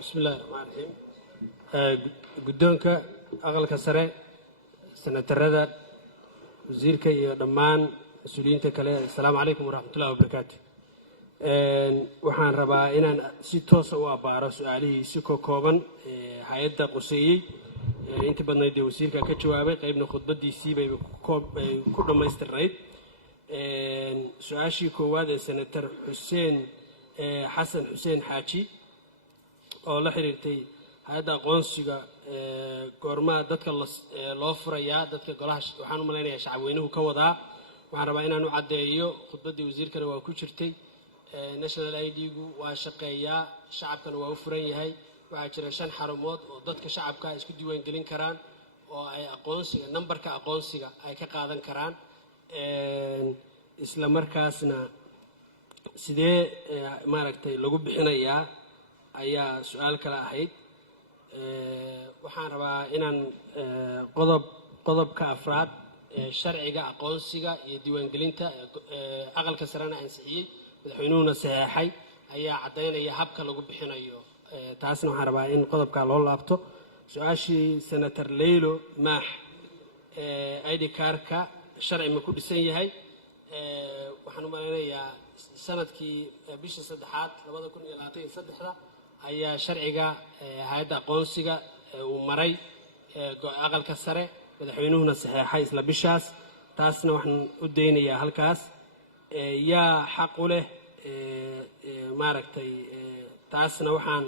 بسم الله الرحمن الرحيم. قدونك أغلى كسرة سنة الردى وزيرك يا دمان مسؤولين تكلا. السلام عليكم ورحمة الله وبركاته. وحان ربا إن ستوس وابارة سؤالي سكو كوبن هيدا قصي أنت بدنا وزيرك كجوابه قيبنا خطبة دي سي كل ما يستريد سؤالي كواد سنة حسين حسن حسين حاجي oo la xiriirtay hay'adda aqoonsiga goorma dadka loo furayaa dadka golaha waxaan u maleynayaa shacabweynuhu ka wadaa waxaan rabaa inaan u cadeeyo khudbadii wasiirkana waa ku jirtay national ID-gu waa shaqeeyaa shacabkana waa u furan yahay waxaa jira 5 xarumood oo dadka shacabka isku diiwaan gelin karaan oo ay aqoonsiga numberka aqoonsiga ay ka qaadan karaan isla markaasna sidee maaragtay lagu bixinayaa ayaa su'aal kala ahayd waxaan rabaa inaan qodobka afraad sharciga aqoonsiga iyo diiwaangelinta aqalka sarena ansixiyay madaxweynuhuna saxeexay ayaa cadeynaya habka lagu bixinayo taasna waxaan rabaa in qodobka loo laabto su'aashii senator Leylo Maax ID card-ka sharci ma ku dhisan yahay waxaan u maleynayaa sanadkii bishii 3aad 2023 ayaa sharciga hay'adda aqoonsiga uu maray aqalka sare madaxweynuhuna saxeexay isla bishaas taasna waxaan u deynayaa halkaas yaa xaq u leh maaragtay taasna waxaan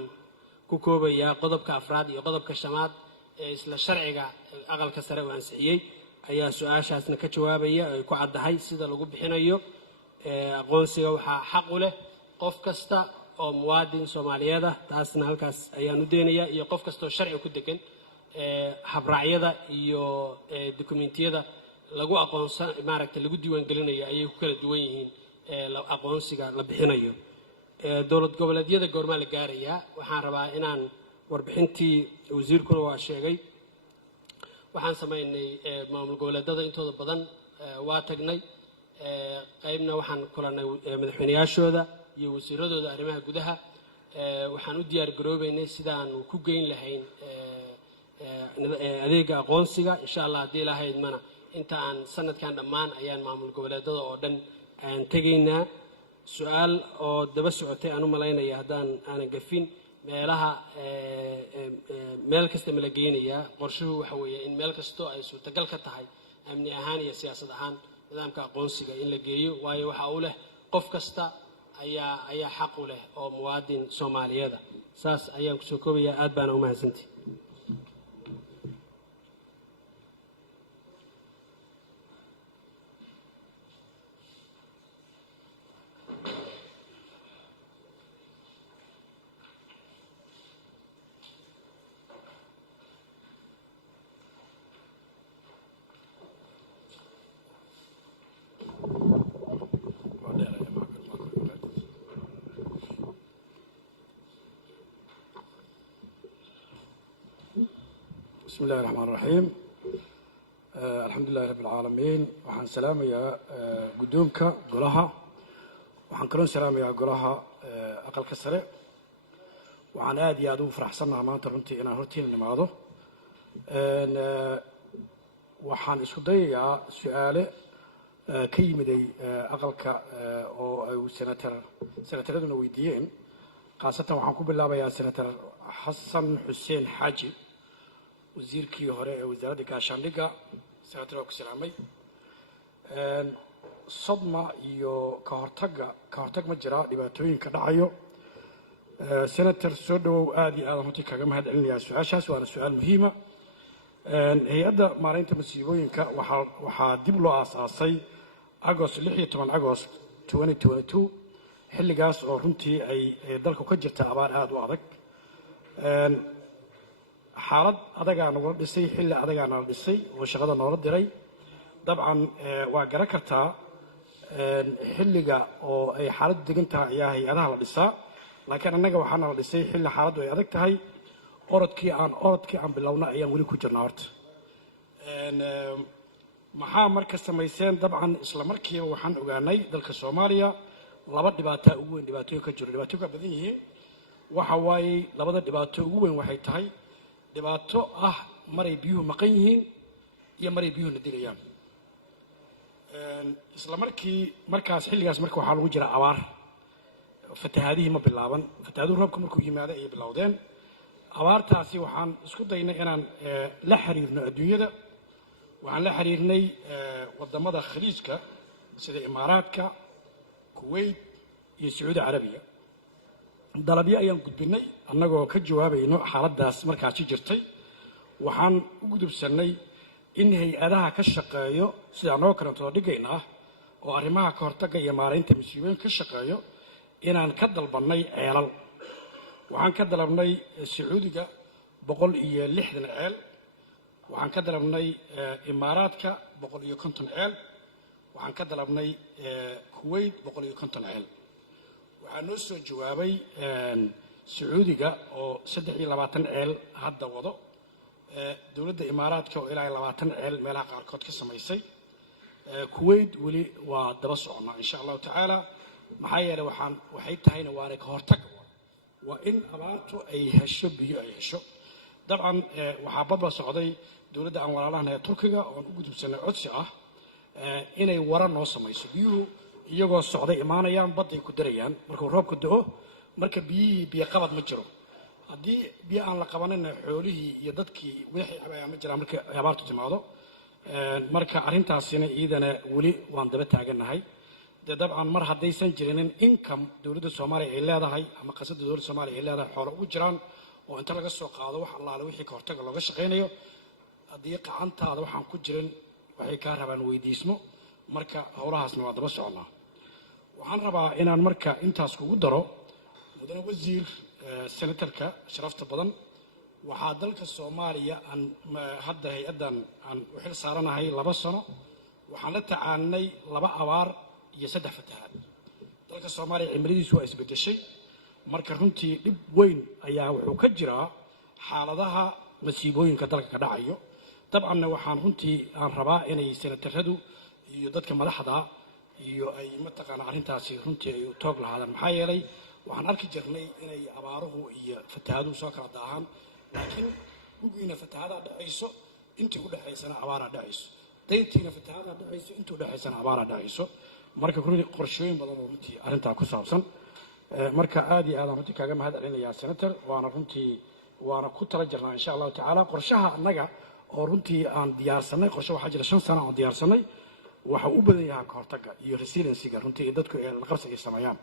ku koobayaa qodobka afraad iyo qodobka shanaad isla sharciga aqalka sare uu ansixiyay ayaa su'aashaasna ka jawaabaya ay ku caddahay sida lagu bixinayo aqoonsiga waxaa xaq u leh qof kasta oo muwaadin Soomaaliyeed ah taasna halkaas ayaan u deenayaa iyo qof kasta oo sharci ku degan habraacyada iyo dokumentiyada lagu aqoonsan maaragtay lagu diiwaan gelinayo ayay ku kala duwan yihiin aqoonsiga la bixinayo dowlad goboleedyada goorma la gaarayaa waxaan rabaa inaan warbixintii wasiirkuna waa sheegay waxaan sameynay maamul goboleedyada intooda badan waa tagnay qaybna waxaan kulanay madaxweynayaashooda iyo wasiiradooda arrimaha gudaha waxaan u diyaar garoobaynay sidaan ku geyn lahayn adeega aqoonsiga insha Allah hadii ilaahay idmana inta aan sanadkan dhammaan ayaan maamul goboleedyada oo dhan aan tageynaa su'aal oo daba socotay aan u maleynayaa hadaan aan gafin meelaha meel kasta ma la geynayaa qorshuhu waxa weeye in meel kasto ay suurtagal ka tahay amni ahaan iyo siyaasad ahaan nidaamka aqoonsiga in la geeyo waayo waxa uu leh qof kasta ayaa xaq u leh oo muwaadin Soomaaliyeed saas ayaan ku soo koobayaa aad baan u mahadsantahay بسم الله الرحمن الرحيم الحمد لله رب العالمين وحن سلام يا قدومك قلها وحن كلون سلام يا قلها أقل كسرة وحن آدي أدو فرح سنة ما ترنتي أنا هرتين لماذا وحن إسكدي يا سؤال كي مدي أقل ك أو سنتر دون ويدين خاصة وحن كوب الله يا سنتر حسن حسين حاجي وزيركي هراء وزارة كاشانليكا سنتر كسلامي صدمة يو كهرتاج مجرى لباتوين كدعيو سنتر سودو آدي هوتي كجمع هذا اللي سؤال وأنا سؤال مهمة هي هذا مارين تمسيبوين وحادب له أساسي أغسطس 8 أغسطس 2022 حل جاس أورنتي أي دلك كجرت أبار هذا وعدك حالد أدانا نورد السي حل أدانا نورد السي وشغلنا نورد دري طبعا وجركتها حل جا أو أي حالد دقنتها ياهي أنا على الساء لكن أنا جوحنا على السي حل حالد ويأدكتها هي أورد كي عن بلونا أيام ولي كوجر نارت محا مركز سميسين طبعا إسلام مركي وحن أجاني دلك الصومالية لابد دباتة أول دباتة كجر دباتة كبديه waxa waaye labada dhibaato ugu weyn waxay tahay dhibaato ah maray biyuhu maqan yihiin iyo maray biyuhu na dilayaan isla markaas xilligaas marka waxaa lagu jira abaar fatahaadihii ma bilaaban fatahaaduhu roobka markuu yimaado ayay bilowdeen abaartaasi waxaan isku daynay inaan la xiriirno adduunyada waxaan la xiriirnay wadamada khaliijka sida imaaraadka kuwait iyo sacuudi carabiya dalabyo ayaan gudbinay annagoo ka jawaabayno xaaladdaas markaasi jirtay waxaan u gudubsannay in hay-adaha ka shaqeeyo sida annagoo kalentooda dhigayna ah oo arrimaha ka hortagga iyo maaraynta masiibooyinka ka shaqeeyo inaan ka dalbannay ceelal waxaan ka dalabnay sacuudiga 160 ceel waxaan ka dalabnay imaaraadka 150 ceel waxaan ka dalabnay kuwait 150 ceel waxaa noo soo jawaabay sacuudiga oo 23 ceel hadda wado dowladda imaaraadka oo ilaa 20 ceel meelaha qaarkood ka samaysay kuwait weli waa daba socnaa insha allahu tacaala maxaa yeelay waxay tahayna waana ka hortag waa in abaartu ay hesho biyo ay hesho dabcan waxaa badba socday dowladda aan walaalahana ee turkiga oon u gudubsanay codsi ah inay wara noo samayso biyuhu iyagoo socday imaanayaan badday ku darayaan markuu roobku da'o marka biyihii biyo qabad ma jiro haddii biyo aan la qabanina xoolihii iyo dadkii wixii cabayaan ma jiraan markay abaartu timaado marka arrintaasina iyadana weli waan daba taagannahay dee dabcan mar haddaysan jirinin income dowladda soomaaliya ay leedahay ama qasadda dowladda soomaaliya ay leedahay xoolo ugu jiraan oo inta laga soo qaado wax allaale wixii ka hortaga looga shaqaynayo haddii qacantaada waxaan ku jirin waxay kaa rabaan weydiismo marka howlahaasna waa daba socnaa waxaan rabaa inaan marka intaas kugu daro mudane wasiir senatarka sharafta badan waxaa dalka soomaaliya aan hadda hay-addan aan u xil saaranahay 2 sano waxaan la tacaalinay 2 abaar iyo 3 fatahaad dalka soomaaliya cimiladiisu waa isbedeshay marka runtii dhib weyn ayaa wuxuu ka jiraa xaaladaha masiibooyinka dalka ka dhacayo dabcanna waxaan runtii aan rabaa inay senataradu iyo dadka madaxda iyo ay mataqaana arrintaasi runtii ay toog lahaadaan maxaa yeelay waxaan arki jirnay inay abaaruhu iyo fatahaaduhu soo kala daahaan laakiin gugiina fatahaadaa dhacayso intii u dhexaysana abaaraa dhacayso dayntiina fatahaadaa dhacayso intii u dhexaysana abaaraa dhacayso marka runtii qorshooyin badan oo runtii arrintaa ku saabsan marka aad iyo aadaan runtii kaaga mahad celinayaa senator waana ku tala jirnaa insha allahu tacaala qorshaha annaga oo runtii aan diyaarsanay qorshe waxaa jira 5 sano aan diyaarsanay waxa u badan yahay ka hortagga iyo resiliency-ga runtii in dadku la qabsi ay sameeyaan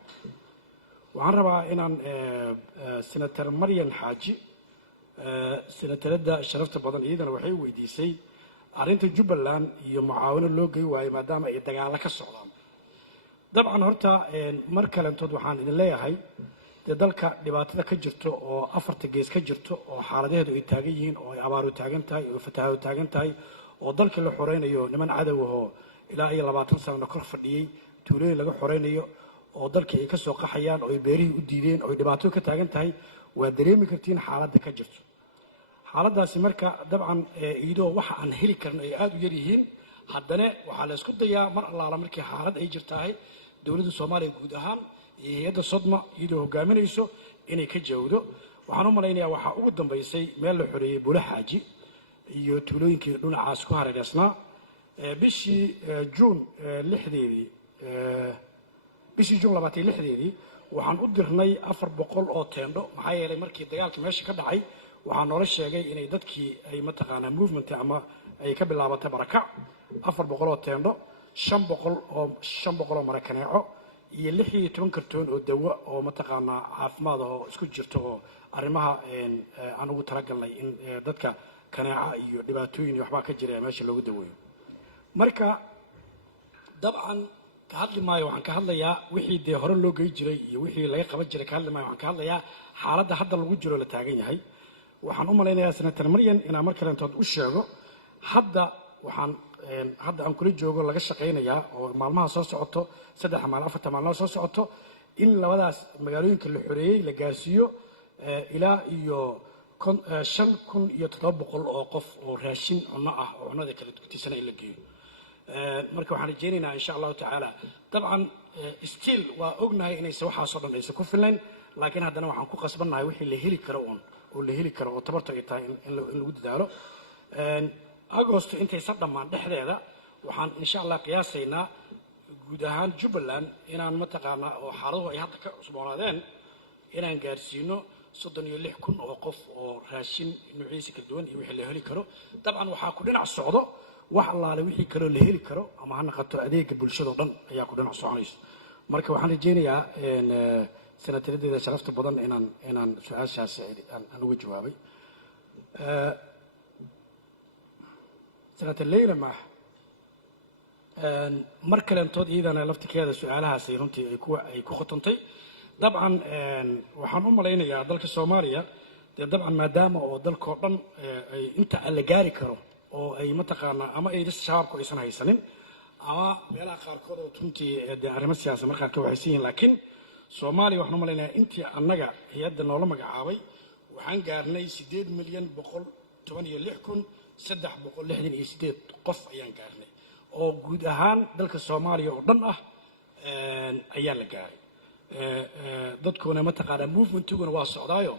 waxaan rabaa inaan senator Maryan Xaaji senatarada sharafta badan iyadana waxay weydiisay arrinta Jubbaland iyo mucaawino loo geey waayo maadaama ay dagaalo ka socdaan dabcan horta mar kalentood waxaan idin leeyahay dalka dhibaatada ka jirto oo 4 gees ka jirto oo xaaladaheedu ay taagan yihiin oo ay abaaru taagan tahay oo fatahaadu taagan tahay oo dalka la xoreynayo niman cadow ah ilaa iyo 20 sano kor fadhiyay tuulooyin laga xoreynayo oo dalkii ay ka soo qaxayaan oo ay beerihii u diideen oo dhibaato ka taagan tahay waa dareemi kartiin xaaladda ka jirto xaaladdaasi marka dabcan iyadoo waxa aan heli karin ay aad u yar yihiin haddana waxaa la isku dayaa mar allaala markii xaalad ay jirtahay dowladda soomaaliya guud ahaan iyo hay-adda sodma iyadoo hogaaminayso inay ka jaawdo waxaan u malaynayaa waxaa ugu dambaysay meel la xoreeyey Buula Xaaji iyo tuulooyinkii dhinacaas ku hareereysnaa bishii juun 26 waxaan u dirnay 400 oo teendho maxaa yeelay markii dagaalka meesha ka dhacay waxaa noola sheegay inay dadkii ay mataqaanaa movement ama ay ka bilaabatay barakac 400 oo teendho 500 oo marakaneeco iyo 16 kartoon oo dawo oo mataqaanaa caafimaad oo isku jirto oo arrimaha aan ugu talagalnay in dadka kaneeca iyo dhibaatooyin waxba ka jira meesha loogu daweeyo marka dabcan ka hadli maayo waxaan ka hadlayaa wixii dee hore loo geey jiray iyo wixii laga qaban jiray ka hadli maayo waxaan ka hadlayaa xaaladda hadda lagu jiro la taagan yahay waxaan u malaynayaa senator Maryan inaan mar kale intood u sheego hadda aan kula joogo laga shaqaynayaa oo maalmaha soo socoto 3 maalin 4 maalin soo socoto in labadaas magaalooyinka la xoreeyay la gaarsiiyo ilaa iyo 5700 oo qof oo raashin cunno ah oo cunnada kala duwantiisana in la geeyo marka waxaan rajaynaynaa insha allahu tacaala dabcan still waa ognahay inaysan waxaasoo dhan aysan ku filayn laakiin haddana waxaan ku qasbannahay wixii la heli karo oo la heli karo oo tabarta ay tahay in lagu dadaalo agosto intaysan dhammaan dhexdeeda waxaan insha allah qiyaasaynaa guud ahaan jubbaland inaan mataqaanaa oo xaaladuhu ay hadda ka cusboonaadeen inaan gaarsiino 36,000 oo qof oo raashin nuucyadiisa kala duwan iyo wixii la heli karo dabcan waxaa ku dhinac socdo wax allaale wixii kaloo la heli karo ama ha noqoto adeega bulshado dhan ayaa ku dhinac soconayso marka waxaan rajaynayaa senataradeeda sharafta badan inaan su-aashaasi aan uga jawaabay senator leyla maax mar kalentood iyadana laftikeeda su-aalahaasi runtii ay ku khotantay dabcan waxaan u malaynayaa dalka soomaaliya dee dabcan maadaama oo dalkao dhan ay inta la gaari karo oo ay mataqaanaa ama ay shabaabku aysan haysanin ama meelaha qaarkood oo runtii dee arrimo siyaasa markaa ka waxaysan yihiin laakiin soomaaliya waxaan u malaynayaa intii annaga hay-adda noola magacaabay waxaan gaarnay 8,116,368 qof ayaan gaarnay oo guud ahaan dalka soomaaliya oo dhan ah ayaa la gaaray dadkuna mataqaanaa movementiguna waa socdaayo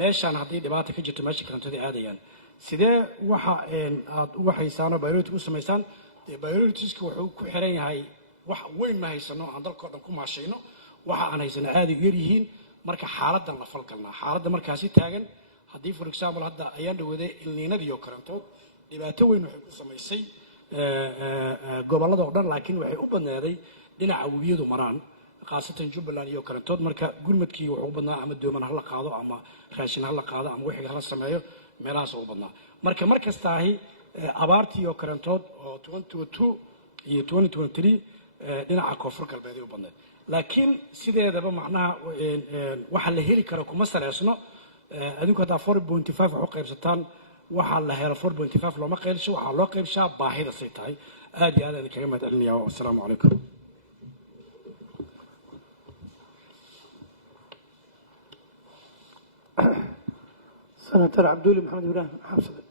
meeshaan haddii dhibaata ka jirto meesha kalantada aadayaan sidee waxa aad uga haysaano biology u samaysaan dee biologieska wuxuu ku xiran yahay wax weyn ma haysano aan dalkao dhan ku maashayno waxa aan haysano aada u yar yihiin marka xaaladdan la falgalnaa xaaladda markaasi taagan haddii for example hadda ayaan dhawaaday ilniinadii oo kalantood dhibaato weyn waxay ku samaysay gobollada oo dhan laakiin waxay u badneeday dhinaca webiyadu maraan khaasatan jubbaland iyo kalantood marka gurmadkii wuxuu u badnaa ama dooman hala qaado ama raashin hala qaado ama wixii hala sameeyo meelahaas u badnaa marka mar kastaahi abaartii oo kalantood oo 2022 iyo 2023 dhinaca koonfur galbeed ay u badneed laakiin sideedaba macnaha waxa la heli karo kuma saleysno adinku haddaa 4.5 wax u qaybsataan waxaa la helo 4.5 looma qaybsho waxaa loo qaybshaa baahida say tahay aad iyo aad aan kaga mahad celinayaa wassalaamu calaykum senator cabduuli maxamed ibraahim xamsade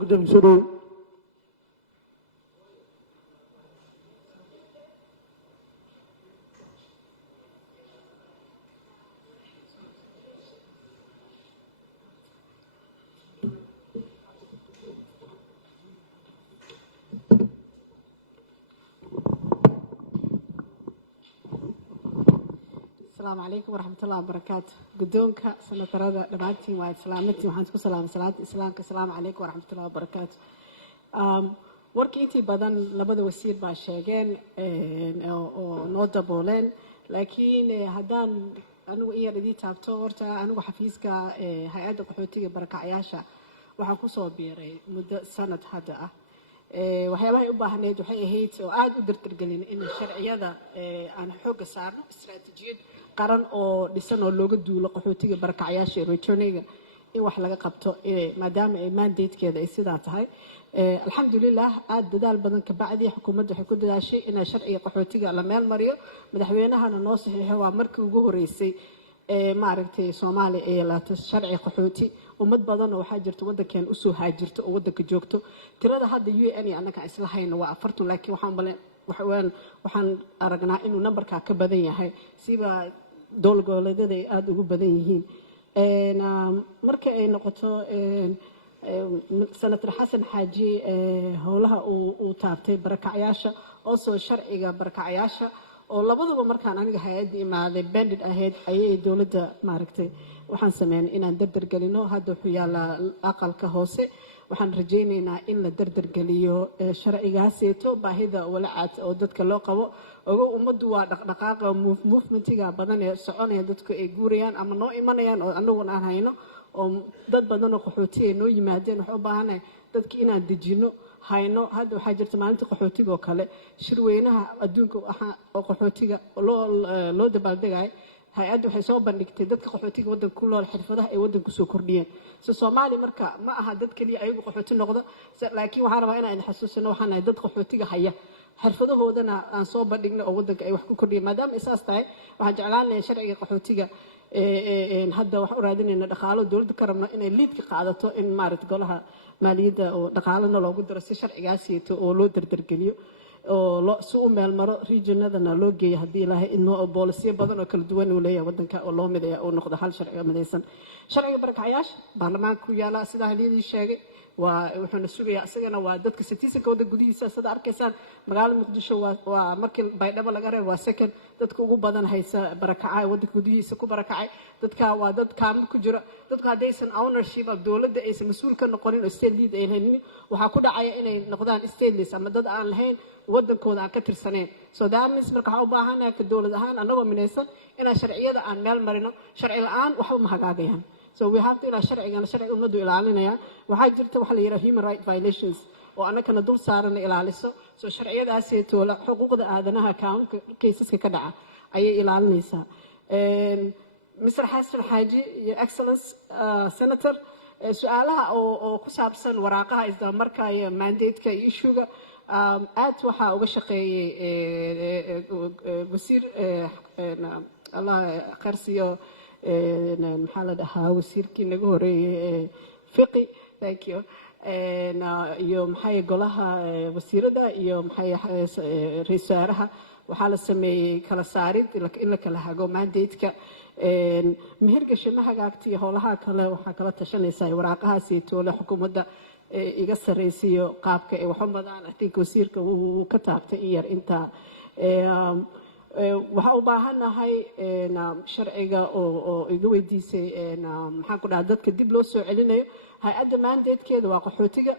gudoomiye soo dhowow السلام عليكم ورحمة الله وبركاته. قدومك سنة رضا دمانتي وإسلامتي وحنتكو سلام صلاة إسلامك السلام عليكم ورحمة الله وبركاته. warkii intii badan labada wasiir baa sheegeen oo noo dabooleen laakiin haddaan anigu in yar idii taabto horta anigu xafiiska hay-adda qaxootiga barakacyaasha waxaan kusoo biiray muddo sanad hadda ah waxyaabahay u baahneed waxay ahayd oo aad u dardargelin in sharciyada aan xoogga saarno istaraatiijiyad qaran oo dhisan oo looga duulo qaxootiga barakacyaasha ee returniga in wax laga qabto maadaama ay mandatekeeda ay sidaa tahay alxamdulilah aad dadaal badan ka bacdi xukuumaddu waxay ku dadaashay inay sharciga qaxootiga la meel mariyo madaxweynahana noo saxiixo waa markii ugu horeysay maaragtay Soomaaliya ee laata sharci qaxooti ummad badan oo waxa jirto wadankeen u soo haajirto oo wadanka joogto tirada hadda UN annaka isla hayno waa 40 laakiin waxaan aragnaa inuu numberka ka badan yahay siba dowladgoboleedyada ay aad ugu badan yihiin marka ay noqoto senator xasan xaaji howlaha uu taabtay barakacyaasha oo soo sharciga barakacyaasha oo labaduba markaan aniga hay'adda imaaday banded ahayd ayay dowladda maaragtay waxaan sameeyay inaan dardargelino hadda wuxuu yaalaa aqalka hoose waxaan rajaynaynaa in la dardargeliyo sharcigaaseeto baahida walacaad oo dadka loo qabo ogo ummaddu waa dhaqdhaqaaqa movementiga badan ee soconaya dadku ay guurayaan ama noo imanayaan oo annaguna aan hayno oo dad badan oo qaxooti ay noo yimaadeen waxaan u baahanahay dadka inaan dejino hayno hadda waxaa jirta maalinta qaxootiga oo kale shirweynaha adduunka oo qaxootiga loo dabaaldegay hay-adda waxay soo bandhigtay dadka qaxootiga waddanka ku nool xirfadaha ay waddanka kusoo kordhiyeen Soomaali marka ma aha dad kaliya ayagu qaxooti noqdo laakiin waxaan rabaa inaan xasuusino waxaan nahay dad qaxootiga haya xirfadahoodana aan soo bandhigno oo waddanka ay wax ku kordhiyeen maadaama isaas tahay waxaan jeclaan lahayn sharciga qaxootiga hadda wax u raadinayna dhaqaalo dowladda ka rabno inay liidka qaadato in maaragtay golaha maaliyadda oo dhaqaalana loogu daro si sharcigaas yeeto oo loo dardargeliyo oo si u meel maro regionadana loo geeyo haddii ilaahay inoo boolisiyo badan oo kala duwan uu leeyahay waddanka oo loo midaya uu noqdo hal sharci oo midaysan sharciga barakacayaasha baarlamaanka ku yaala sidaa haliyadii sheegay waa wuxuuna sugayaa isagana waa dadka citizenka wadda gudihiisa sida arkaysaan magaalada muqdisho waa markii baydhabo laga reebo waa second dadka ugu badan haysa barakacay waddanka gudihiisa ku barakacay dadka waa dad kaamo ku jira dadku haddaysan ownership of dowladda aysan mas-uul ka noqonin oo state lead ay lahayn waxaa ku dhacaya inay noqdaan stateless ama dad aan lahayn waddankooda aan ka tirsanayn so that means marka waxaa u baahanahay ka dowlad ahaan annagoo minaysan inaan sharciyada aan meel marino sharci la-aan waxba ma hagaagayaan so we have to ilaa sharcigana sharciga ummaddu ilaalinaya waxaa jirta waxa la yidhaha human right violations oo annagana dul saarana ilaaliso so sharciyadaaseetoola xuquuqda aadanaha kaamka kaysaska ka dhaca ayay ilaalinaysaa mr xasan xaaji iyo excellence senator su-aalaha oo ku saabsan waraaqaha isdabamarka iyo mandate-ka iyo issuega aad waxaa uga shaqeeyey wasiir allah kharsiyo maxaa la dhahaa wasiirkii naga horeeyey fiqi thank you iyo maxay golaha wasiirada iyo maxay ra-iisul wasaaraha waxaa la sameeyey kala saarid in la kala hago mandate-ka mehergasha ma hagaagta iyo howlaha kale waxaa kala tashanaysaa waraaqahaasi toole xukuumadda iga sarraysiiyo qaabka ay waxu madaan I think wasiirka wuu ka taabtay in yar intaa waxaa u baahanahay sharciga oo iga weydiisay maxaan ku dhaha dadka dib loo soo celinayo hay-adda mandatekeeda waa qaxootiga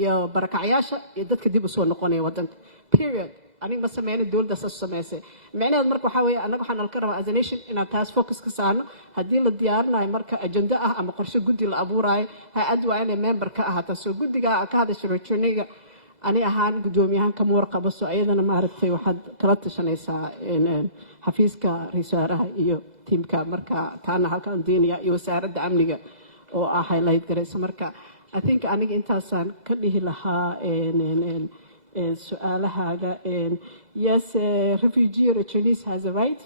iyo barakacyaasha iyo dadka dib usoo noqonaya waddanka period aniga ma sameyna dowladda saas sameysay micnaheed marka waxaa weeye annaga waxaa nalka rabaa as a nation inaan taas focus ka saarno haddii la diyaarinayo marka ajendo ah ama qorshe guddi la abuuraayo hay-add waa inay member ka ahaataa soo guddigaa ka hadasha rajoniga ani ahaan guddoomiyahaan kama warqabo so ayadana maaragtay waxaad kala tashanaysaa xafiiska ra-iisul wasaaraha iyo tiimka marka taana halkaan diinaya iyo wasaaradda amniga oo ah highlight garaysa marka I think aniga intaasaan ka dhihi lahaa su-aalahaaga yes refugee returnees has a right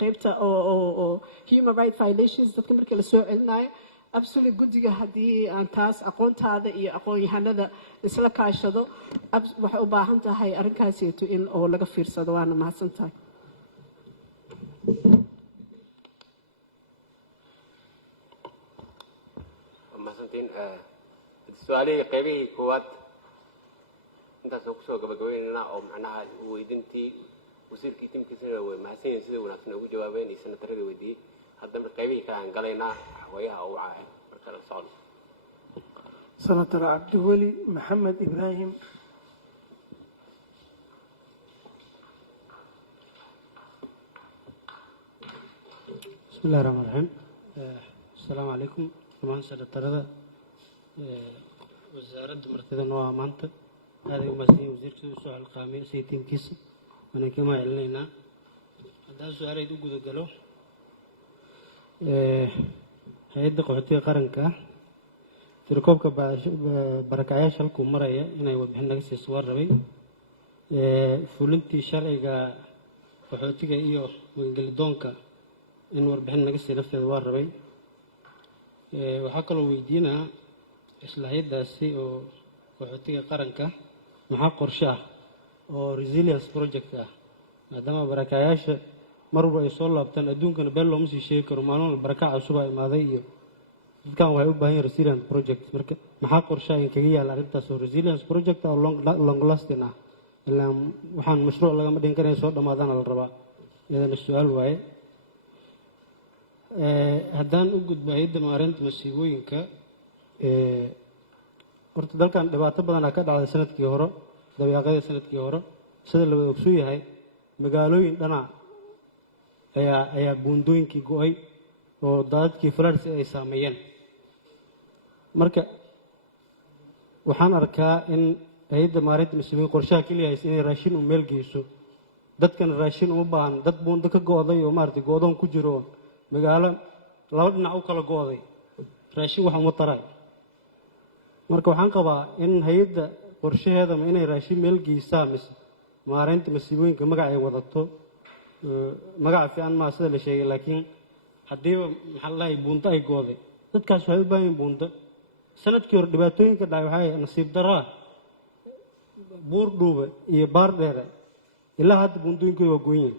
qaybta oo human right violations dadka markii la soo celinayo absolute guddiga haddii aan taas aqoontaada iyo aqoon-yahanada isla kaashado waxay u baahan tahay arrinkaaseeto in oo laga fiirsado waana mahadsan tahay mahadsantiin su-aalihii qaybihii koowaad intaas oo kusoo gabagabaynaynaa oo macnaha weydintii wasiirkii timkiisana way mahadsan yihiin sida wanaagsan ugu jawaabeen iyo sanataradii weydiiyey hadda marka qaybihii kale aan galaynaa hawaayaha ugu caahay marka la socdo senator cabdiweli maxamed ibraahim بسم الله الرحمن الرحيم السلام عليكم دمان سنترada wasaaradda martida noo amaanta aad ay umahadsan wasiirka soo halqaamay si tiimkiisa waxaan ka mahadcelinaynaa haddaan su-aalayd u guda galo hay-adda qaxootiga qaranka tirakoobka barakacyaasha halkuu maraya inay warbixin naga siiso waa rabay fulintii sharciga qaxootiga iyo wangelidoonka in warbixin naga sii lafteeda waa rabay waxaa kaloo weydiinaa isla hay-addaasi oo qaxootiga qaranka maxaa qorshe ah oo resilience project ah maadaama barakacyaasha mar walba ay soo laabtaan adduunkana been looma sii sheegi karo maalin walba barakac cusub aa imaaday iyo dadkan waxay u baahan yihin resilience project marka maxaa qorshaha in kaga yaala arrintaas oo resilience project oo long lasting ah ilaa waxaan mashruuc lagama dhin karaya soo dhammaadana la rabaa iyadana su-aal waaye haddaan u gudbo hay-adda maareynta masiibooyinka horta dalkan dhibaato badanaa ka dhacday sanadkii hore dabeeqadii sanadkii hore sida la wada ogsoon yahay magaalooyin dhanac ayaa buundooyinkii go-ay oo daadadkii falaadhsi ay saameeyeen marka waxaan arkaa in hay-adda maareynta masiibooyinka qorshaha keliya haysa inay raashin u meel geyso dadkana raashin uma baahan dad buundo ka go-day oo maaragtay go-doon ku jiro magaalo laba dhinac u kala go-day raashin wax uma taray marka waxaan qabaa in hay-adda qorshaheedama inay raashin meel geysaa mise maareynta masiibooyinka magac ay wadato magaca fiican maa sida la sheegay laakiin haddiiba maxaa la dhahay buunto ay go-day dadkaas waxay u baahan yihin buunto sanadkii hore dhibaatooyinka dhacay waxaa nasiib daraa buurdhuube iyo baardheere ilaa hadda buundooyinkooda waa goyn yihin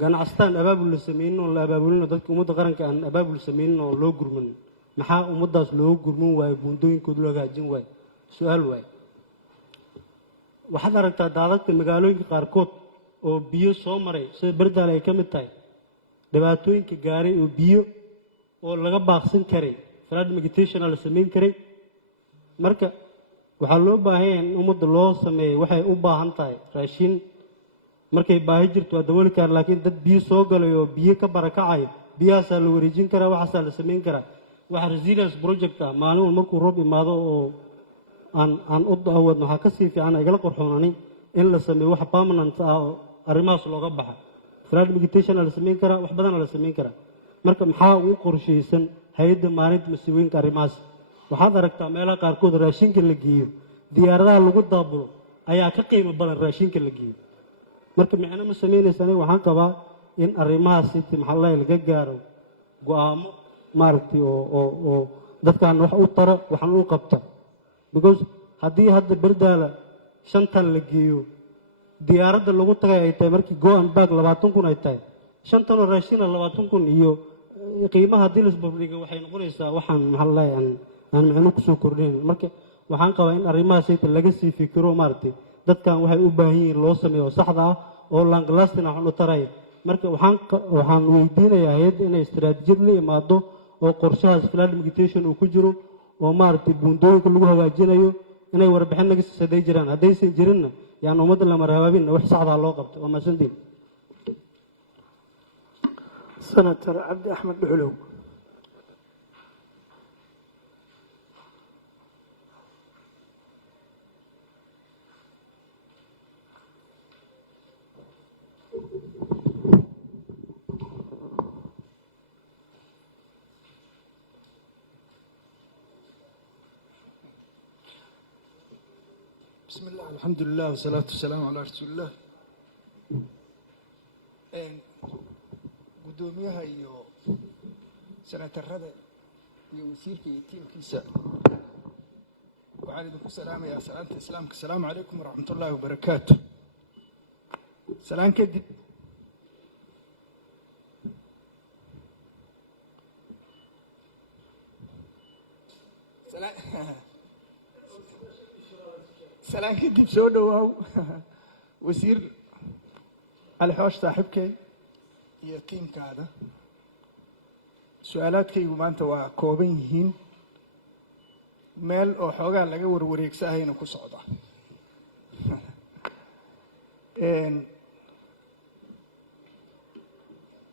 ganacsataan abaabul la sameynin oo la abaabulino dadka ummadda qaranka aan abaabul sameynin oo loo gurman maxaa ummaddaas looga gurman waayo buundooyinkooda loo hagaajin waayo su-aal waayo waxaad aragtaa daadadka magaalooyinka qaarkood oo biyo soo maray sida berdaale ay ka mid tahay dhibaatooyinka gaaray oo biyo oo laga baaqsan karay flood mitigation la samayn karay marka waxaa loo baahan yahay in ummadda loo sameeyo waxay u baahan tahay raashin markay baahi jirto waa dabooli kara laakiin dad biyo soo galay oo biyo ka barakacayo biyahaasaa la wareejin karaa waxaasaa la samayn karaa waxa resilience project ah maalin wal markuu roob imaado oo aan u awoodno waxaa kasii fiican igala qorxoonanin in la sameeyo wax permanent ah oo arrimahaas looga baxa flood mitigation la samayn karaa wax badana la samayn karaa marka maxaa ugu qorshaysan hay-adda maalinta masiibooyinka arrimahaas waxaad aragtaa meelaha qaarkood raashinka la geeyo diyaaradaha lagu daabulo ayaa ka qiimo badan raashinka la geeyo marka micno ma samaynaysa aniga waxaan qabaa in arrimahaas intii maxallahi laga gaaro go-aamo maaragtay oo dadkan wax u tara waxaan u qabta because haddii hadda berdaala 5 tan la geeyo diyaaradda lagu tagay ay tahay markii go and back 20,000 ay tahay 5 tan oo raashina 20,000 iyo qiimaha haddii la isbarbardhigo waxay noqonaysaa waxaan maxallahi aan micno kusoo kordhin marka waxaan qabaa in arrimahaas inta laga sii fikiro maaragtay dadkan waxay u baahan yihiin loo sameeyo saxda ah oo langlastina waxaan u taraya marka waxaan weydiinayaa hay-adda inay istaraatiijiyad la imaado oo qorshahaas flood mitigation uu ku jiro oo maaragtay buundooyinka lagu hagaajinayo inay warbixin naga sisaday jiraan haddaysan jirinna yaan ummadda la marhabaabinna wax saxdaa loo qabto waa mahadsantiin senator cabdi axmed dhuxulow بسم الله الحمد لله والصلاة والسلام على رسول الله قدوميها iyo senatarada iyo wasiirka iyo tiimkiisa waxaan idinku salaamayaa salaanta islaamka asalaamu calaykum waraxmatullaahi wabarakaatu salaan kadib salaan kadib soo dhowaaw wasiir alxoosh saaxiibkay iyo tiimkaada su-aalaadkaygu maanta waa kooban yihiin meel oo xoogaa laga warwareegsahayna ku socda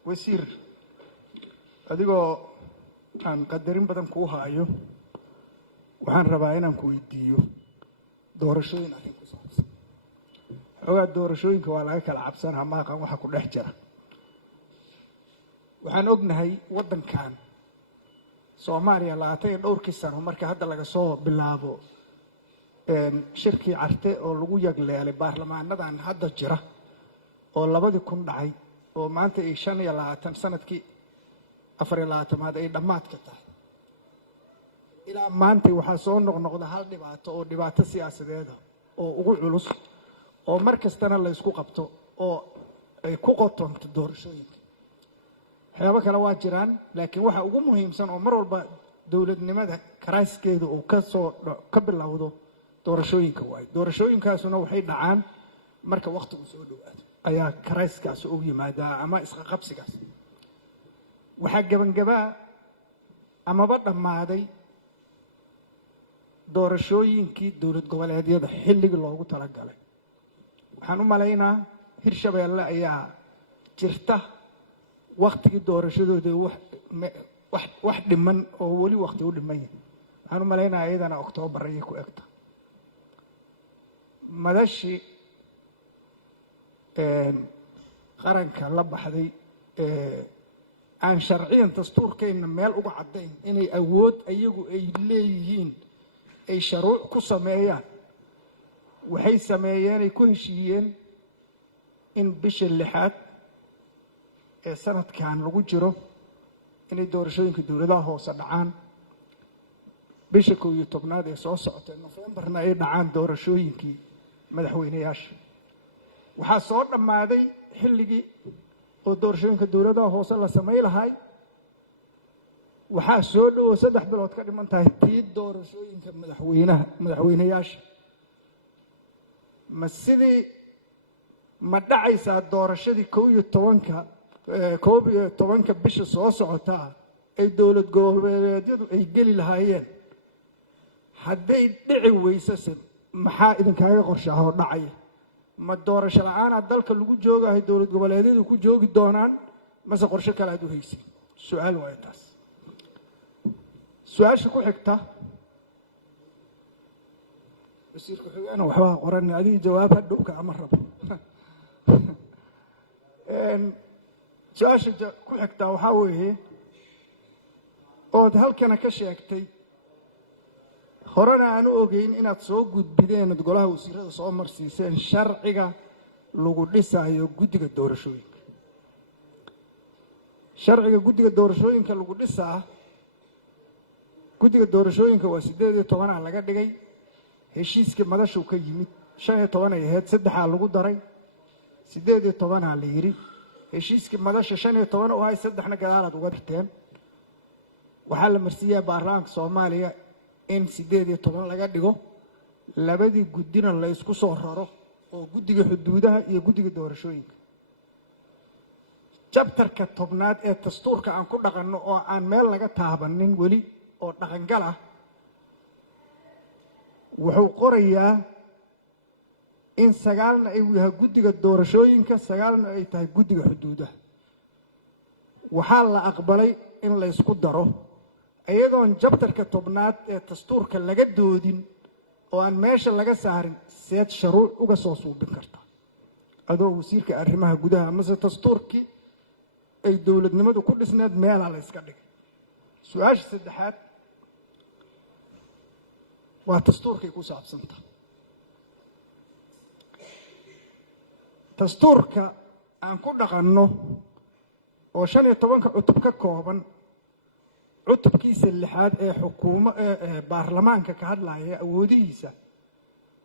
wasiir adigoo aan qadarin badan kuu haayo waxaan rabaa inaan ku weydiiyo doorashooyin arrin ku saabsan xoogaa doorashooyinka waa laga kala cabsanaa maaqan waxa ku dhex jira waxaan ognahay waddankan soomaaliya 20 iyo dhowrkii sano marka hadda laga soo bilaabo shirkii carte oo lagu yagleelay baarlamaanadan hadda jira oo 2000 dhacay oo maanta ay 25 sanadkii 24aad ay dhammaadka tahay ilaa maanta waxaa soo noqnoqda hal dhibaato oo dhibaato siyaasadeed oo ugu culus oo mar kastana la isku qabto oo ay ku qotonto doorashooyinka waxyaabo kale waa jiraan laakiin waxa ugu muhiimsan oo mar walba dowladnimada karaaskeedu uu ka bilowdo doorashooyinka waayo doorashooyinkaasuna waxay dhacaan marka waqtigu soo dhowaado ayaa karaaskaas u yimaadaa ama isqa qabsigaas waxaa gabangabaa amaba dhammaaday doorashooyinkii dowlad goboleedyada xilligii loogu talagalay waxaan u malaynaa hirshabeelle ayaa jirta waqtigii doorashadooda wax dhiman oo weli waqti u dhiman yahay waxaan u malaynaa iyadana oktoobar ayay ku egta madashii qaranka la baxday aan sharciyan dastuurkeenna meel uga caddayn inay awood iyagu ay leeyihiin ay sharuuc ku sameeyaan waxay sameeyeen ay ku heshiiyeen in bisha 6aad ee sanadkan lagu jiro inay doorashooyinka dowladaha hoose dhacaan bisha 11 ee soo socota Novemberna ay dhacaan doorashooyinkii madaxweynayaasha waxaa soo dhammaaday xilligii oo doorashooyinka dowladaha hoose la sameey lahay waxaa soo dhow 3 bilood ka dhiman tahay tii doorashooyinka madaxweynayaasha ma sidii ma dhacaysaa doorashadii 11 bisha soo socota ay dowlad goboleedyadu ay geli lahaayeen hadday dhici weysase maxaa idinkaaga qorshaahoo dhacaya ma doorasho la'aana dalka lagu joogahay dowlad goboleedyadu ku joogi doonaan mase qorshe kale aad u haysid su'aal waayo taas su-aasha ku xigta wasiirka xigeenka waxbaa qoran adiga jawaab hadhowka ama rabo su-aasha ku xigta waxaa weeye ood halkana ka sheegtay horena aan u ogeyn inaad soo gudbideen ad golaha wasiirada soo marsiiseen sharciga lagu dhisayo guddiga doorashooyinka sharciga guddiga doorashooyinka lagu dhisaa guddiga doorashooyinka waa 18 laga dhigay heshiiskii madashu ka yimid 15 ay ahayd 3 lagu daray 18 la yiri heshiiskii madasha 15 oo ay 3 gadaalaad uga dhigteen waxaa la marsiiyay baarlamaanka Soomaaliya in 18 laga dhigo labadii guddina la isku soo raro oo guddiga xuduudaha iyo guddiga doorashooyinka chapterka 10aad ee dastuurka aan ku dhaqanno oo aan meel laga taabanin weli oo dhaqangal ah wuxuu qorayaa in 9 ay yahay guddiga doorashooyinka 9 ay tahay guddiga xuduudaha waxaa la aqbalay in la isku daro ayadoon chapterka 10aad ee dastuurka laga doodin oo aan meesha laga saarin seed shuruuc uga soo suubin karta adoo wasiirka arrimaha gudaha ama dastuurkii ay dowladnimadu ku dhisneed meel la iska dhigay su-aasha saddexaad waa dastuurkay ku saabsanta dastuurka aan ku dhaqanno oo 15 cutub ka kooban cutubkiisa 6aad ee baarlamaanka ka hadlaya awoodihiisa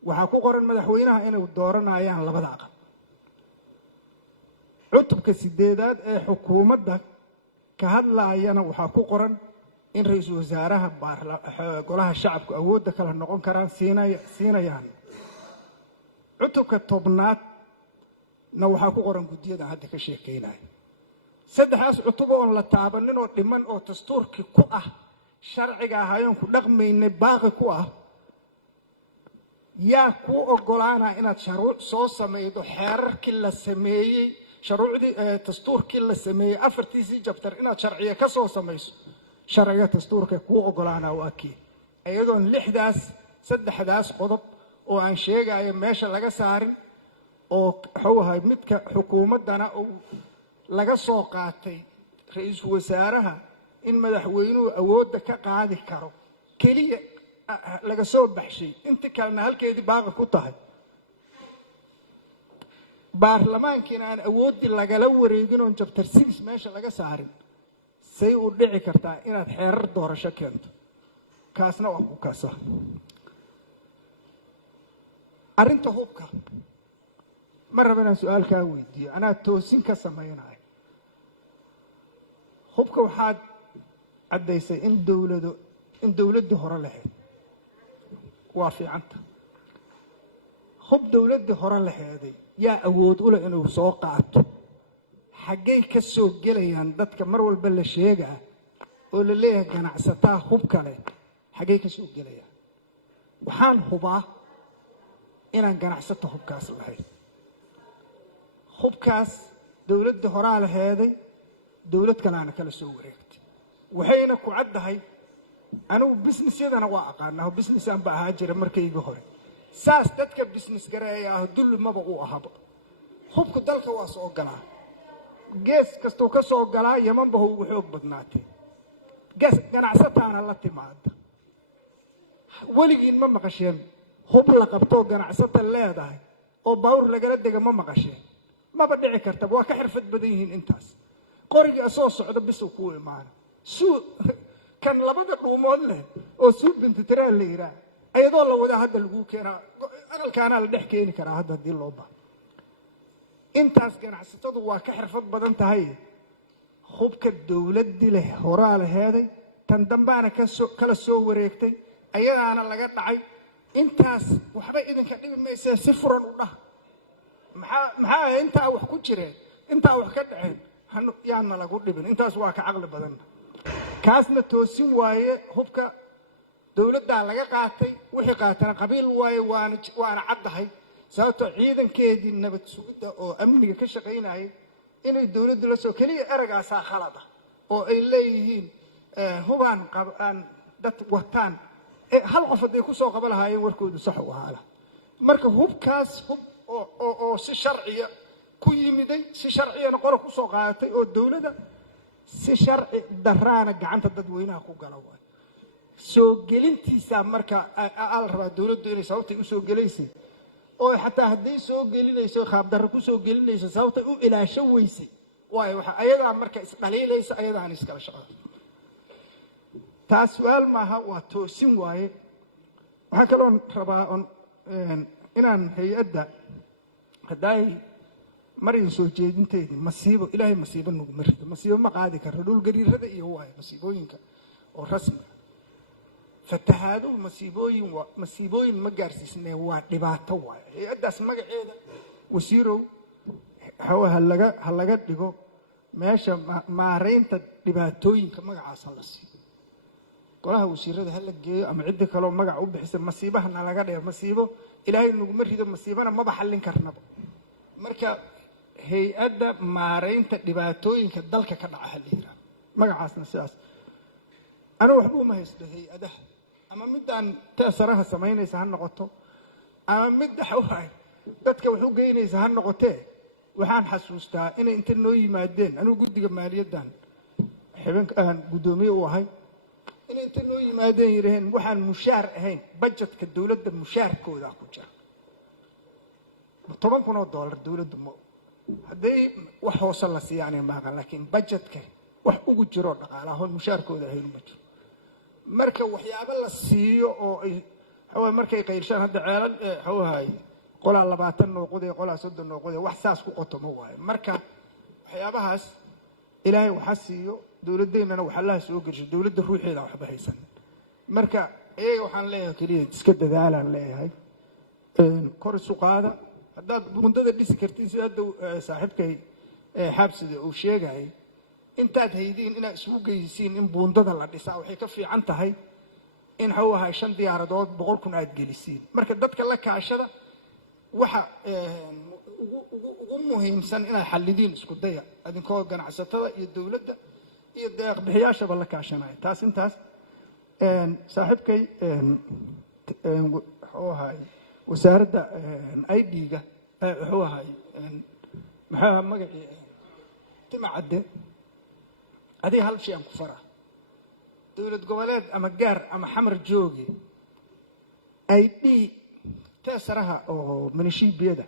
waxaa ku qoran madaxweynaha inay dooranayaan labada aqal cutubka 8aad ee xukuumadda ka hadlayana waxaa ku qoran in ra'iisul wasaaraha golaha shacabku awoodda kala noqon karaan siinayaan cutubka 10aad na waxaa ku qoran guddiyada hadda ka sheekeynayo saddexaas cutub oo la taabanin oo dhiman oo dastuurkii ku ah sharciga ahaayeen ku dhaqmaynay baaqi ku ah yaa ku ogolaana inaad shuruuc soo sameeydo xeerarkii la sameeyay shuruucdii dastuurkii la sameeyay afartiisii chapter inaad sharciye ka soo samayso sharciga dastuurka ku ogolaana waa kii ayadoon 3daas qodob oo aan sheegayo meesha laga saarin oo xoogahay midka xukuumaddana oo laga soo qaatay ra'iisul wasaaraha in madaxweynuhu awoodda ka qaadi karo kaliya laga soo baxshay inta kalena halkeedii baaqi ku tahay baarlamaankiina aan awoodii lagala wareegin oo chapter 6 meesha laga saarin say u dhici kartaa inaad xeerar doorasho keento kaasna waa ku kaasa arrinta hubka ma rabo inaan su'aal kaa weydiiyo anaa toosin ka samaynayo hubka waxaad caddaysay in dowladdii hore lahayd waa fiicanta hub dowladdii hore laheeday yaa awood u leh inuu soo qaato xaggay ka soo gelayaan dadka mar walba la sheegaa oo la leeyahay ganacsataa hub kale xaggay ka soo gelayaan waxaan hubaa inaan ganacsato hubkaas lahayn hubkaas dowladdii horaa laheeday dowlad kaleana kala soo wareegtay waxayna ku caddahay anigu businessyadana waa aqaanaa businessaan ba ahaa jira markayga hore saas dadka business gareeya ah dulli maba uu ahaba hubku dalka waa soo galaa gees kastoo ka soo galaa yamanba ugu xoog badnaatay gees ganacsataana la timaada weligiin ma maqasheen hub la qabtoo ganacsata leedahay oo baawur lagala dega ma maqasheen maba dhici karta waa ka xirfad badan yihiin intaas qorigii asoo socda bis uu ku imaana kan labada dhuumood leh oo suubinta tiraa la yidhaah ayadoo la wadaa hadda lagu keenaa aqalkaanaa la dhex keeni karaa hadda haddii loo baahdo intaas ganacsatadu waa ka xirfad badan tahay hubka dowladdii leh horaa laheeday tan dambaana kala soo wareegtay ayadaana laga dhacay intaas waxba idinka dhibi maysee si furan u dhah maxaa intaa wax ku jireen intaa wax ka dhaceen yaana lagu dhibin intaas waa ka caqli badan kaasna toosin waaye hubka dowladdaa laga qaatay wixii qaatana qabiil waaye waana caddahay sababtoo ciidankeedii nabad sugidda oo amniga ka shaqaynayay inay dowladdu la soo keliya eragaasaa khalada oo ay leeyihiin hubaan aan dad wataan hal qof hadday ku soo qaba lahaayeen warkoodu sax u ahaala marka hubkaas hub oo si sharciya ku yimiday si sharciyana qola ku soo qaadatay oo dowladda si sharci daraana gacanta dadweynaha ku gala waay soo gelintiisa marka la rabaa dowladdu inay sababtay u soo gelaysay oo xataa hadday soo gelinayso qaabdarro ku soo gelinayso sababtay u ilaashan weysay waayo waxa ayadaa marka isdhaliilaysa ayadaan iskala shaqada taas su'aal maaha waa toosin waaye waxaan kaloo rabaa inaan hay-adda haddaay marin soo jeedinteedii masiibo ilaahay masiibo naguma rido masiibo ma qaadi karno dhulgariirada iyo waaye masiibooyinka oo rasmi fatahaaduhu masiibooyin ma gaarsiisnee waa dhibaato waaye hay-addaas magaceeda wasiirow ha laga dhigo meesha maaraynta dhibaatooyinka magacaasa la siiyo golaha wasiirada ha la geeyo ama ciddi kaloo magac u bixisa masiibahana laga dhigo masiibo ilaahay naguma rido masiibana maba xallin karnaba marka hay-adda maaraynta dhibaatooyinka dalka ka dhaca ha la yidhaah magacaasna sidaas anigu waxba uma haysto hay-adaha ama midaan teesaraha samaynaysa ha noqoto ama midda xawaay dadka wax u geynaysa ha noqotee waxaan xasuustaa inay inta noo yimaadeen anigu guddiga maaliyaddan xibinkaan guddoomiye u ahay inay inta noo yimaadeen yidhaheen waxaan mushaar ahayn bajetka dowladda mushaarkooda ku jira $10,000 dowladdu ma hadday wax hoose la siiyaanay maaqan laakiin bajetka wax ugu jiro dhaqaalahoon mushaarkooda ahayn ma jiro marka waxyaabo la siiyo oo ay xawaa markay qayrshaan hadda ceelan xawahay qolaa 20 nooqoday qolaa 30 nooqoday wax saas ku qotomo waaye marka waxyaabahaas ilaahay waxa siiyo dowladeennana waxa la soo gashay dowladda ruuxeeda waxba haysan marka iyaga waxaan leeyahay kaliya iska dadaalaan leeyahay kor isu qaada haddaad buundada dhisi kartiin sida saaxiibkay xabsida uu sheegay intaad haydiin inaad isugu geysiin in buundada la dhisaa waxay ka fiican tahay in xawahay 5 diyaaradood 100,000 aad gelisiin marka dadka la kaashada waxa ugu muhiimsan inaad xallidiin isku daya adinkoo ganacsatada iyo dowladda iyo deeq bixiyaashaba la kaashanaya taas intaas saaxiibkay xawahay wasaaradda ID-ga xawahay maxaa magacii timacadde adii hal shay aan ku fara dowlad goboleed ama gaar ama xamar joogi ID teesaraha oo minishiibiyada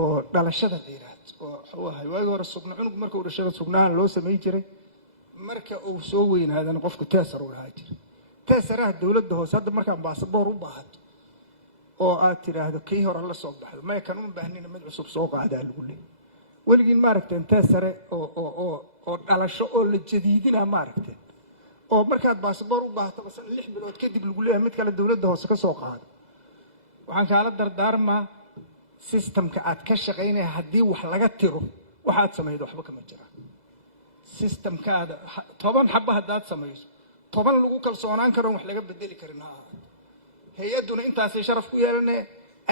oo dhalashada la yiraahdo oo xawahay waagi hore sugna cunug marka uu dhashada sugnaan loo sameey jiray marka uu soo weynaadana qofku teesar u lahaa jiray teesaraha dowladda hoose hadda markaan baasaboor u baahato oo aad tiraahdo kii hore la soo baxdo ma kan u baahnina mid cusub soo qaadaa lagu leeyahay weligiin ma aragteen teesare oo dhalasho oo la jadiidina ma aragteen oo markaad baasaboor u baahato bas 6 bilood kadib lagu leeyahay mid kale dowladda hoose ka soo qaado waxaan kala dardaarmaa systemka aad ka shaqaynay haddii wax laga tiro waxaad sameeydo waxba kama jiraan systemkaada 10 xabba haddaad samayso 10 lagu kalsoonaan karo wax laga bedeli karin hay-aduna intaasay sharaf ku yeelanay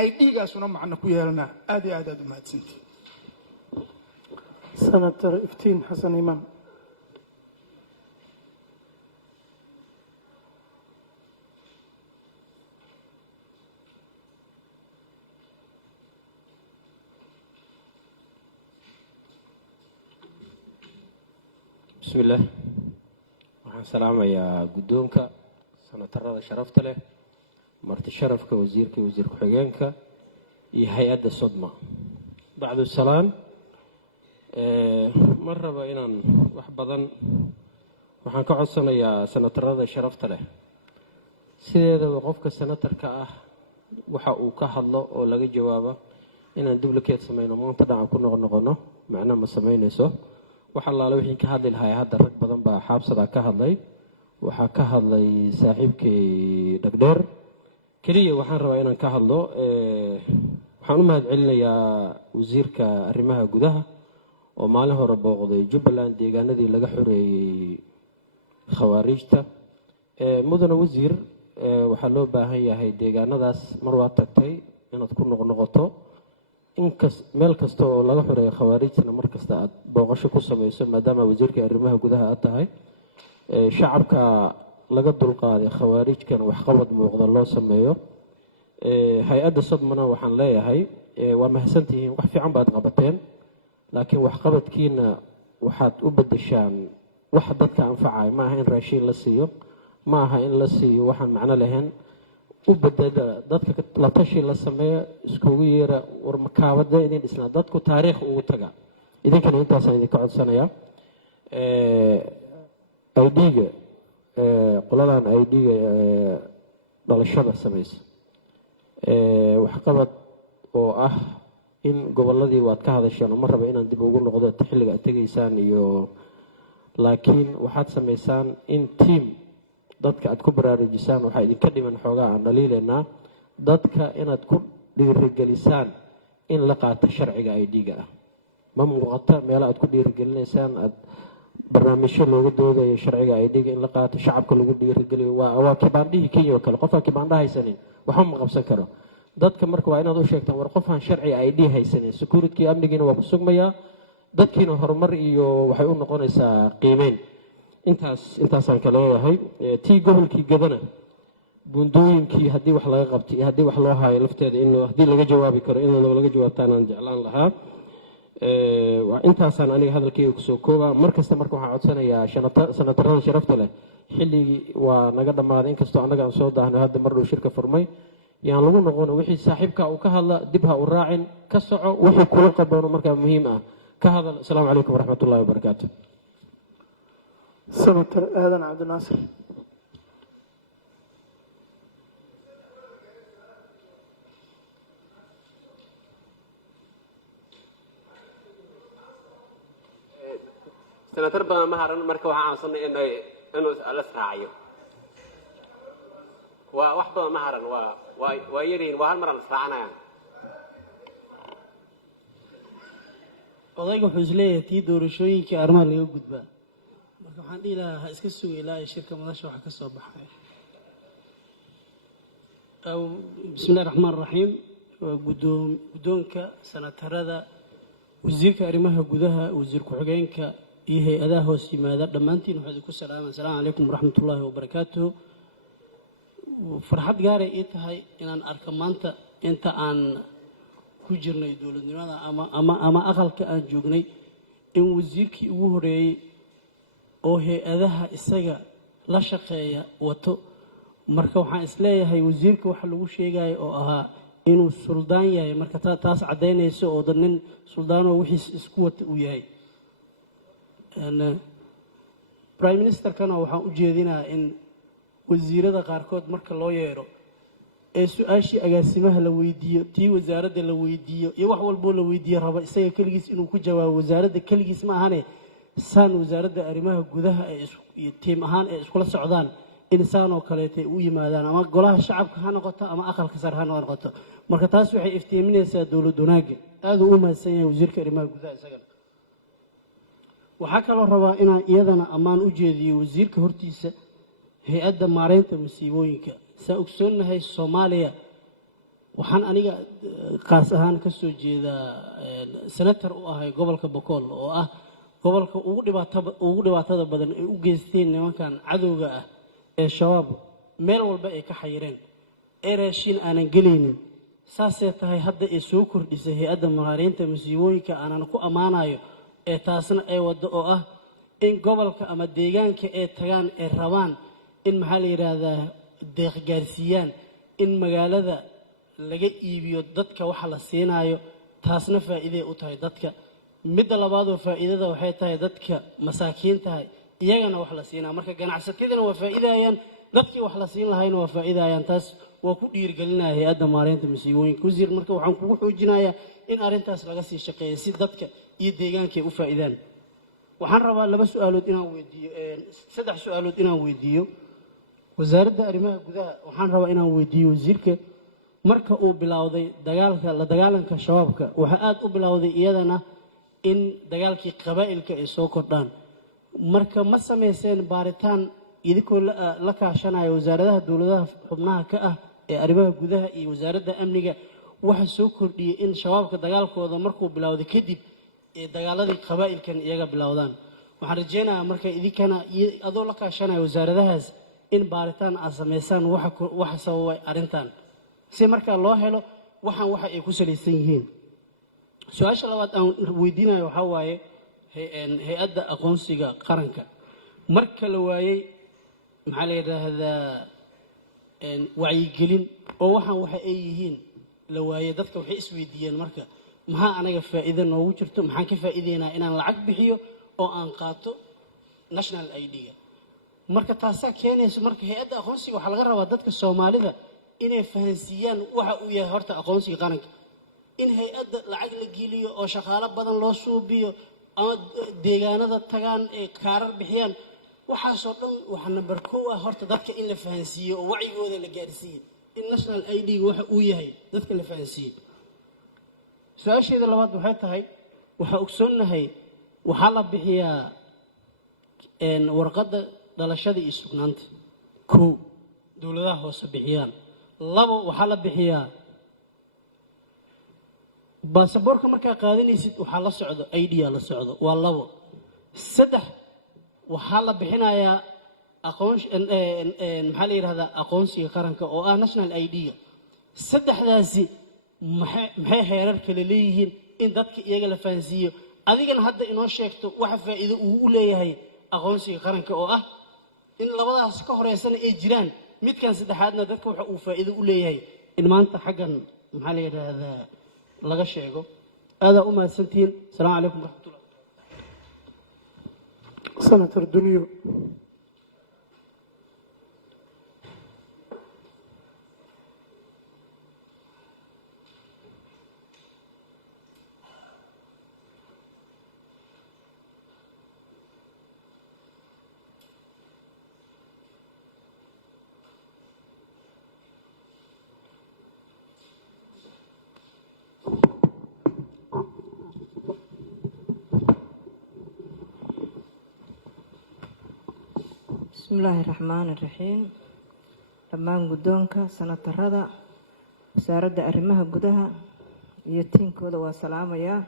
ID-gaasuna macno ku yeelanaa aad iyo aad u mahadsantihiin senator iftiin xasan imaan بسم الله waxaan salaamayaa guddoonka senatarada sharafta leh marti sharafka wasiirka wasiir ku-xigeenka iyo hay-adda sodma bacdu salaan ma raba inaan wax badan waxaan ka codsanayaa senatarada sharafta leh sideedaba qofka senatarka ah waxa uu ka hadlo oo laga jawaabo inaan duplicate samayno maanta dhan aan ku noqono macna ma samaynayso waxa laala wixii ka hadli lahaa hadda rag badan baa xaabsada ka hadlay waxaa ka hadlay saaxiibkay dhagdheer kaliya waxaan rabaa inaan ka hadlo waxaan u mahadcelinayaa wasiirka arrimaha gudaha oo maalin hore booqday Jubbaland deegaanadii laga xoreeyay khawaarijta mudane wasiir waxaa loo baahan yahay deegaanadaas mar waa tagtay inaad ku noqnoqoto meel kasta oo laga xoreeyo khawaarijtana mar kasta aad booqasho ku samayso maadaama wasiirka arrimaha gudaha aad tahay shacabka laga dulqaaday khawaarijkana waxqabad muuqda loo sameeyo hay-adda Sodmana waxaan leeyahay waa mahadsantihiin wax fiican baad qabateen laakiin waxqabadkiina waxaad u bedeshaan wax dadka anfacaya maaha in raashin la siiyo maaha in la siiyo waxaan macno lahayn u bedela dadka la tashi la sameeyo iskugu yeera war makaabada inay dhisnaa dadku taariikh ugu taga idinkana intaasaan idinka codsanayaa ID-ga qoladan ID-ga dhalashada samaysa waxqabad oo ah in gobolladii waad ka hadasheen ma raba inaan dib ugu noqdo xilliga aad tegaysaan iyo laakiin waxaad samaysaan in team dadka aad ku baraarujisaan waxaa idinka dhiman xoogaa aan dhaliilaynaa dadka inaad ku dhiirigelisaan in la qaato sharciga ID-ga ah ma muuqata meelo aad ku dhiirigelinaysaan aad barnaamijyo looga doodayo sharciga ID-ga in la qaato shacabka lagu dhiirigeliyo waa kibaandhihii Kenya oo kale qofaan kibaandha haysanin waxba ma qabsan karo dadka marka waa inaad u sheegtaan war qofaan sharci ID haysanin security amnigiina waa ku sugmayaa dadkiina horumar iyo waxay u noqonaysaa qiimeyn intaasaan ka leeyahay tii gobolkii gadana buundooyinkii haddii wax laga qabtay iyo haddii wax loo haayo lafteeda in haddii laga jawaabi karo in laga jawaabtaan aan jeclaan lahaa intaasaan aniga hadalkayga kusoo koobaa markasta marka waxaan codsanayaa senatarada sharafta leh xilligii waa naga dhammaaday inkastoo annaga aan soo daahnay hadda mar dhow shirka furmay yaan lagu noqon wixii saaxiibka uu ka hadla dib ha u raacin ka soco wixii kula qaboono markaa muhiim ah ka hadal asalaamu calaykum waraxmatullaahi wabarakaatu senator aadan cabdinaasir senatar badan ma haran marka waxaan codsanay inuu la israaciyo waa wax badan ma haran waa yaryihiin waa hal mar la israacanayaan odayga wuxuu isleeyahay tii doorashooyinkii arrimaha laga gudbaa marka waxaan dhihi lahaa ha iska suga ilaa ay shirka madasha waxa ka soo baxay bismillahi raxmaan raxiim waa guddoonka senatarada wasiirka arrimaha gudaha wasiir ku-xigeenka iyo hay-adaha hoos yimaada dhammaantiin waxaa idinku salaamay asalaamu calaykum waraxmatullaahi wabarakaatuhu farxad gaaray ii tahay inaan arko maanta inta aan ku jirnay dowladnimada ama aqalka aan joognay in wasiirkii ugu horeeyey oo hay-adaha isaga la shaqeeya wato marka waxaan isleeyahay wasiirka waxa lagu sheegaya oo ahaa inuu suldaan yahay marka taas caddaynayso oo dad nin suldaanoo wixiis isku wata uu yahay prime ministerkana waxaan u jeedinayaa in wasiirada qaarkood marka loo yeero ee su-aashii agaasimaha la weydiiyo tii wasaaradda la weydiiyo iyo wax walboo la weydiiyo raba isaga keligiis inuu ku jawaabo wasaaradda keligiis ma ahane saan wasaaradda arrimaha gudaha iyo tiim ahaan ee iskula socdaan in saanoo kaleeta u yimaadaan ama golaha shacabka ha noqoto ama aqalka sare ha noqoto marka taas waxay iftiiminaysaa dowlad wanaagga aad uu u mahadsan yahay wasiirka arrimaha gudaha isagana waxaa kaloo rabaa inaan iyadana ammaan u jeediyo wasiirka hortiisa hay-adda maareynta masiibooyinka saa ogsoonnahay soomaaliya waxaan aniga qaas ahaan ka soo jeedaa senator u ahay gobolka bokool oo ah gobolka ugu dhibaatada badan ay u geysteen nimankan cadowga ah ee shabaab meel walba ay ka xayireen ee raashin aanan gelaynin saasee tahay hadda ay soo kordhisay hay-adda maareynta masiibooyinka aanan ku ammaanayo ee taasna ay waddo oo ah in gobolka ama deegaanka ay tagaan ay rabaan in maxaa la yidhaahdaa deeq gaarsiiyaan in magaalada laga iibiyo dadka waxa la siinaayo taasna faa'iiday u tahay dadka midda labaadoo faa'iidada waxay tahay dadka masaakiin tahay iyagana wax la siinaa marka ganacsatadana waa faa'iidayaan dadkii wax la siin lahayna waa faa'iidayaan taas waa ku dhiirigelinaya hay-adda maareynta masiibooyinka wasiir marka waxaan kugu xoojinayaa in arrintaas laga sii shaqeeyo si dadka iyo deegaankay u faa'iidaan waxaan rabaa saddex su-aalood inaan weydiiyo wasaaradda arrimaha gudaha waxaan rabaa inaan weydiiyo wasiirka marka uu bilowday la dagaalanka shabaabka waxaa aada u bilowday iyadana in dagaalkii qabaa'ilka ay soo kordhaan marka ma samayseen baaritaan idinkoo la kaashanaya wasaaradaha dowladaha xubnaha ka ah ee arrimaha gudaha iyo wasaaradda amniga waxa soo kordhiyey in shabaabka dagaalkooda markuu bilowday kadib ee dagaaladii qabaa'ilkan iyaga bilowdaan waxaan rajeynayaa marka idinkana adoo la kaashanaya wasaaradahaas in baaritaan aad samaysaan waxa sababay arrintan si markaa loo helo waxa ay ku salaysan yihiin su-aasha labaad aan weydiinayo waxaa waaye hay-adda aqoonsiga qaranka marka la waayey maxaa la yidhaahdaa wacyigelin oo waxa ay yihiin la waayey dadka waxay isweydiiyeen marka maxaa anaga faa'iido noogu jirto maxaan ka faa'iideynaa inaan lacag bixiyo oo aan qaato national ID-ga marka taasaa keenaysa marka hay-adda aqoonsiga waxaa laga rabaa dadka soomaalida inay fahansiiyaan waxa uu yahay horta aqoonsiga qaranka in hay-adda lacag la geliyo oo shaqaalo badan loo suubiyo ama deegaanada tagaan ee kaarar bixiyaan waxaasoo dhan waxaa number kow ah horta dadka in la fahansiiyo oo wacyigooda la gaarsiiyo in national ID-ga waxa uu yahay dadka la fahansiiyo su-aasheeda labaad waxay tahay waxaa ogsoonnahay waxaa la bixiyaa warqadda dhalashada iyo sugnaanta kow dowladaha hoose bixiyaan labo waxaa la bixiyaa baasaboorka markaa qaadanaysid waxaa la socdo ID-a la socdo waa labo saddex waxaa la bixinayaa maxaa la yidhahdaa aqoonsiga qaranka oo ah national ID-ga saddexdaasi maxay heerar kale leeyihiin in dadka iyaga la fahansiiyo adigana hadda inoo sheegto waxa faa'iido uu u leeyahay aqoonsiga qaranka oo ah in labadaas ka horeysana ay jiraan midkan saddexaadna dadka waxa uu faa'iido u leeyahay in maanta xaggan maxaa la yidhaahdaa laga sheego aadaa u mahadsantihiin asalaamu calaykum waraxmatullah senator duniyo بسم الله الرحمن الرحيم dhammaan guddoonka sanatarada wasaaradda arrimaha gudaha iyo tiinkooda waa salaamayaa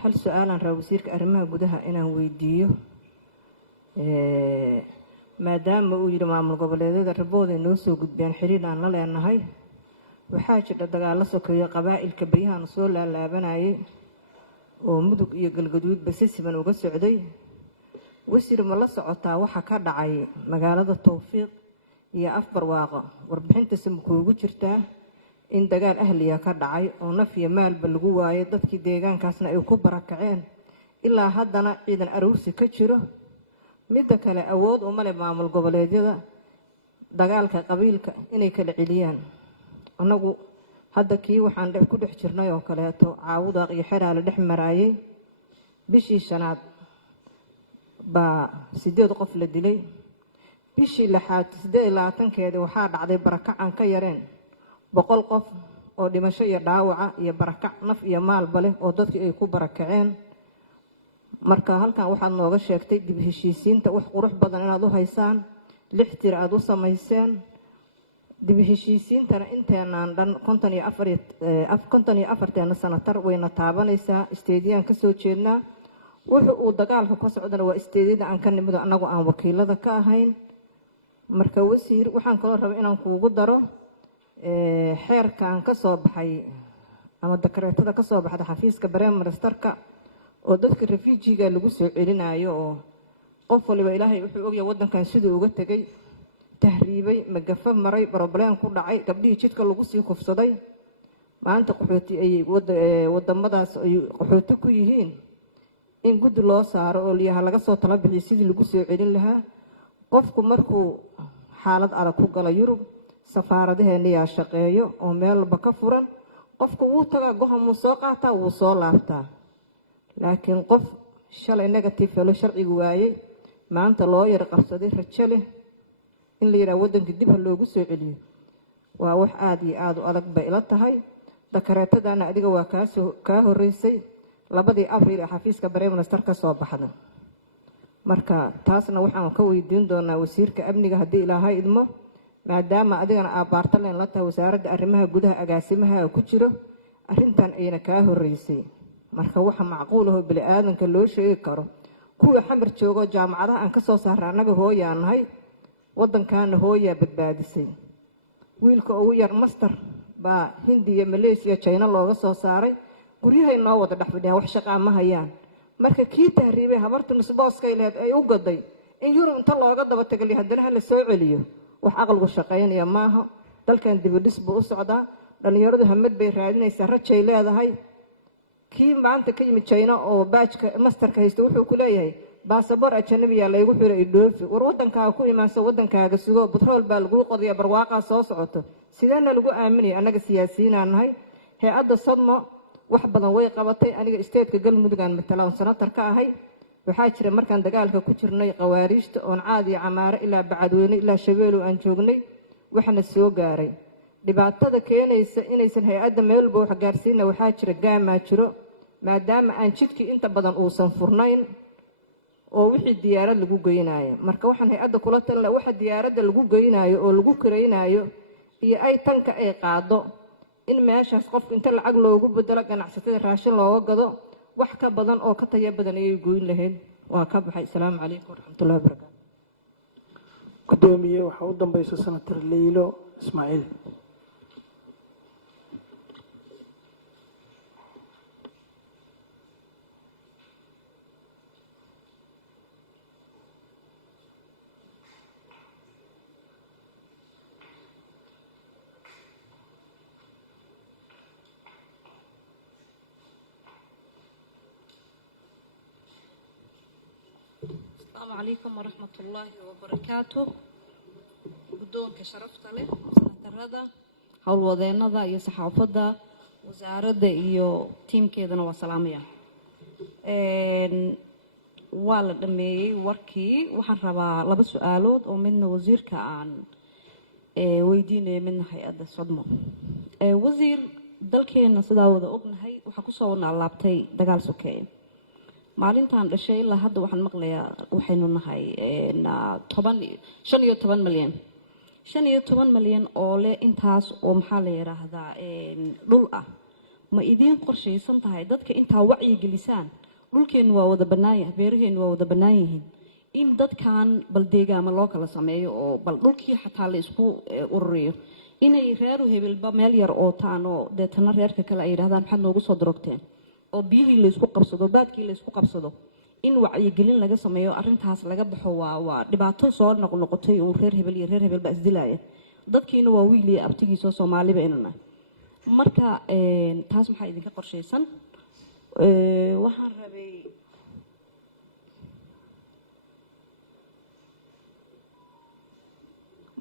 hal su-aalaan rabaa wasiirka arrimaha gudaha inaan weydiiyo maadaama uu yidhi maamul goboleedyada rabooda ay noo soo gudbeen xiriir aan la leenahay waxaa jira dagaallo sokeeyo qabaa'ilka baryahan soo laalaabanayay oo mudug iyo galgaduudba si siman uga socday wasiir ma la socotaa waxa ka dhacay magaalada towfiiq iyo afbarwaaqo warbixintaasi ma kuugu jirtaa in dagaal ahliya ka dhacay oo naf iyo maalba lagu waayay dadkii deegaankaasna ay ku barakaceen ilaa haddana ciidan aruursi ka jiro midda kale awood uma leh maamul goboleedyada dagaalka qabiilka inay kala celiyaan annagu hadda kii waxaan ku dhex jirnay oo kaleeto caawudaaq iyo xeraa la dhex maraayay bishii shanaad baa 8 qof la dilay bishii lixaad 28keeda waxaa dhacday barakac aan ka yareen 100 qof oo dhimasho iyo dhaawaca iyo barakac naf iyo maalba leh oo dadkii ay ku barakaceen marka halkan waxaad nooga sheegtay dib heshiisiinta wax qurux badan inaad u haysaan 6 tir aad u samayseen dib heshiisiintana inteenaan dhan 54 sanatar wayna taabanaysaa isteediyaan ka soo jeednaa wuxuu uu dagaalka ka socdana waa isteediyada aan ka nimid annagu aan wakiilada ka ahayn marka wasiir waxaan kaloo rabaa inaan kuugu daro xeerkan ka soo baxay ama dekreetada ka soo baxda xafiiska prime ministerka oo dadka refujiga lagu soo celinayo oo qof waliba ilaahay wuxuu ogyahay wadankan siduu uga tagay tahriibay magafa maray problem ku dhacay gabdhihii jidka lagu sii kufsaday maanta qaxooti ay wadamadaas ay qaxooti ku yihiin in guddi loo saaro oo liyaha laga soo tala bixiyo sidii lagu soo celin lahaa qofku markuu xaalad adag ku galo yurub safaaradaheena yaa shaqeeyo oo meel walba ka furan qofku wuu tagaa goham wuu soo qaataa wuu soo laabtaa laakiin qof shalay negative helo sharcigu waayey maanta loo yar qabsaday rajo leh in la yidhaha waddanka dib ha loogu soo celiyo waa wax aada iyo aada u adag bay ila tahay dakareetadana adiga waa kaa horreysay 2 abriil ee xafiiska prime minister ka soo baxda marka taasna waxaan ka weydiin doonaa wasiirka amniga haddii ilaahay idmo maadaama adigana abaartaleen la tahay wasaaradda arrimaha gudaha agaasimaha ku jiro arrintan ayna kaa horreysay marka waxa macquul ah oo bini aadanka loo sheegi karo kuwa xamar joogo jaamacadaha aan ka soo saaray annaga hooyaanahay waddankaana hooyaa badbaadisay wiilka ugu yar master baa hindiya malaysia china looga soo saaray guryahay noo wada dhex fadhiyaan wax shaqaa ma hayaan marka kii tahriibay habarta nusbooskay lehed ay u gaday in yurub inta looga daba tagaliyo haddana hala soo celiyo wax aqalgu shaqaynaya maaha dalkan dibadhis buu u socdaa dhalinyaradu hamad bay raadinaysaa rajay leedahay kii maanta ka yimid china oo baajka masterka haysta wuxuu ku leeyahay baasaboor ajanabiya laygu xiro idhoofi war waddankaaga ku imaansa waddankaaga sugo batrool baa laguu qodaya barwaaqaa soo socoto sideena lagu aaminaya annaga siyaasiyiinaan nahay hay-adda sodmo wax badan way qabatay aniga isteedka galmudugaan matalaan sanatar ka ahay waxaa jira markaan dagaalka ku jirnay qawaariijta oon caad iyo camaaro ilaa bacadweyne ilaa shabeelow aan joognay waxna soo gaaray dhibaatada keenaysa inaysan hay-adda meel walba wax gaarsiina waxaa jira gaamaa jiro maadaama aan jidkii inta badan uusan furnayn oo wixii diyaarad lagu geynayo marka waxaan hay-adda kula talin lahaa waxa diyaaradda lagu geynayo oo lagu karaynayo iyo ay tanka ay qaado in meeshaas qofku inta lacag loogu bedelo ganacsatada raashin looga gado wax ka badan oo ka taya badan ayay goyn lahayd waa ka baxay asalaamu calaykum waraxmatullahi wabarakaatu gudoomiye waxaa u dambaysa senator leylo ismaaciil السلام عليكم ورحمة الله وبركاته بدون كشرفت له سنتردا حول وضعنا iyo saxaafada wasaaradda iyo tiimkeedana waa salaamaya waa la dhameeyay warkii waxaan rabaa 2 su'aalood oo midna wasiirka aan weydiinay midna hay'adda Sodmo wasiir dalkeena sidaa wada ognahay waxa ku soo laabtay dagaal sokeeye maalintan dhashay ilaa hadda waxaan maqlayaa waxaynu nahay 15 milyan 15 milyan oo leh intaas oo maxaa la yiraahdaa dhul ah ma idiin qorshaysan tahay dadka intaa wacyi gelisaan dhulkeenu waa wada banaaya beeraheenu waa wada banaan yihiin in dadkan bal deegaama loo kala sameeyo oo bal dhulkii xataa la isku ururiyo inay reeru hebelba meel yar oo taan oo deetana reerka kale ay yiraahdaan maxaad noogu soo darogteen oo biyihii la isku qabsado baadkii la isku qabsado in wacyigelin laga sameeyo arrintaas laga baxo waa dhibaato soo noqnoqotay oo reer hebel iyo reer hebel ba isdilaaya dadkiina waa wiil iyo abtigiisa Soomaaliba inana marka taas maxaa idinka qorshaysan waxaan rabay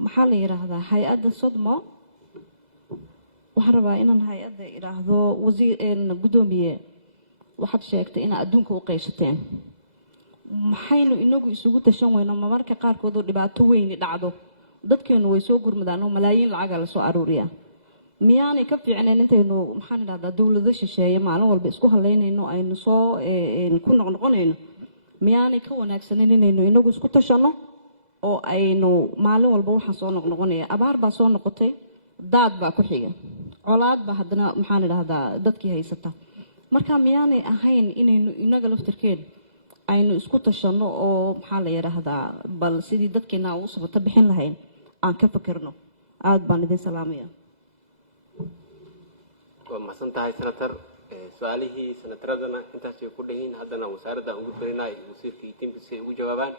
maxaa la yiraahdaa hay'adda Sodmo waxaan rabaa inaan hay'adda iraahdo wasiir gudoomiye waxaad sheegtay in adduunka u qeysateen maxaynu inagu isugu tashan weyno marka qaarkood oo dhibaato weyn dhacdo dadkeenu way soo gurmadaan oo malaayiin lacag la soo aruuriya miyaanay ka fiicneen intaynu maxaan idhahdaa dawladda shisheeye maalin walba isku haleynayno aynu soo ku noqnoqonayno miyaanay ka wanaagsaneyn inaynu inagu isku tashano oo aynu maalin walba waxaan soo noqnoqonaya abaar baa soo noqotay daad baa ku xiga colaad baa haddana maxaan idhahdaa dadkii haysata marka miyaanay ahayn inaynu inaga laftirkeen aynu isku tashano oo maxaa la yiraahdaa bal sidii dadkeena u sabata bixin lahayn aan ka fikirno aad baan idin salaamaya waa mahadsan tahay senator su'aalihii senataradana intaasay ku dhahiin haddana wasaaradda ugu firinay wasiirkii tiimkiisa ay ugu jawaabaan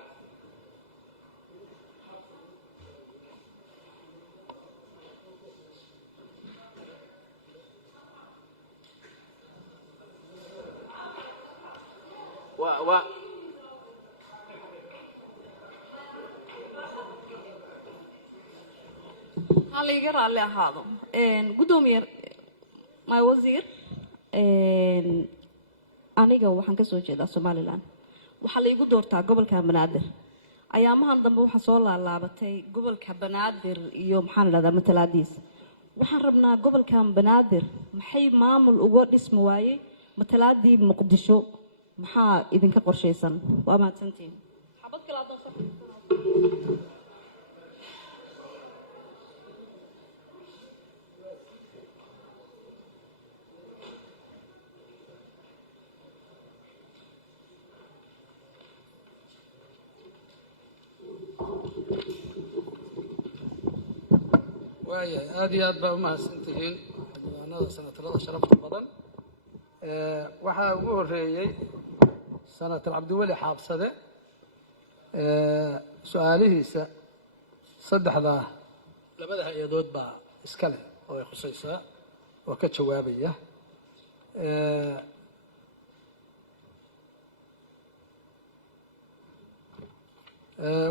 و hal iga raalli ahaado gudoomiye my wasiir aniga waxaan ka soo jeedaa somaliland waxaa la igu doortaa gobolka banaadir ayaamahan dambe waxaa soo laalaabatay gobolka banaadir iyo maxaan idhahdaa matalaadiis waxaan rabnaa gobolkan banaadir maxay maamul uga dhismi waayey matalaadii muqdisho maxaa idinka qorshaysan waa mahadsantihiin xabad kale haddaan soo waayahay aada iyo aad baa umahadsantihiin xildhibaanada senatarada sharafta badan waxaa ugu horeeyey senator cabdiweli xaabsade su-aalihiisa saddexdaa labada hay-adood baa iska leh oo ay khusaysaa oo ka jawaabaya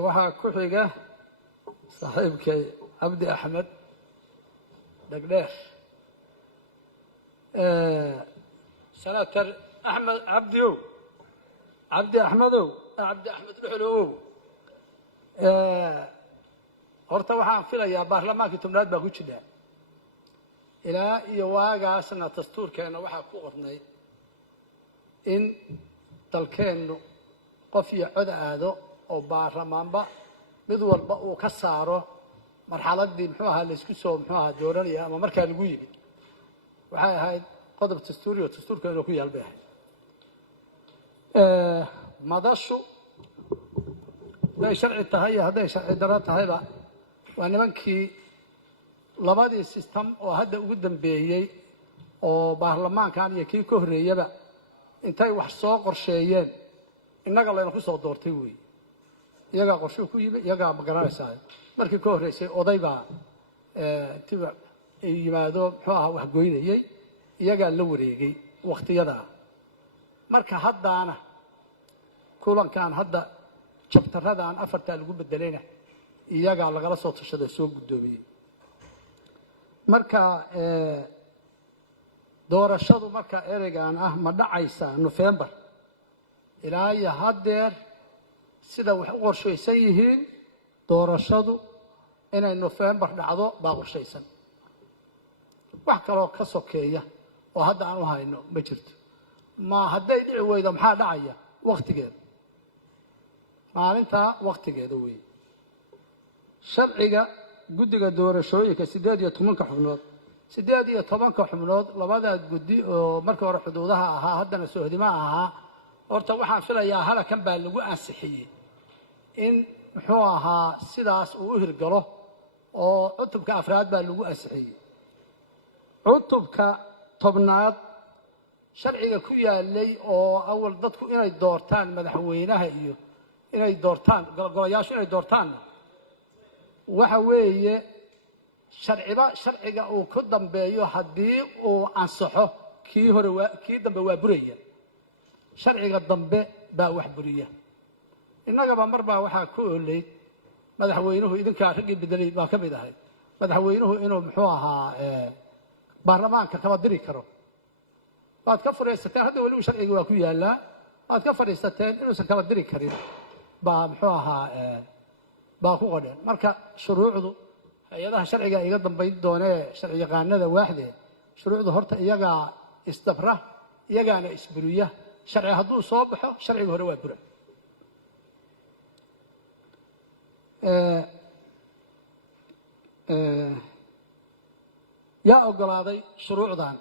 waxaa ku xiga saaxiibkay cabdi axmed dhegdheer senator axmed cabdiow cabdi axmedow cabdi axmed dhuxulowow horta waxaan filayaa baarlamaankii tobnaad baa ku jira ilaa iyo waagaasna dastuurkeenna waxaa ku qornay in dalkeennu qof iyo cod aado oo baarlamaanba mid walba uu ka saaro marxaladii muxuu ahaa laysku soo muxuu ahaa dooranaya ama markaa lagu yimid waxay ahayd qodob dastuuri oo dastuurkeenu ku yaal bay ahayd madashu hadday sharci tahay iyo hadday sharci daro tahayba waa nimankii labadii system oo hadda ugu dambeeyey oo baarlamaankan iyo kii ka horreeyaba intay wax soo qorsheeyeen innaga layna ku soo doortay weeye iyagaa qorshuhu ku yimi iyagaa ma garanaysaa markii ka horreysay oday baa intiba yimaado muxuu ahaa wax goynayey iyagaa la wareegay wakhtiyadaa marka haddaana kulankan hadda jabtaradan afartaa lagu bedelayna iyagaa lagala soo tashada soo guddoomiyey marka doorashadu marka ereygan ah ma dhacaysaa November ilaa iyo haddeer sida wax u qorshaysan yihiin doorashadu inay November dhacdo baa qorshaysan wax kaloo ka sokeeya oo hadda aan u hayno ma jirto ma hadday dhici weydo maxaa dhacaya waqtigeeda maalinta waqtigeeda weeye sharciga guddiga doorashooyinka 18 xubnood 18 xubnood labada guddi oo markii hore xuduudaha ahaa haddana soohdimaha ahaa horta waxaan filayaa halakan baa lagu ansixiyey in muxuu ahaa sidaas uu u hirgalo oo cutubka afraad baa lagu ansixiyey cutubka tobnaad sharciga ku yaalay oo awal dadku inay doortaan madaxweynaha iyo inay doortaan golayaashu inay doortaan waxa weeye sharciga uu ku dambeeyo haddii uu ansaxo kii dambe waa buraya sharciga dambe baa wax buriya innagaba mar baa waxaa ku oolay madaxweynuhu idinkaa raggii bedelay baa ka mid ahay madaxweynuhu inuu muxuu ahaa baarlamaanka kala diri karo waad ka fadhiisateen hadda weliba sharciga waa ku yaallaa waad ka fadhiisateen inuusan kala diri karin baa muxuu ahaa baa ku qadheen marka shuruucdu hay-adaha sharciga iga dambayn doonee sharci yaqaanada waaxdee shuruucdu horta iyagaa isdabra iyagaana isburiya sharci hadduu soo baxo sharciga hore waa bura yaa ogolaaday shuruucdan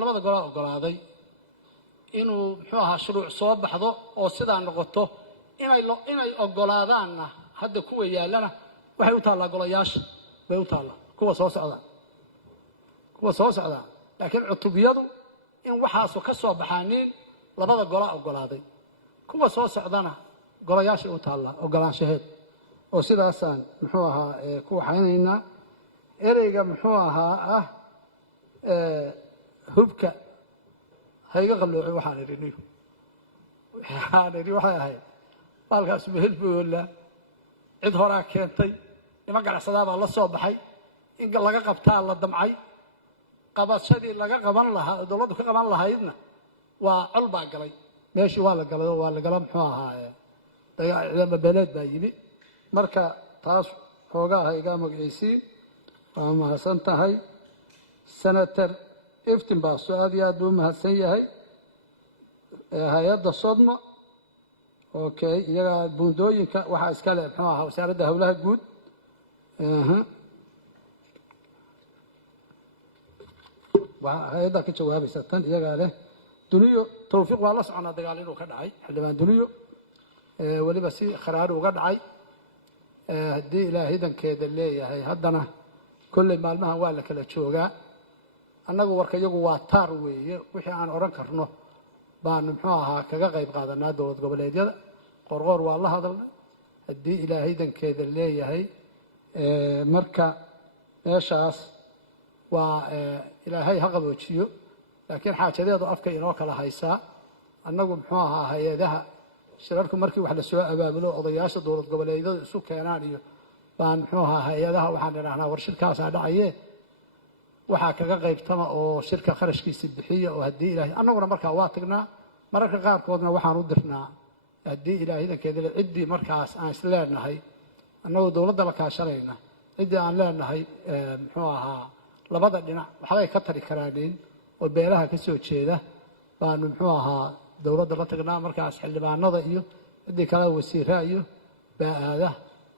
labada golaa ogolaaday inuu muxuu ahaa shuruuc soo baxdo oo sidaa noqoto inay ogolaadaanna hadda kuwa yaallana waxay u taallaa golayaasha bay u taallaa kuwa soo socdaan laakiin cutubyadu in waxaasu ka soo baxaanin labada golaa ogolaaday kuwa soo socdana golayaashay u taallaa ogolaanshaheed oo sidaasaan muxuu ahaa ku waxaynaynaa ereyga muxuu ahaa hubka hayga qalloocin waxaan idhi waxaan idhi waxay ahayd baalkaas mehel buu yoolaa cid horaa keentay niman ganacsadaa baa la soo baxay in laga qabtaa la damcay qabashadii laga qaban lahaa oo dowladdu ka qaban lahaydna waa col baa galay meeshii waa la galay oo waa la gala muxuu ahaaye ciidamo beeleed baa yimi marka taas xoogaa ha igaa magiciisiin waa mahadsan tahay senator iftin baa aad iyo aad buu mahadsan yahay hay-adda sodmo okay iyaga buundooyinka waxaa iska leh muxuu ahaa wasaaradda howlaha guud hay-adda ka jawaabaysa tan iyagaa leh duniyo tawfiiq waa la soconaa dagaal inuu ka dhacay xildhibaan duniyo weliba si kharaari uga dhacay haddii ilaahay idankeeda leeyahay haddana kolley maalmahan waa la kala joogaa annagu warka iyagu waa taar weeye wixii aan odhan karno baanu muxuu ahaa kaga qayb qaadanaa dowlad goboleedyada qorqoor waa la hadalnay haddii ilaahay idankeeda leeyahay marka meeshaas waa ilaahay ha qaboojiyo laakiin xaajadeedu afka inoo kala haysaa annagu muxuu ahaa hay-adaha shirarku markii wax lasoo abaabulo odayaasha dowlad goboleedyadu isu keenaan iyo baan muxuu ahaa hay-adaha waxaan idhahnaa war shirkaasaa dhacaye waxaa kaga qaybtama oo shirka kharashkiisa bixiya oo haddii ilaahay annaguna markaa waa tagnaa mararka qaarkoodna waxaan u dirnaa haddii ilaahay idankeedale ciddii markaas aan is leenahay annagoo dowladda la kaashanayna ciddii aan leenahay muxuu ahaa labada dhinac waxbay ka tari karaanin oo beelaha ka soo jeeda baanu muxuu ahaa dowladda la tagnaa markaas xildhibaanada iyo ciddii kale wasiira iyo baa-aada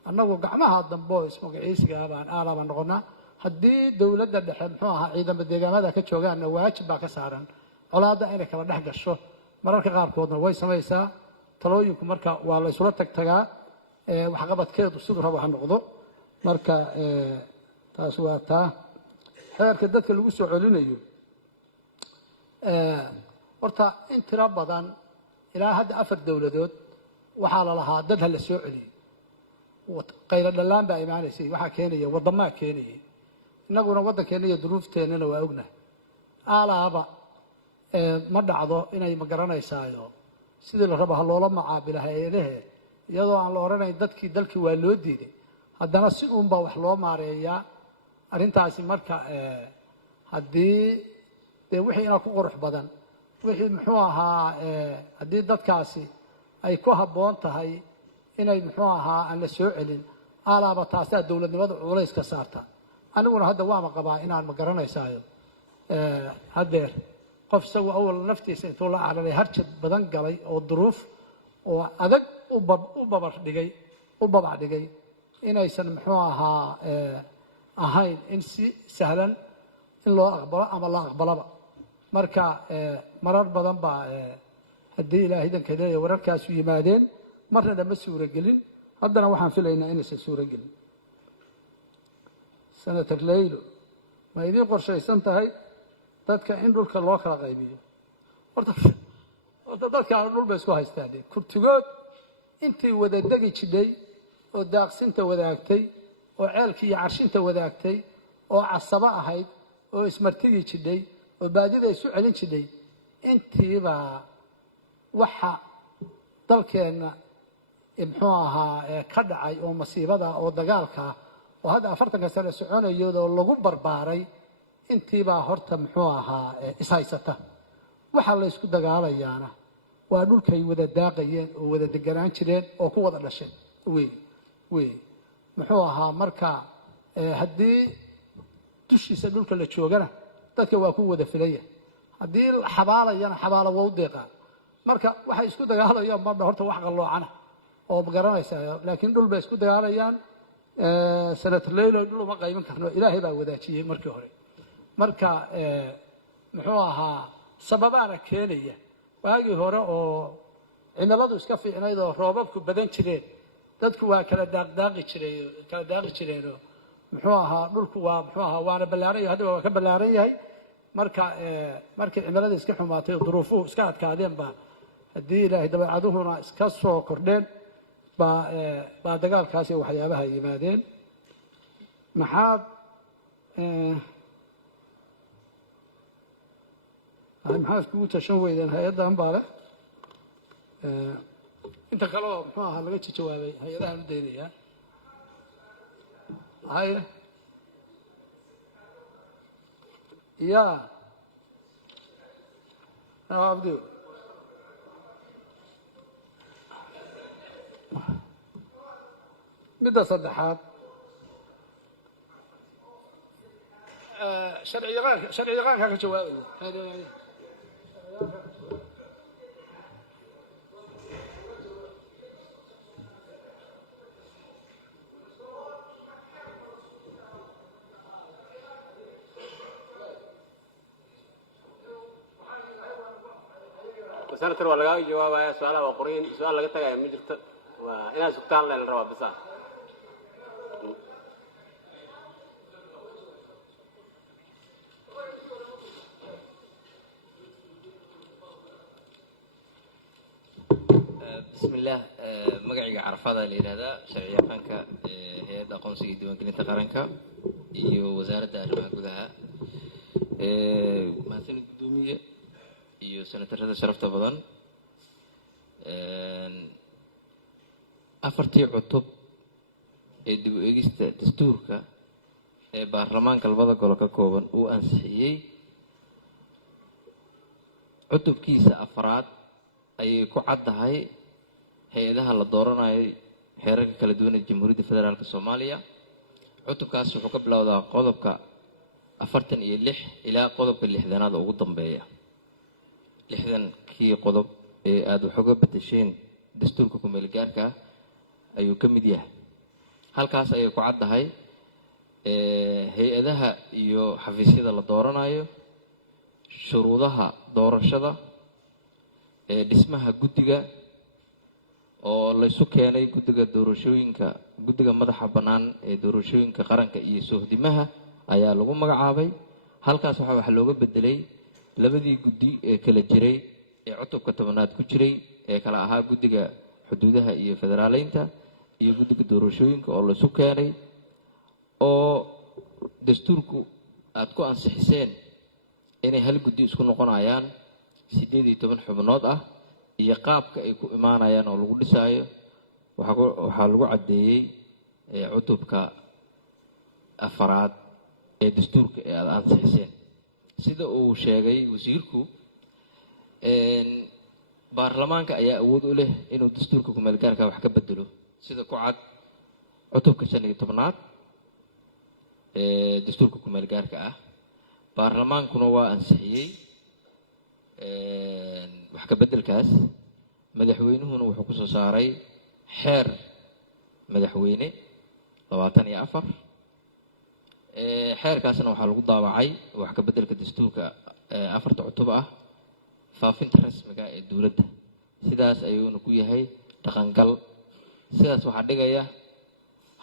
annagu gacmaha dambe oo ismagaciisigaa baan aalaba noqonaa haddii dowladda dhexe muxuu ahaa ciidamo deegaamada ka joogaanna waajib baa ka saaran colaadda inay kala dhex gasho mararka qaarkoodna way samaysaa talooyinku marka waa la isula tagtagaa waxqabadkeedu siduu rabo ha noqdo marka taas waa taa xeerka dadka lagu soo celinayo horta in tiro badan ilaa hadda 4 dowladood waxaa la lahaa dad ha la soo celiyo qaylo dhallaan baa imaanaysay waxaa keenaya waddamaa keenayay innaguna waddankeena iyo duruufteennana waa ognahay aalaaba ma dhacdo inay ma garanaysaayo sidii la rabo ha loola macaabila hay-adahe iyadoo aan la odhanayn dalkii waa loo diiday haddana si uunbaa wax loo maareeyaa arrintaasi marka haddii dee wixii inaa ku qurux badan wixii muxuu ahaa haddii dadkaasi ay ku habboon tahay inay muxuu ahaa aan la soo celin aalaaba taasaa dowladnimada culays ka saarta aniguna hadda waama qabaa inaan ma garanaysaayo haddeer qof isagu awal naftiisa intuu la cararay harjad badan galay oo duruuf oo adag u babac dhigay inaysan muxuu ahaa ahayn in si sahlan in loo aqbalo ama la aqbalaba marka marar badan baa haddii ilaahay idanka leeyahay wararkaasu yimaadeen marna dhama suuragelin haddana waxaan filaynaa inaysan suuragelin senator leylo ma idiin qorshaysan tahay dadka in dhulka loo kala qaybiyo horta dadkaana dhul bay isku haystaan kurtigood intii wada degi jidhay oo daaqsinta wadaagtay oo ceelkii iyo carshinta wadaagtay oo casabo ahayd oo ismartigi jidhay oo baadida isu celin jidhay intiibaa waxa dalkeenna muxuu ahaa ka dhacay oo masiibada oo dagaalka oo hadda 40 sano soconayadoo lagu barbaaray intiibaa horta muxuu ahaa ishaysata waxaa la isku dagaalayaana waa dhulkay wada daaqayeen oo wada deganaan jireen oo ku wada dhasheen wey muxuu ahaa marka haddii dushiisa dhulka la joogana dadka waa ku wada filaya haddii xabaalayana xabaala waa u deeqaa marka waxay isku dagaalayaan marna horta wax qalloocana oo ma garanaysaa laakiin dhul bay isku dagaalayaan senator leylo dhul uma qaybin karno ilaahay baa wadaajiyey markii hore marka muxuu ahaa sababaana keenaya waagii hore oo cimiladu iska fiicnayd oo roobabku badan jireen dadku waa kala daaqi jireenoo muxuu ahaa dhulku waa muxuu ahaa waana ballaaran yahay hadda waa ka ballaaran yahay marka markii cimilada iska xumaatay oo duruufuhu iska adkaadeen baa haddii ilaahay dabeecaduhuna iska soo kordheen baa dagaalkaasi waxyaabaha yimaadeen maxaad iskugu tashan weydeen hay-addan baa leh inta kale oo muxuu ahaa laga jawaabay hay-adahan u daynayaa haye ya abdi midda saddexaad sharci yaqaankaa ka jawaabaya senator waa lagaaga jawaabaya su-aalaha waa qorin su-aal laga tagaya ma jirto waa inaad sugtaan la rabaa bisa بسم الله مقعي عرفاضة لهذا شرعي قانك هي أقونسي ديوان كلينتا قرانكا iyo wasaaradda arrimaha gudaha mahadsanid guddoomiye iyo senatarada sharafta badan afartii cutub ee dib u eegista dastuurka ee baarlamaanka labada golo ka kooban uu ansixiyey cutubkiisa afraad ayay ku caddahay hay-adaha la dooranayo xeerarka kala duwan ee jamhuuriyadda federaalka soomaaliya cutubkaas wuxuu ka bilowdaa qodobka 46 ilaa qodobka 60aad ugu dambeeya 60kii qodob ee aad wax uga bedesheen dastuurka ku meel gaarka ayuu ka mid yahay halkaas ayay ku caddahay hay-adaha iyo xafiisyada la dooranayo shuruudaha doorashada dhismaha guddiga oo la isu keenay guddiga doorashooyinka guddiga madaxa bannaan ee doorashooyinka qaranka iyo sohdimaha ayaa lagu magacaabay halkaas waxa looga bedelay labadii guddi ee kala jiray ee cutubka 10aad ku jiray ee kala ahaa guddiga xuduudaha iyo federaaleynta iyo guddiga doorashooyinka oo la isu keenay oo dastuurku aad ku ansixiseen inay hal guddi isku noqonayaan 18 xubnood ah iyo qaabka ay ku imaanayaan oo lagu dhisaayo waxaa lagu caddeeyey cutubka afraad ee dastuurka ee aad ansixiseen sida uu sheegay wasiirku baarlamaanka ayaa awood u leh inuu dastuurka ku meel gaarka wax ka bedelo sida ku cad cutubka 15aad ee dastuurka ku meel gaarka ah baarlamaankuna waa ansixiyey wax ka bedelkaas madaxweynuhuna wuxuu ku soo saaray xeer madaxweyne 24 xeerkaasna waxaa lagu daawacay wax ka bedelka dastuurka afarta cutub ah faafinta rasmiga ee dowladda sidaas ayuuna ku yahay dhaqangal sidaas waxaa dhigaya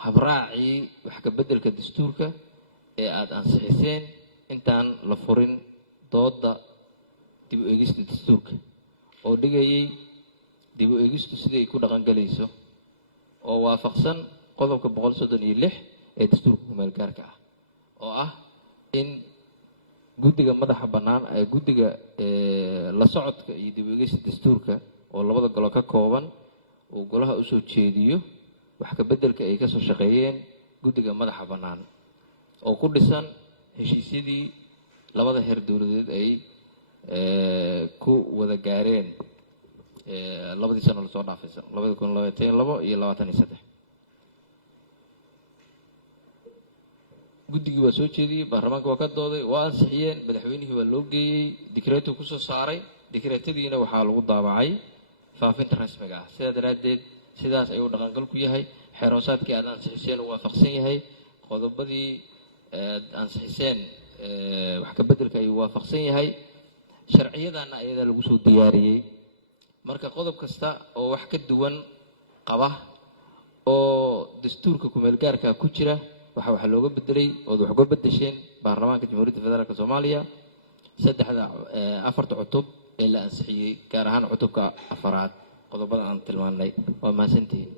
habraacii wax ka bedelka dastuurka ee aad ansixiseen intaan la furin dooda dib u eegista dastuurka oo dhigayay dib u eegistu siday ku dhaqan galayso oo waafaqsan qodobka 136 ee dastuurka ku meel gaarka ah oo ah in guddiga madaxa bannaan ee guddiga la socodka iyo dib u eegista dastuurka oo labada golo ka kooban uu golaha u soo jeediyo wax ka bedelka ay ka soo shaqeeyeen guddiga madaxa bannaan oo ku dhisan heshiisyadii labada heer dowladeed ay ku wada gaareen labadii sano lasoo dhaafaysan 2022 iyo 23 guddigii waa soo jeediyey baarlamaanka waa ka dooday waa ansixiyeen madaxweynihii waa loo geeyey dikreeto ku soo saaray dikreetadiina waxaa lagu daabacay faafinta rasmiga ah sidaa daraaddeed sidaas ayuu dhaqangal ku yahay xeer hoosaadkii aad ansixiseen uu waafaqsan yahay qodobadii aad ansixiseen wax ka bedelka ayuu waafaqsan yahay sharciyadana ayada lagu soo diyaariyey marka qodob kasta oo wax ka duwan qaba oo dastuurka ku meel gaarka ku jira waxa looga bedelay oo wax uga bedesheen baarlamaanka jamhuuriyadda federaalka Soomaaliya afarta cutub ee la ansixiyey gaar ahaan cutubka afraad qodobada aan tilmaanay waa mahadsantihiin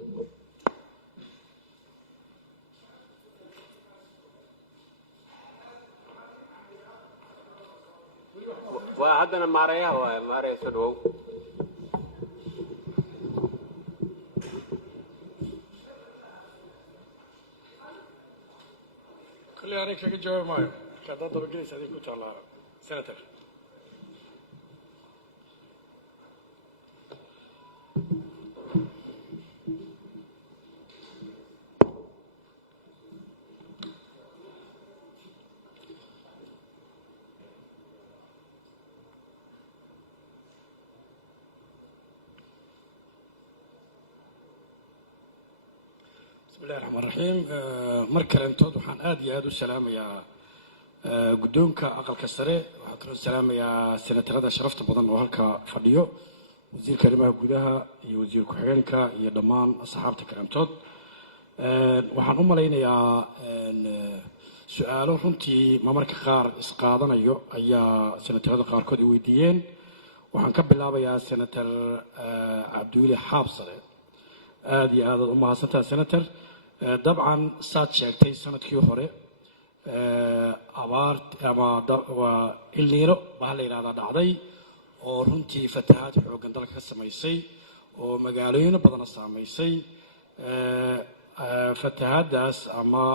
waa haddana maareeyaha waaye maareeya soo dhawow aniga kaga jawaabi maayo marka haddaad dabagelaysa adiga ku taallaa senator. بسم الله الرحمن الرحيم مركل انتود وحان آدي آدو السلام يا قدونك أقل كسرة وحكرا السلام يا سنة هذا شرفت بضن وهلكا فرديو وزير كلمة قدها وزير كحيانك يا دمان أصحابتك انتود وحان لينا يا سؤالو رنتي ما مرك قار إسقاطنا يو يا سنة هذا قار كودي ويديين وحان كبلابا يا سنة عبدولي حافظة آدي هذا أمها سنتر طبعا سات شاكتي سنة كيو هوري أبارت أما الليرو بهالليل هذا دعدي ورنتي فتحات حوجن دلك السمايسي ومقالين بدن السمايسي فتحات داس أما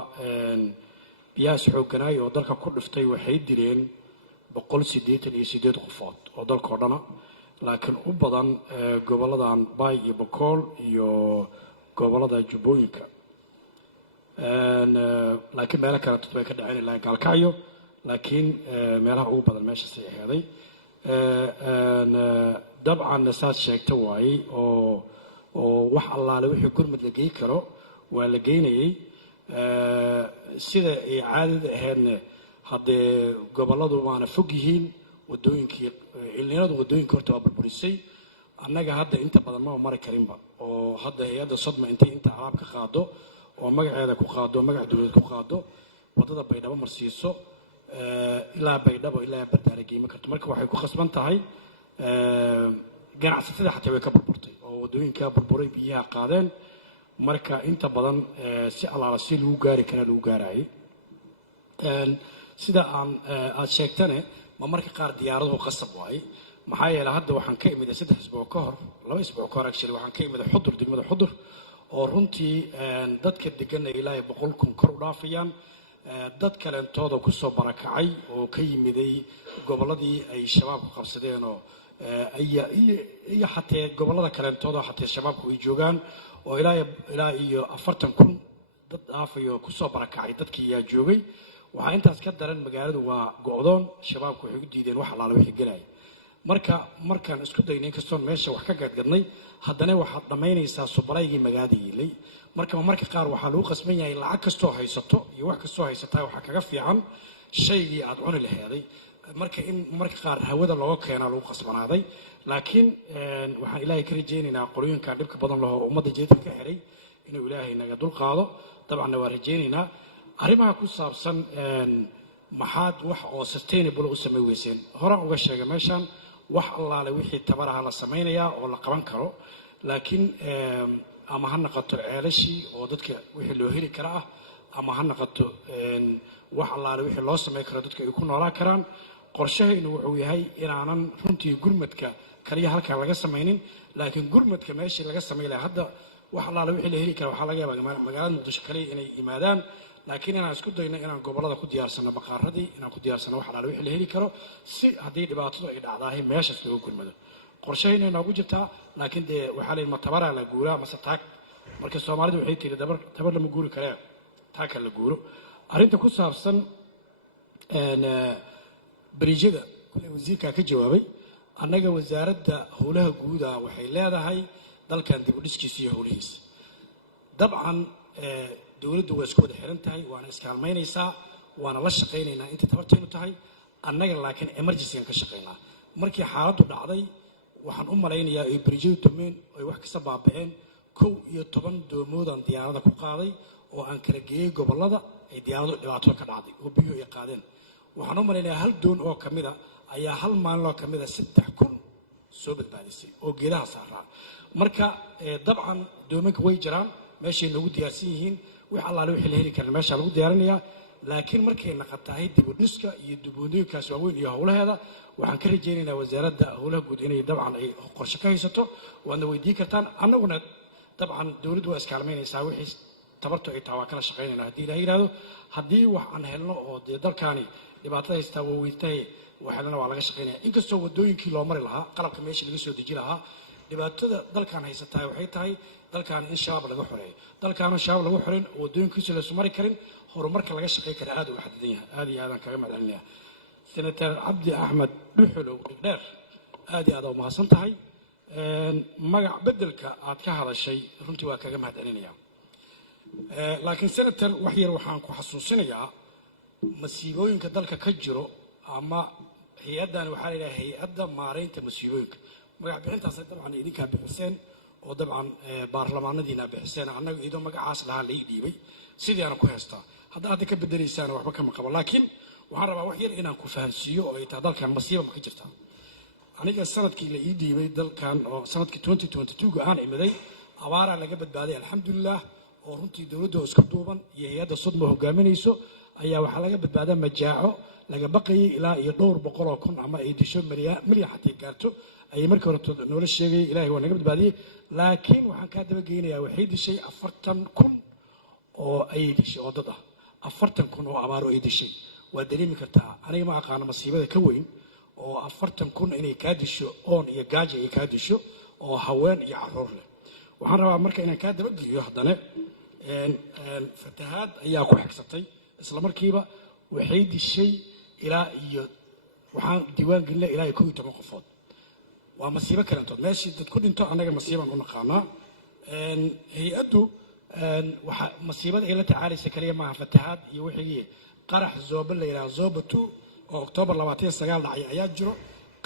بياس حوجناي ودلك كل فتي وحيد ديرين بقول سيديت اللي سيديت غفات ودلك كردنا لكن أبدا قبلدان باي يبكول يو قبلدا جبوينكا لكن ما كانت تبقى دعين لا قال كايو لكن ما لها أبدا ماشي سيء هذي طبعا نسات شيء توعي أو وح الله لو يحكون مثل كي كرو ولا جيني سيدا إعادة هن هذا قبلدا معنا فوقيين ودوينكي اللي نادو ودوين كرتوا بالبوليسي annaga hadda inta badan ma mari karinba oo hadda hay'adda Sodma inta alaab ka qaado oo magaceeda ku qaado magac dawlad ku qaado wadada Baydhabo marsiiso ilaa Baydhabo ilaa Bardaare geeyma karto marka waxay ku khasban tahay ganacsatada xataa way ka burburtay oo wadooyinka burburay biyaha qaadeen marka inta badan si alaala si lagu gaari kara lagu gaarayay sida aad sheegtane ma marka qaar diyaaraduhu qasab waay maxaa yeelay hadda waxaan ka imid 3 isbuuc ka hor 2 isbuuc ka hor actually waxaan ka imid xudur degmada xudur oo runtii dadka degan ilaa 100 kun kor u dhaafayaan dad kaleentooda ku soo barakacay oo ka yimiday goboladii ay shabaabku qabsadeen oo iyo xatee gobolada kaleentooda xatee shabaabku ay joogaan oo ilaa iyo 40 kun dad dhaafayo ku soo barakacay dadkii yaa joogay waxaa intaas ka daran magaaladu waa go'doon shabaabku waxay u diideen wax alaala wixii galay markaan isku daynay kastoon meesha wax ka gadgadnay haddana waxaad dhammaynaysaa subalaygii magaalada yiilay marka qaar waxaa lagu qasban yahay lacag kastoo haysato iyo wax kastoo haysataa waxaa kaga fiican shaygii aad cuni laheeday marka in marka qaar hawada looga keenaa lagu qasbanaaday laakiin waxaan ilaahay ka rajaynaynaa qolooyinkan dhibka badan lahoo ummadda jeedka ka xiray inuu ilaahay naga dul qaado dabcanna waa rajaynaynaa arrimaha ku saabsan maxaad wax oo sustainable u samay weyseen horaan uga sheegay meeshaan wax allaale wixii tabaraha la samaynayaa oo la qaban karo laakiin ama ha noqoto ceelashii oo dadka wixii loo heli kara ah ama ha noqoto wax allaale wixii loo samay karo dadka ay ku noolaan karaan qorshahaynu wuxuu yahay inaanan runtii gurmadka kaliya halkaa laga samaynin laakiin gurmadka meeshii laga samay lahaa hadda wax allaale wixii la heli kara waxaa laga yaabaa magaalada muqdisho kaliya inay yimaadaan laakiin inaan isku dayno inaan gobolada ku diyaarsano baqaaradii inaan ku diyaarsano wax alaale wixii la heli karo si haddii dhibaatadu ay dhacdaahay meeshaas looga gurmado qorshahayna inoogu jirtaa laakiin dee waxaa la yidhi ma tabaraa la guuraa mase taag marka soomaalidu waxay tiri tabar lama guuri karee taagka la guuro arrinta ku saabsan bariijada kule wasiirkaa ka jawaabay annaga wasaaradda howlaha guuda waxay leedahay dalkan dib u dhiskiisa iyo howlihiisa dabcan dowladdu waa isku wada xiran tahay waana iskaalmaynaysaa waana la shaqaynaynaa inta tabartaynu tahay annaga laakiin emergency-gan ka shaqaynaa markii xaaladdu dhacday waxaan u malaynayaa ay bariijadu dumeen ay wax kasta baaba'een 11 doomoodaan diyaarada ku qaaday oo aan kala geeyey gobolada ay diyaaradu dhibaato ka dhacday oo biyo ay qaadeen waxaan u malaynayaa hal doon oo kamida ayaa hal maalin oo kamida 3 kun soo badbaadisay oo geedaha saaraa marka dabcan doomanka way jiraan meeshay noogu diyaarsan yihiin wax allaale wixii la heli kara meesha lagu diyaarinayaa laakiin markay naqatahay dib u dhiska iyo dibwoodooyinkaas waaweyn iyo howlaheeda waxaan ka rajaynaynaa wasaaradda howlaha guud inay dabcan ay qorshe ka haysato waadna weydiin kartaan annaguna dabcan dowladdu waa iskaalmaynaysaa wixii tabartu ay tahay waa kala shaqaynayna haddii ilaah yidhaahdo haddii wax aan helno oo dee dalkaani dhibaatada haystaa waaweyntahay waxelana waa laga shaqaynaya inkastoo wadooyinkii loo mari lahaa qalabka meesha laga soo deji lahaa dhibaatada dalkan haysataa waxay tahay dalkan in shabaab laga xoreeyo dalkaana shabaab lagu xoreyn oo wadooyinkiisa laysu mari karin horumarka laga shaqay kara aad u xadidan yahay aad iyo aadaan kaga mahadcelinaya senator cabdi axmed dhuxulow dhigdheer aad iyo aad u mahadsan tahay magac bedelka aad ka hadashay runtii waa kaga mahadcelinaya laakiin senator wax yar waxaan ku xasuusinayaa masiibooyinka dalka ka jiro ama hay-addan waxaa la yidhaha hay-adda maaraynta masiibooyinka magac bixintaasna dabcan idinkaa bixiseen oo dabcan baarlamaanadiina bixiseen annaga idoo magacaas lahaa la ii dhiibay sidii aana ku heystaa hadda ka bedelaysaana waxba kama qabo laakiin waxaan rabaa wax yar inaan ku fahansiiyo oo ay tahay dalkan masiiba ma ka jirtaa aniga sanadkii la ii dhiibay dalkan oo sanadkii 2022 aan imiday abaaraa laga badbaaday alxamdulilah oo runtii dowladda oo iska duuban iyo hay-adda sudma hogaaminayso ayaa waxaa laga badbaadaa majaaco laga baqayay ilaa iyo dhowr boqol oo kun ama ay disho milyan xatii gaarto ayay markii hore noola sheegay ilaahay waa naga badbaadiyey laakiin waxaan kaa daba geynayaa waxay dishay 40 kun oo ayay dishay oo dad ah 40 kun oo abaaro ay dishay waa dareemi kartaa aniga ma aqaano masiibada ka weyn oo 40 kun inay kaa disho oon iyo gaajo ay kaa disho oo haween iyo caruur leh waxaan rabaa marka inaan kaa daba geeyo haddana fatahaad ayaa ku xigsatay isla markiiba waxay dishay ilaa iyo waxaan diiwaan gelinay ilaa iyo 11 qofood waa masiibo kalantood meeshii dad ku dhinto annaga masiibaan u naqaanaa hay-addu waxa masiibada ay la tacaalaysa kaliya maaha fatahaad iyo wixii qarax zoobe la yidhaha zooba 2 oo oktoobar 29 dhacay ayaa jiro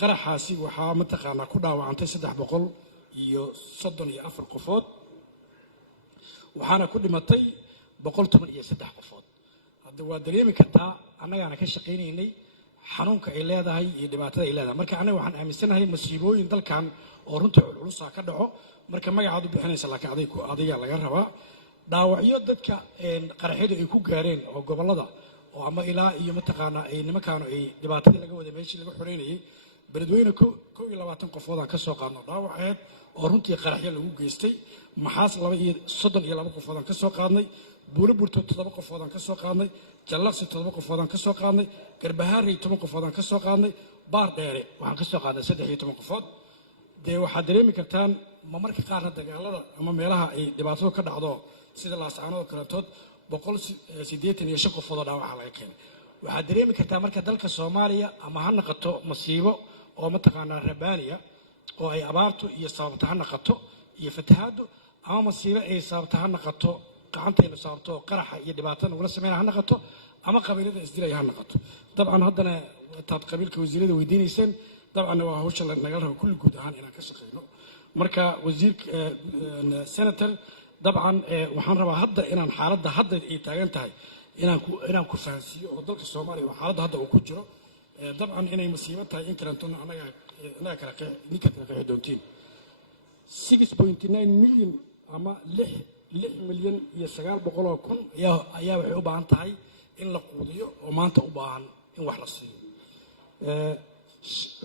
qaraxaasi waxaa mataqaanaa ku dhaawacantay 334 qofood waxaana ku dhimatay 113 qofood hadda waa dareemi kartaa annagaana ka shaqaynaynay xanuunka ay leedahay iyo dhibaatada ay leedahay marka anaga waxaan aaminsanahay masiibooyin dalkan oo runtii culculusa ka dhaco marka magacaad u bixinaysa laakiin adiga laga rabaa dhaawacyo dadka qaraxyadu ay ku gaareen oo gobollada oo ama ilaa iyo mataqaanaa ay nimankaanu ay dhibaatadii laga waday meeshii laga xoreynayay beledweyne 22 qofoodaan ka soo qaadno dhaawaceed oo runtii qaraxyo lagu geystay maxaas 32 qofoodaan ka soo qaadnay buulo burto 7 qofoodaan ka soo qaadnay jallaqsi 7 qofoodaan ka soo qaadnay garbahaarey 10 qofoodaan ka soo qaadnay baar dheere waxaan ka soo qaadnay 13 qofood dee waxaad dareemi kartaan ma marka qaarna dagaalada ama meelaha ay dhibaatadu ka dhacdo sida laascaanood kalantood 185 qofood oo dhaawaca laga keenay waxaad dareemi kartaa marka dalka soomaaliya ama ha naqato masiibo oo mataqaanaa rabaaniya oo ay abaartu iyo sababta ha naqato iyo fatahaadu ama masiibo ay sababta ha naqato gacantaynu sababto qaraxa iyo dhibaatada nagula sameynaya ha naqato ama qabiilada isdilaya ha naqato dabcan haddana taad qabiilka wasiirada weydiinayseen dabcanna waa hawsha naga rabo kulli guud ahaan inaan ka shaqeyno marka wasiirka senator dabcan waxaan rabaa hadda inaan xaaladda hadda ay taagan tahay inaan ku fahansiiyo oo dalka soomaaliya oo xaaladda hadda uu ku jiro dabcan inay masiibo tahay in kalentona ninka kala qeexi doontiin 6.9 milyan ama 6 milyan iyo 900 kun ayaa waxay u baahan tahay in la quudiyo oo maanta u baahan in wax la siiyo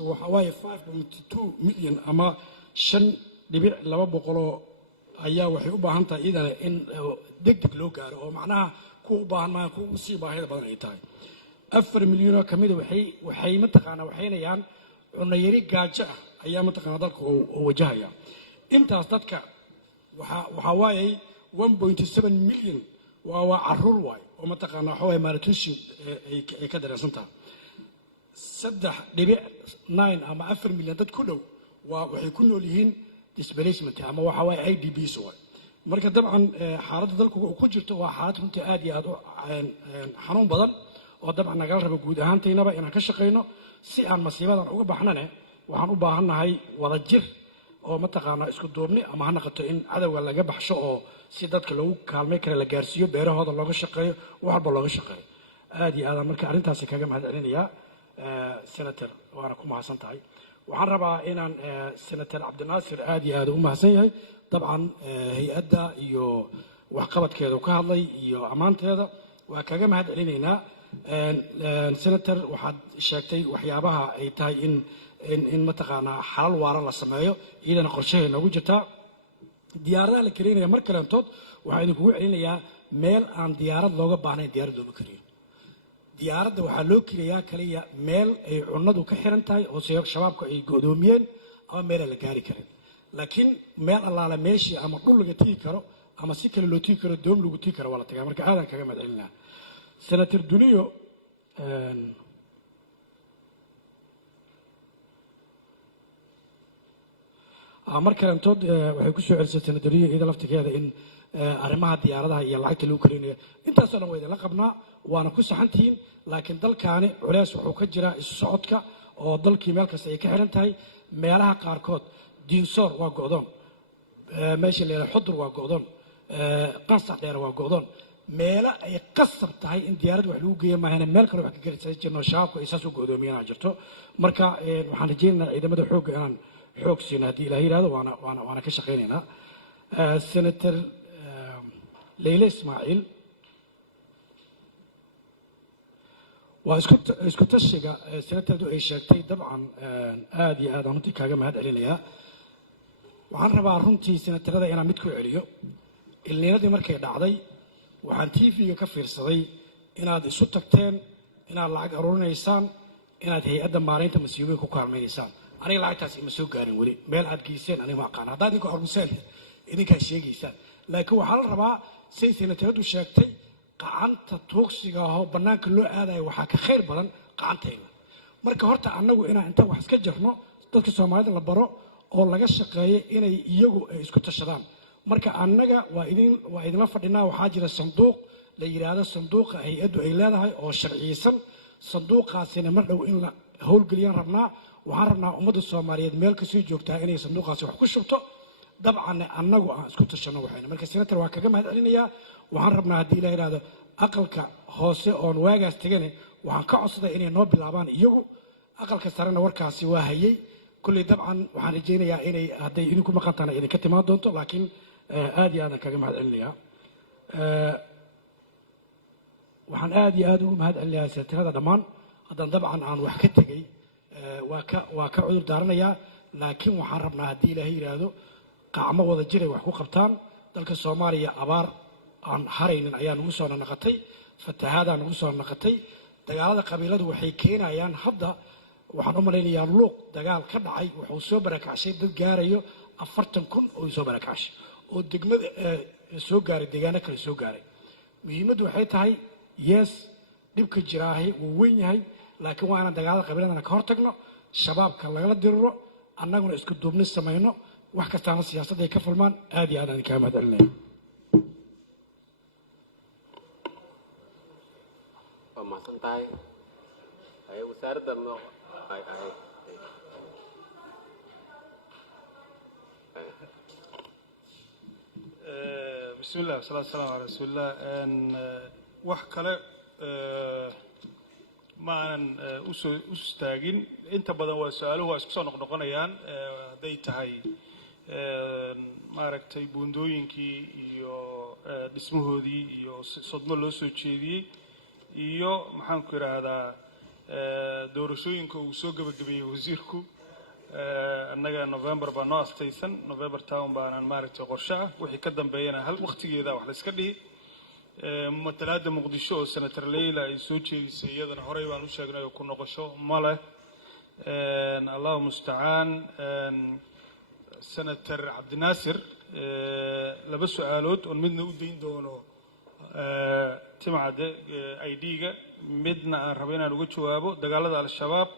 waxa waaye 5.2 milyan ama 5.2 ayaa waxay u baahan tahay iyadana in degdeg loo gaaro oo macnaha kuwa u baahan maahan kuwa ugu sii baahida badan ay tahay 4 milyanoo ka mida waxay mataqaanaa waxaynayaan cunayari gaajo ah ayaa mataqaanaa dalka oo wajahaya intaas dadka waxaa waayay 1.7 milyan waa caruur waay oo mataqaanaa waxa waaye malnutrition ay ka dareensan tahay 3.9 ama 4 milyan dad ku dhow waxay ku nool yihiin displacement ama waxa waaye IDPs waay marka dabcan xaaladda dalku ku jirto waa xaalad runtii aad iyo aad u xanuun badan oo dabcan nagala rabo guud ahaantaynaba inaan ka shaqayno si aan masiibadan uga baxnane waxaan u baahannahay wada jir oo mataqaanaa isku duubni ama ha naqato in cadowga laga baxsho oo si dadka loogu kaalmay kale la gaarsiiyo beerahooda looga shaqeeyo wax walba looga shaqeeyo aad iyo aadaan marka arrintaasi kaga mahadcelinayaa senator waana ku mahadsan tahay waxaan rabaa inaan senator cabdinaasir aad iyo aad u mahadsan yahay dabcan hay-adda iyo waxqabadkeeda ka hadlay iyo ammaanteeda waa kaga mahad celinaynaa senator waxaad sheegtay waxyaabaha ay tahay in mataqaanaa xalal waara la sameeyo iyadana qorshahay noogu jirtaa diyaaradaha la keenaya mar kalentood waxaa idinkugu celinayaa meel aan diyaarad looga baahnayn diyaarad looma kariyo diyaaradda waxaa loo kiriyaa kaliya meel ay cunnadu ka xiran tahay oo shabaabku ay go'doomiyeen ama meel aan la gaari karin laakiin meel allaala meeshii ama dhul laga tigi karo ama si kale loo tigi karo doom lagu tigi karo waa la tagaa marka aadaan kaga mahadcelinaa senator duniyo mar kalentood waxay ku soo celisay senatoriyo iyada laftigeeda in arrimaha diyaaradaha iyo lacagta lagu karinayo intaasoo dhan waa idinla qabnaa waana ku saxantihiin laakiin dalkaani culeys wuxuu ka jiraa isu socodka oo dalkii meel kasta ay ka xiran tahay meelaha qaarkood diinsoor waa go'doon meesha la yidhaha xudur waa go'doon qansax dheer waa go'doon meelo ay qasab tahay in diyaarad wax lagu geeya maahane meel kale wax ka geli jirno shabaabku ay saas u go'doomiyaan jirto marka waxaan rajaynaynaa ciidamada xoogga inaan xoog siino haddii ilaah yidhahdo waana ka shaqaynaynaa senator leyle ismaaciil waa isku tashiga senatardu ay sheegtay dabcan aad iyo aad aan runtii kaaga mahad celinayaa waxaan rabaa runtii senatarada inaan mid ku celiyo ilniinadii markay dhacday waxaan tv-ga ka fiirsaday inaad isu tagteen inaad lacag aruurinaysaan inaad hay-adda maaraynta masiibooyinka ku kaalmaynaysaan aniga lacagtaas ima soo gaarin weli meel aad geyseen aniga ma aqaan haddaad idinka hormiseen idinkaa sheegaysaan laakiin waxaa la rabaa say senataradu sheegtay qacanta tuugsiga ahoo bannaanka loo aadayo waxaa ka khayr badan qacantayna marka horta annagu inaan intaan wax iska jarno dadka soomaalida la baro oo laga shaqeeyo inay iyagu ay isku tashadaan marka annaga waa idinla fadhinaa waxaa jira sanduuq la yidhaahdo sanduuqa hay-addu ay leedahay oo sharciyeysan sanduuqaasina mar dhow in la howlgeliyaan rabnaa waxaan rabnaa ummadda soomaaliyeed meel kasoo joogtaa inay sanduuqaasi wax ku shubto dabcanne annagu aan isku tashanno waxayna marka senator waa kaga mahad celinayaa waxaan rabnaa haddii la yidhaahdo aqalka hoose oon waagaas tegane waxaan ka codsaday inay noo bilaabaan iyagu aqalka sarena warkaasi waa hayay kulley dabcan waxaan rajaynayaa inay hadday idinku maqantaana idinka timaan doonto laakiin aad iyo aadaan kaga mahad celinayaa waxaan aad iyo aad ugu mahad celinayaa senatarada dhammaan haddaan dabcan aan wax ka tegey waa ka cudur daaranayaa laakiin waxaan rabnaa haddii ilaahay yidhaahdo qacmo wada jiray wax ku qabtaan dalka soomaaliya abaar aan haraynin ayaa nagu soo naqatay fatahaadaan nagu soo naqatay dagaalada qabiiladu waxay keenayaan hadda waxaan u malaynayaa luuq dagaal ka dhacay wuxuu soo barakacshay dad gaarayo 40,000 oo soo barakacshay oo degmada soo gaaray deegaano kale soo gaaray muhiimaddu waxay tahay yes dhibka jiraahay wuu weyn yahay laakiin waa inaan dagaalada qabiiladana ka hortagno shabaabka lagala diriro annaguna isku duubni samayno wax kastaana siyaasadda ay ka fulmaan aad iyo aad aan kaa mahad celinaya waa mahadsan tahay wasaaradda بسم الله والصلاة والسلام على رسول الله wax kale ma aan u istaagin inta badan waa su'aaluhu waa isku soo noqnoqonayaan hadday tahay maaragtay buundooyinkii iyo dhismahoodii iyo sodmo loo soo jeediyey iyo maxaan ku yiraahdaa doorashooyinka uu soo gabagabeeyey wasiirku annaga November baa noo astaysan November town baan maaragtay qorshe ah wixii ka dambeeyana hal waqtigeeda wax la iska dhihi matalaada muqdisho oo senator Leila ay soo jeedisay iyadana horey baan u sheegnay oo ku noqosho male Allahu musta'an senator Cabdinaasir laba su'aalood oo midna u deyn doono timcade ID-ga midna aan rabo inaan uga jawaabo dagaalada al-shabaab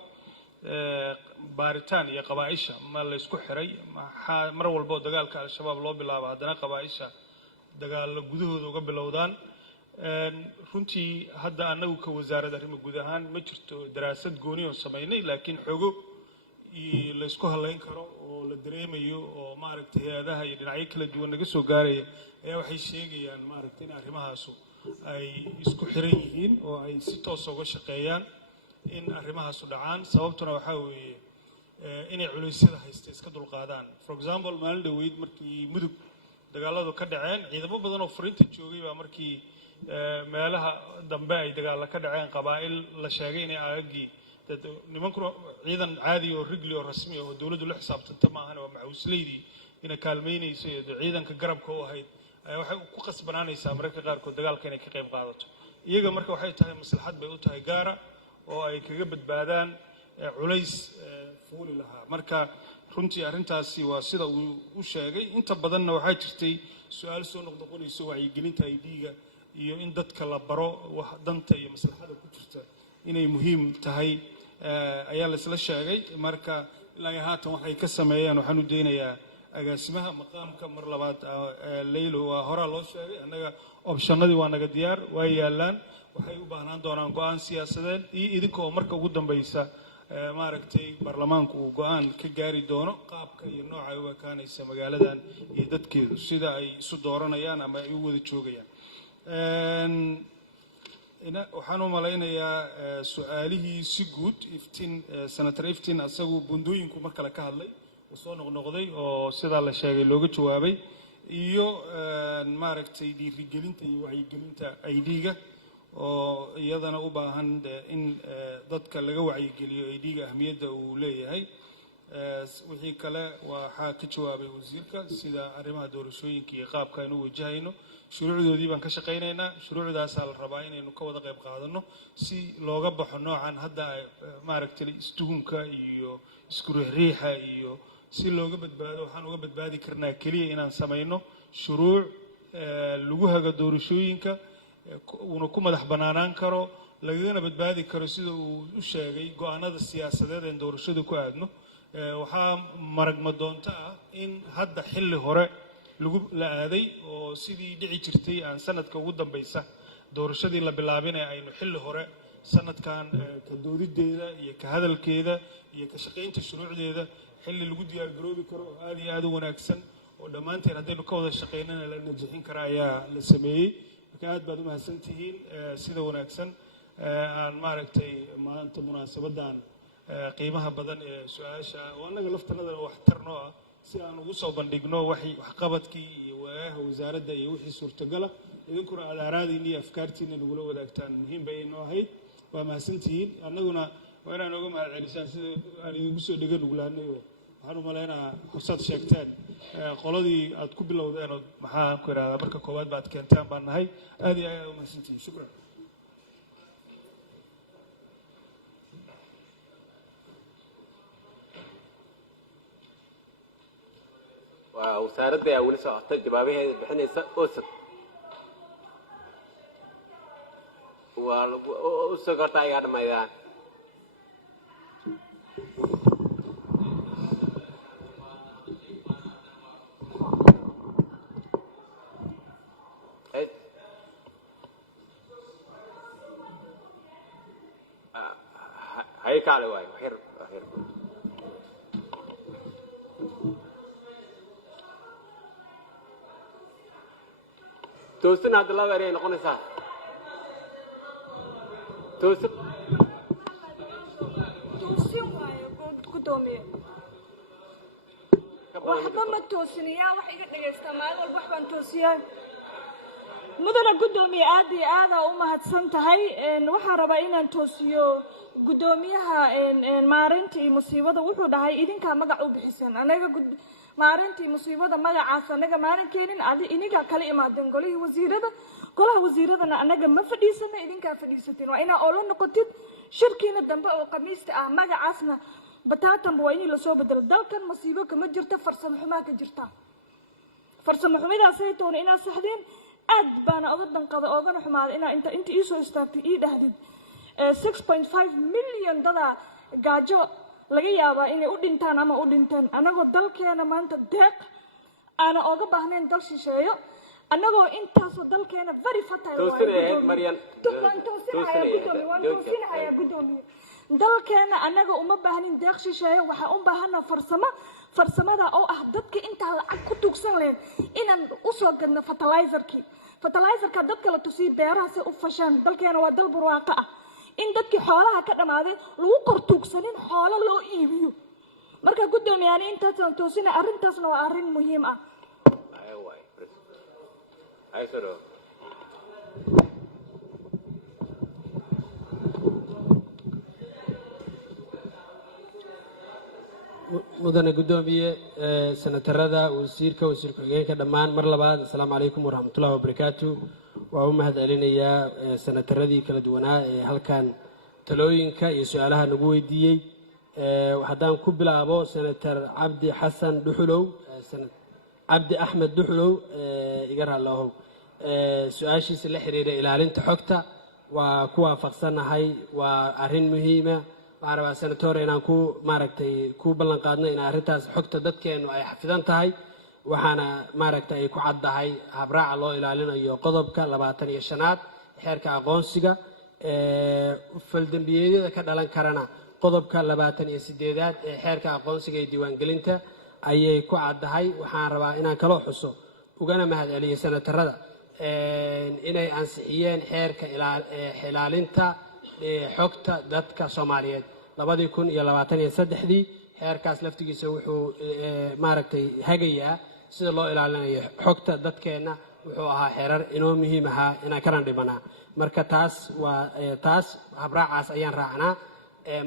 baaritaan iyo qabaaisha ma la isku xiray mar walba dagaalka al-shabaab loo bilaabo haddana qabaaisha dagaal gudahooda uga bilowdaan runtii hadda anagu ka wasaaradda arrimaha guud ahaan ma jirto daraasad gooni oo sameynay laakiin xogo la isku haleyn karo oo la dareemayo oo maaragtay hay'adaha iyo dhinacyo kala duwan naga soo gaaraya ayaa waxay sheegayaan maaragtay in arrimahaasu ay isku xiran yihiin oo ay si toos uga shaqeeyaan in arrimahaasu dhacaan sababtuna waxaa weeye inay culeysyada haysta iska dulqaadaan for example maalin dhaweyd markii mudug dagaaladu ka dhaceen ciidamo badan oo furinta joogay baa markii meelaha dambe ay dagaal ka dhaceen qabaa'il la sheegay inay aagii nimankuna ciidan caadi oo rigli oo rasmi oo dawladdu la xisaabtanta ma ahan oo macawisleydii ina kaalmeynayso iyo ciidanka garabka u ahayd waxay ku qasbanaanaysaa mararka qaarkood dagaalka inay ka qayb qaadato iyaga marka waxay tahay maslaxad bay u tahay gaara oo ay kaga badbaadaan culays fuuli lahaa marka runtii arrintaasi waa sida uu u sheegay inta badanna waxaa jirtay su-aal soo noqnoqonayso wacyigelinta ID-ga iyo in dadka la baro wax danta iyo maslaxada ku jirta inay muhiim tahay ayaa la isla sheegay marka ilaa haatan waxay ka sameeyeen waxaan u deenayaa agaasimaha maqaamka mar labaad leylo waa horaa loo sheegay annaga optionadii waa naga diyaar waa yaalaan waxay u baahnaan doonaan go-aan siyaasadeed iyo idinka oo marka ugu dambaysa maaragtay baarlamaanku uu go-aan ka gaari doono qaabka iyo nooca ay u ekaanaysa magaaladan iyo dadkeedu sida ay isu dooranayaan ama ay u wada joogayaan waxaan u malaynayaa su-aalihii si guud senator iftin asagu bundooyinku mar kale ka hadlay soo noqnoqday oo sidaa la sheegay looga jawaabay iyo maaragtay dhiirigelinta iyo wacyigelinta ID-ga oo iyadana u baahan in dadka laga wacyigeliyo ID-ga ahmiyadda uu leeyahay wixii kale waxaa ka jawaabay wasiirka sida arrimaha doorashooyinka iyo qaabka aynu wajahayno shuruucdoodii baan ka shaqaynaynaa shuruucdaasaa la rabaa inaynu ka wada qayb qaadano si looga baxo noocan hadda maaragtay istuhumka iyo isku riixriixa iyo si looga badbaado waxaan uga badbaadi karnaa keliya inaan samayno shuruuc lagu hago doorashooyinka uuna ku madax bannaanaan karo lagagana badbaadi karo sida uu u sheegay go-aanada siyaasadeed een doorashada ku aadno waxaa maragma doonto ah in hadda xilli hore la aaday oo sidii dhici jirtay aan sanadka ugu dambaysa doorashadii la bilaabinay aynu xilli hore sanadkan ka doodideeda iyo ka hadalkeeda iyo ka shaqaynta shuruucdeeda xilli lagu diyaar garoobi karo oo aad iyo aad u wanaagsan oo dhammaanteen haddaynu ka wada shaqaynana la najixin kara ayaa la sameeyey marka aad baad u mahadsantihiin sida wanaagsan aan maaragtay maanta munaasabadan qiimaha badan ee su-aasha oo annaga laftanada waxtarnoo ah si aan ugu soo bandhigno waxqabadkii iyo waayaha wasaaradda iyo wixii suurtagala idinkuna aad aaraadiina iyo afkaartiina nagula wadaagtaan muhiim bay inoo ahayd waa mahadsantihiin annaguna waa inaan oga mahad celisaan sida aan idinku soo dhega nuglaanay oo waxaan u maleynayaa horsaad sheegteen qoladii aad ku bilowdeen oo maxaan ku idhahdaa marka koowaad baad keentaan baan nahay aad iyo aad u mahadsantihiin shukran wasaaradda ayaa weli socota jawaabaheeda bixinaysa osog waa usog horta ayaa dhammaydaan hay kaale waayo waxyar toosin hadda laba eray noqonaysaa toosin waayo gudoomiye waxba ma toosinayaa wax iga dhagaystaa maalin walba wax baan toosiyaa mudana gudoomiye aad iyo aada u mahadsan tahay waxaan rabaa inaan toosiyo gudoomiyaha maareynta iyo musiibada wuxuu dhahay idinkaa magac u bixisan anaga maareyntii musiibada magacaas anaga maaran keenin iniga kala imaadeen golihii wasiirada golaha wasiiradana anaga ma fadhiisana idinkaa fadhiisateen waa inaa oola noqotid shirkiina dambe oo khamiista ah magacaasna bataatanba waa inii lasoo bedelo dalkan musiibo kama jirto farsamo xumaa ka jirta farsamo xumidaasay toona inaa saxdeen aad baana oga danqada oogana xumaada inaa inta iisoo istaagtay ii dhahdid 6.5 milyan dada gaajo laga yaabaa inay u dhintaan ama u dhinteen anagoo dalkeena maanta deeq aana oga baahnayn dal shisheeyo anagoo intaasoo dalkeena very fertile waan gudoomiye dalkeena anaga uma baahnin deeq shisheeyo waxaa u baahana farsamada oo ah dadka intaa lacag ku tuugsan lahayd inaan usoo gadno fertilizerka dadka la tusiyo beerahaasay u fashaan dalkeena waa dal barwaaqo ah in dadkii xoolaha ka dhamaaday lagu kor tuugsanin xoolo loo iibiyo marka gudoomiye ani intaasaan toosina arrintaasna waa arrin muhiim ah mudane guddoomiye senatarada wasiirka wasiir ku-xigeenka dhammaan mar labaad assalaamu calaykum waraxmatullahi wabarakaatu waa u mahad celinayaa senataradii kala duwanaa ee halkan talooyinka iyo su-aalaha nagu weydiiyey haddaan ku bilaabo senator cabdi xasan dhuxulow cabdi axmed dhuxulow iga raallohow su-aashiisa la xiriira ilaalinta xogta waa ku waafaqsanahay waa arrin muhiima waxaan rabaa senatore inaan ku maaragtay ku ballan qaadno in arrintaas xogta dadkeenu ay xafidan tahay waxaana maaragtay ay ku caddahay habraaca loo ilaalinayo qodobka 25aad xeerka aqoonsiga faldambiyeedyada ka dhalan karana qodobka 28aad ee xeerka aqoonsiga iyo diiwaangelinta ayay ku caddahay waxaan rabaa inaan kaloo xuso ugana mahad celiyo senatarada inay ansixiyeen xeerka ilaalinta xogta dadka Soomaaliyeed 2023 xeerkaas laftigiisa wuxuu maaragtay hagayaa sida loo ilaalinayo xogta dadkeena wuxuu ahaa xeerar inoo muhiim ahaa inaan kana dhimanaa marka taas habraacaas ayaan raacnaa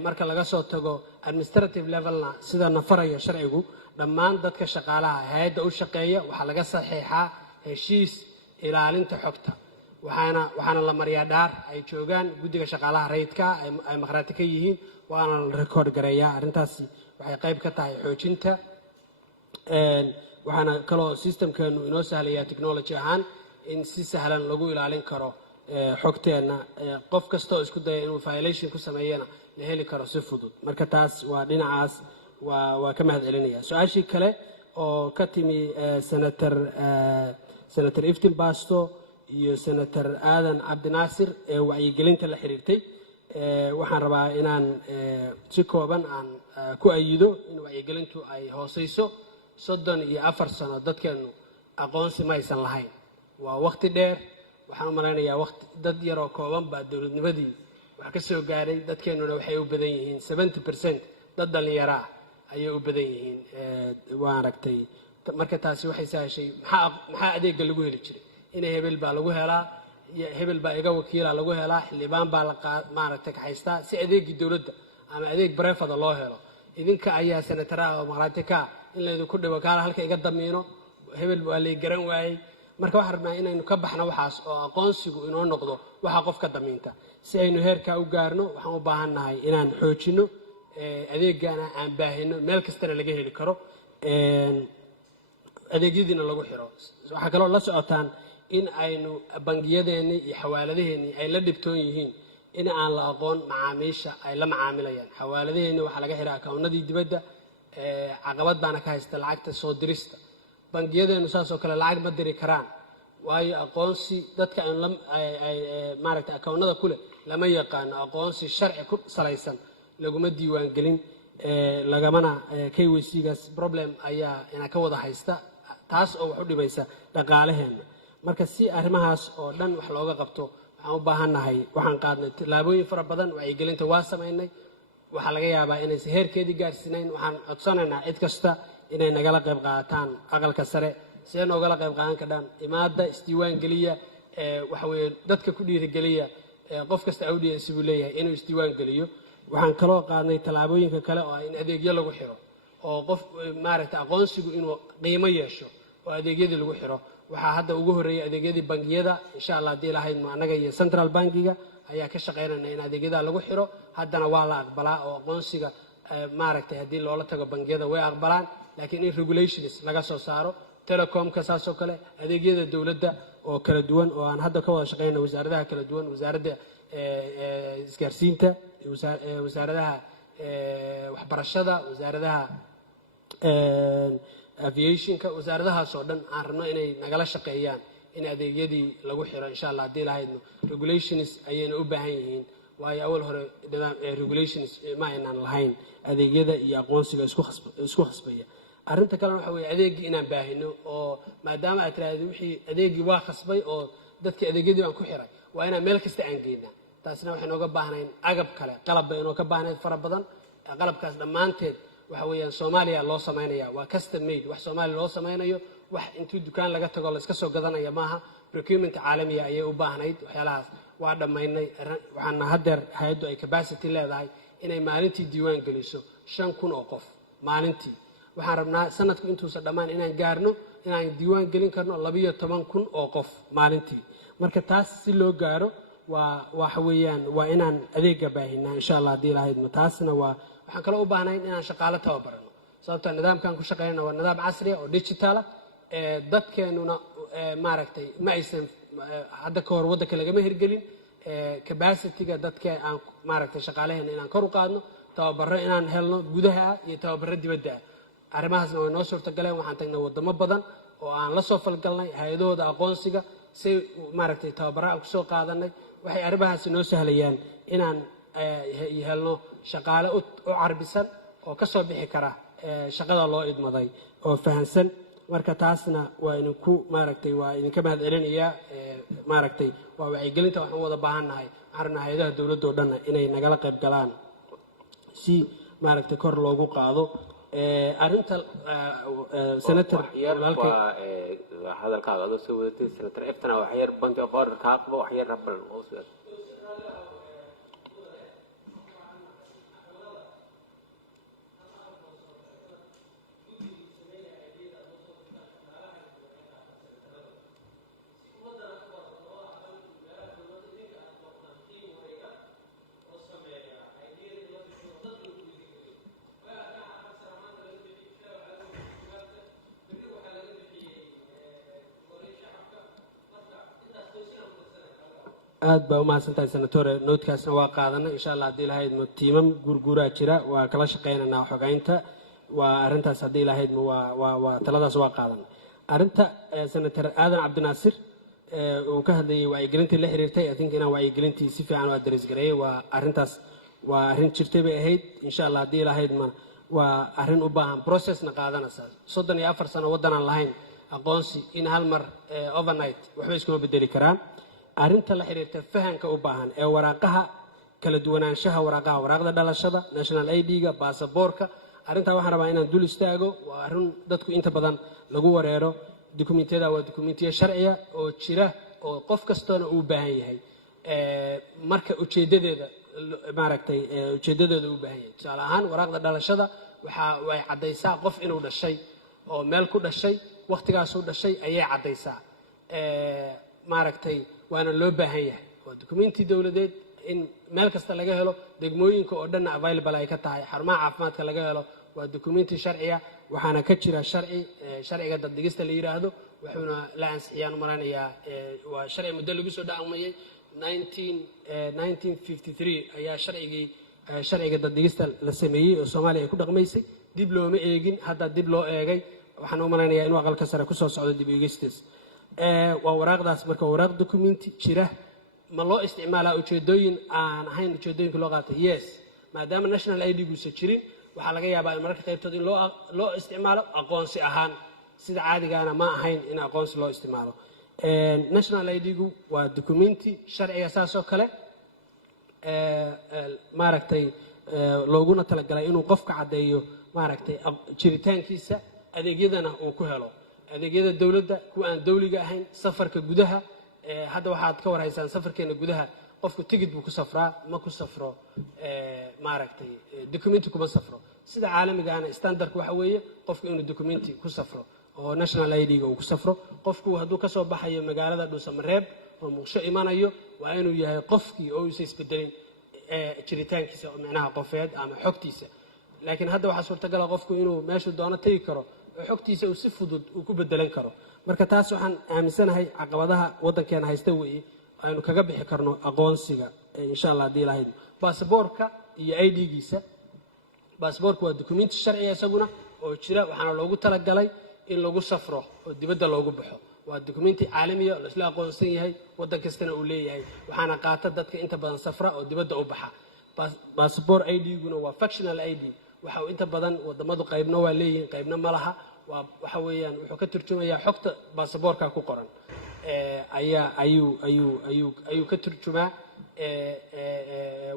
marka laga soo tago administrative levelna sida nafarayo sharcigu dhammaan dadka shaqaalaha hay'adda u shaqeeya waxaa laga saxiixaa heshiis ilaalinta xogta waxaana la mariyaa dhaar ay joogaan guddiga shaqaalaha rayidka ay maqraati ka yihiin waana la record gareeyaa arrintaasi waxay qayb ka tahay xoojinta waxaana kaloo systemkeenu inoo sahlayaa technology ahaan in si sahlan lagu ilaalin karo xogteena qof kasta oo isku daya inuu violation ku sameeyana la heli karo si fudud marka taas waa dhinacaas waa ka mahad celinaya su-aashii kale oo ka timi senator iftin basto iyo senator aadan cabdinaasir ee wacyigelinta la xiriirtay waxaan rabaa inaan si kooban aan ku ayido in wacyigelintu ay hooseyso 34 sano dadkeenu aqoonsi ma aysan lahayn waa waqti dheer waxaan u malaynayaa waqti dad yaroo kooban baa dowladnimadii wax ka soo gaaray dadkeenuna waxay u badan yihiin 70% dad dhalinyaro ah ayay u badan yihiin waan aragtay marka taasi waxay sahashay maxaa adeegga lagu heli jiray in hebel baa lagu helaa hebel baa iga wakiila lagu helaa xildhibaan baa la maaragtay haystaa si adeegii dowladda ama adeeg bareefada loo helo idinka ayaa senataraha oo maqlaati ka in laydinku dhibo kaala halka iga damiino hebel waa lay garan waayey marka waxaan rabnaa inaynu ka baxno waxaas oo aqoonsigu inoo noqdo waxa qofka damiinta si aynu heerkaa u gaarno waxaan u baahannahay inaan xoojino adeegana aan baahino meel kastana laga heli karo adeegyadiina lagu xiro waxaa kaloo la socotaan in aynu bangiyadeenni iyo xawaaladaheenni ay la dhibtoon yihiin in aan la aqoon macaamiisha ay la macaamilayaan xawaaladaheenni waxaa laga xiraa akawnnadii dibadda caqabad baana ka haysta lacagta soo dirista bangiyadeennu saasoo kale lacag ma diri karaan waayo aqoonsi dadka aynu maaragtay akawnnada ku leh lama yaqaano aqoonsi sharci ku salaysan laguma diiwaangelin lagamana KYC-gaas problem ayaa ina ka wada haysta taas oo wax u dhibaysa dhaqaalaheenna marka si arrimahaas oo dhan wax looga qabto waxaan u baahannahay waxaan qaadnay tallaabooyin fara badan wacyigelinta waa samaynay waxaa laga yaabaa inaysan heerkeedii gaarsiinayn waxaan codsanaynaa cid kasta inay nagala qayb qaataan aqalka sare sidee noogala qayb qaadan kadhaan imaada isdiiwaan geliya waxa weeye dadka ku dhiirigeliya qof kasta audience buu leeyahay inuu isdiiwaan geliyo waxaan kaloo qaadnay tallaabooyinka kale oo in adeegyo lagu xiro oo qof maaragtay aqoonsigu inuu qiimo yeesho oo adeegyadii lagu xiro waxaa hadda ugu horreeyay adeegyadii bangiyada insha allah haddii lahayd annaga iyo central bankiga ayaa ka shaqaynayna in adeegyada lagu xiro haddana waa la aqbalaa oo aqoonsiga maaragtay haddii loola tago bangiyada way aqbalaan laakiin in regulations laga soo saaro telecomka saasoo kale adeegyada dowladda oo kala duwan oo aan hadda ka wada shaqaynayna wasaaradaha kala duwan wasaaradda isgaarsiinta wasaaradaha waxbarashada wasaaradaha aviationka wasaaradahaasoo dhan aan rabno inay nagala shaqeeyaan in adeegyadii lagu xiro insha allah haddii lahaydno regulations ayayna u baahan yihiin waayo awal hore regulations ma aynaan lahayn adeegyada iyo aqoonsiga isku khasbaya arrinta kalena waxa weeye adeeggii inaan baahino oo maadaama aad tiraahdo wixii adeeggii waa khasbay oo dadkii adeegyadii baan ku xiray waa inaan meel kasta aan geynaa taasina waxay nooga baahnayn agab kale qalab bay inoo ka baahnayd fara badan qalabkaas dhammaanteed waxa weeyaan Soomaaliya loo sameynaya waa custom made wax Soomaaliya loo sameynayo wax intuu dukaan laga tago la iska soo gadanaya maaha procurement caalamiya ayay u baahnayd waxyaalahaas waa dhammaynay waxaana haddeer hay'addu ay capacity leedahay inay maalintii diiwaan geliso 5,000 oo qof maalintii waxaan rabnaa sanadku intuusan dhammaan inaan gaarno inaan diiwaan gelin karno 12,000 oo qof maalintii marka taas si loo gaaro waxa weeyaan waa inaan adeega baahinaa insha Allah haddii ilaahay idmo taasna waxaan kale u baahnayn inaan shaqaale tababarano sababtoo nidaamkan ku shaqeynaa waa nidaam casri ah oo digital ah dadkeenuna maaragtay ma aysan hadda ka hor waddanka lagama hirgelin capacity-ga dadka aan maaragtay shaqaalaheena inaan kor u qaadno tababaro inaan helno gudaha ah iyo tababaro dibadda ah arrimahaasna way noo suurtagaleen waxaan tagnay wadamo badan oo aan la soo falgalnay hay-adahooda aqoonsiga si maaragtay tababaro aan kusoo qaadanay waxay arrimahaasi noo sahlayaan inaan helno shaqaale u carbisan oo ka soo bixi kara shaqada loo idmaday oo fahansan marka taasna waa idinku maaragtay waa idinka mahadcelinayaa maaragtay waa wacyigelinta waxaan u wada baahannahay waxaan rabnaa hay-adaha dowladda oo dhanna inay nagala qayb galaan si maaragtay kor loogu qaado arrinta senator hadalkaaga adoo soo wadatay senator eftana wax yar banti of order kaa qabo wax yar rabban oo su'aal aad baa u mahadsantahay senatore noodkaasna waa qaadanay insha Allah haddii ilaahay idmo tiimam gurguraa jira waa kala shaqaynaynaa xogaynta waa arrintaas haddii ilaahay idmo waa taladaas waa qaadanay arrinta senator aadan cabdinaasir uu ka hadlayay wacyigelintii la xiriirtay I think inaan wacyigelintii si fiican u adres gareeyay waa arrintaas waa arrin jirtay bay ahayd insha Allah haddii ilaahay idmo waa arrin u baahan processna qaadanaysa 34 sano waddan aan lahayn aqoonsi in hal mar overnight waxba iskuma bedeli karaan arrinta la xiriirta fahanka u baahan ee waraaqaha kala duwanaanshaha waraaqda dhalashada national ID-ga baasaboorka arrintaa waxaan rabaa inaan dul istaago waa arrin dadku inta badan lagu wareero dukumentiyada waa dukumentiyo sharciya oo jira oo qof kastoona uu baahan yahay marka ujeedadeeda maaragtay ujeedadeeda uu baahan yahay tusaale ahaan waraaqda dhalashada way caddaysaa qof inuu dhashay oo meel ku dhashay waqtigaasuu dhashay ayay caddaysaa maaragtay waana loo baahan yahay waa dukumenti dowladeed in meel kasta laga helo degmooyinka oo dhanna available ay ka tahay xarumaha caafimaadka laga helo waa dukumenti sharciya waxaana ka jira sharciga daddigista la yiraahdo wuxuuna la ansixiyaan maranayaa waa sharci muddo lagu soo dhaqmayay 1953 ayaa sharciga daddigista la sameeyey oo Soomaaliya ay ku dhaqmaysay dib looma eegin hadda dib loo eegay waxaan u maleynayaa inuu aqalka sare ku soo socdo dib eegistiis waa waraaqdaas marka waraaq documenti jira ma loo isticmaalaa ujeedooyin aan ahayn ujeedooyinka loo qaatay yes maadaama national ID-guusa jirin waxaa laga yaabaa in mararka qaybtood in loo isticmaalo aqoonsi ahaan sida caadigaana ma ahayn in aqoonsi loo isticmaalo national ID-gu waa documenti sharciga saas oo kale maaragtay looguna talagalay inuu qofka caddeeyo maaragtay jiritaankiisa adeegyadana uu ku helo adeegyada dowladda kuwa aan dawliga ahayn safarka gudaha hadda waxaad ka warhaysaan safarkeena gudaha qofku tigid buu ku safraa ma ku safro maaragtay documenti kuma safro sida caalamiga ahna standardku waxa weeye qofku inuu documenti ku safro oo national ID-ga uu ku safro qofku hadduu ka soo baxayo magaalada dhuusamareeb oo muqdisho imanayo waa inuu yahay qofkii oo uusan isbedelin jiritaankiisa oo micnaha qofeed ama xogtiisa laakiin hadda waxaa suurtagala qofku inuu meeshuu doono tegi karo oo xogtiisa uu si fudud uu ku bedelan karo marka taas waxaan aaminsanahay caqabadaha waddankeena haysta weeye aynu kaga bixi karno aqoonsiga insha Allah haddii ilaahay baasaboorka iyo ID-giisa baasaboorku waa documenti sharciya isaguna oo jira waxaana loogu talagalay in lagu safro oo dibadda loogu baxo waa documenti caalamiya oo la isla aqoonsan yahay waddan kastana uu leeyahay waxaana qaata dadka inta badan safra oo dibadda u baxa baasaboor ID-guna waa functional ID waxa inta badan wadamadu qaybna waa leeyihiin qaybna ma laha waxa weeyaan wuxuu ka turjumayaa xogta baasaboorka ku qoran ayuu ka turjumaa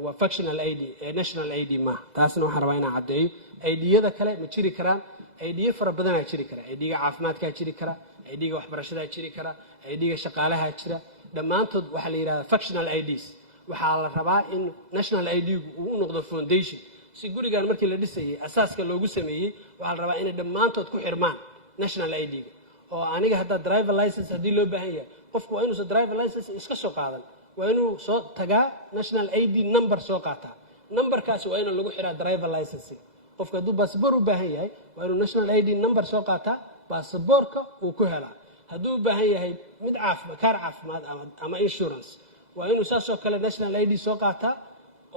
waa functional ID national ID ma taasna waxaan rabaa inaan caddeeyo ID-yada kale ma jiri karaan ID-yo fara badanaa jiri kara ID-ga caafimaadkaa jiri kara ID-ga waxbarashadaa jiri kara ID-ga shaqaalaha jira dhammaantood waxaa la yidhahdaa functional IDs waxaa la rabaa in national ID-gu uu u noqdo foundation si gurigan markii la dhisayay asaaska loogu sameeyey waxaa la rabaa inay dhammaantood ku xirmaan national ID-ga oo aniga hadda driver license haddii loo baahan yahay qofku waa inuusan driver license iska soo qaadan waa inuu soo tagaa national ID number soo qaataa numberkaasi waa in lagu xiraa driver license qofka hadduu baasboor u baahan yahay waa inuu national ID number soo qaataa baasaboorka uu ku helaa hadduu u baahan yahay mid caafimaad kaar caafimaad ama insurance waa inuu saasoo kale national ID soo qaataa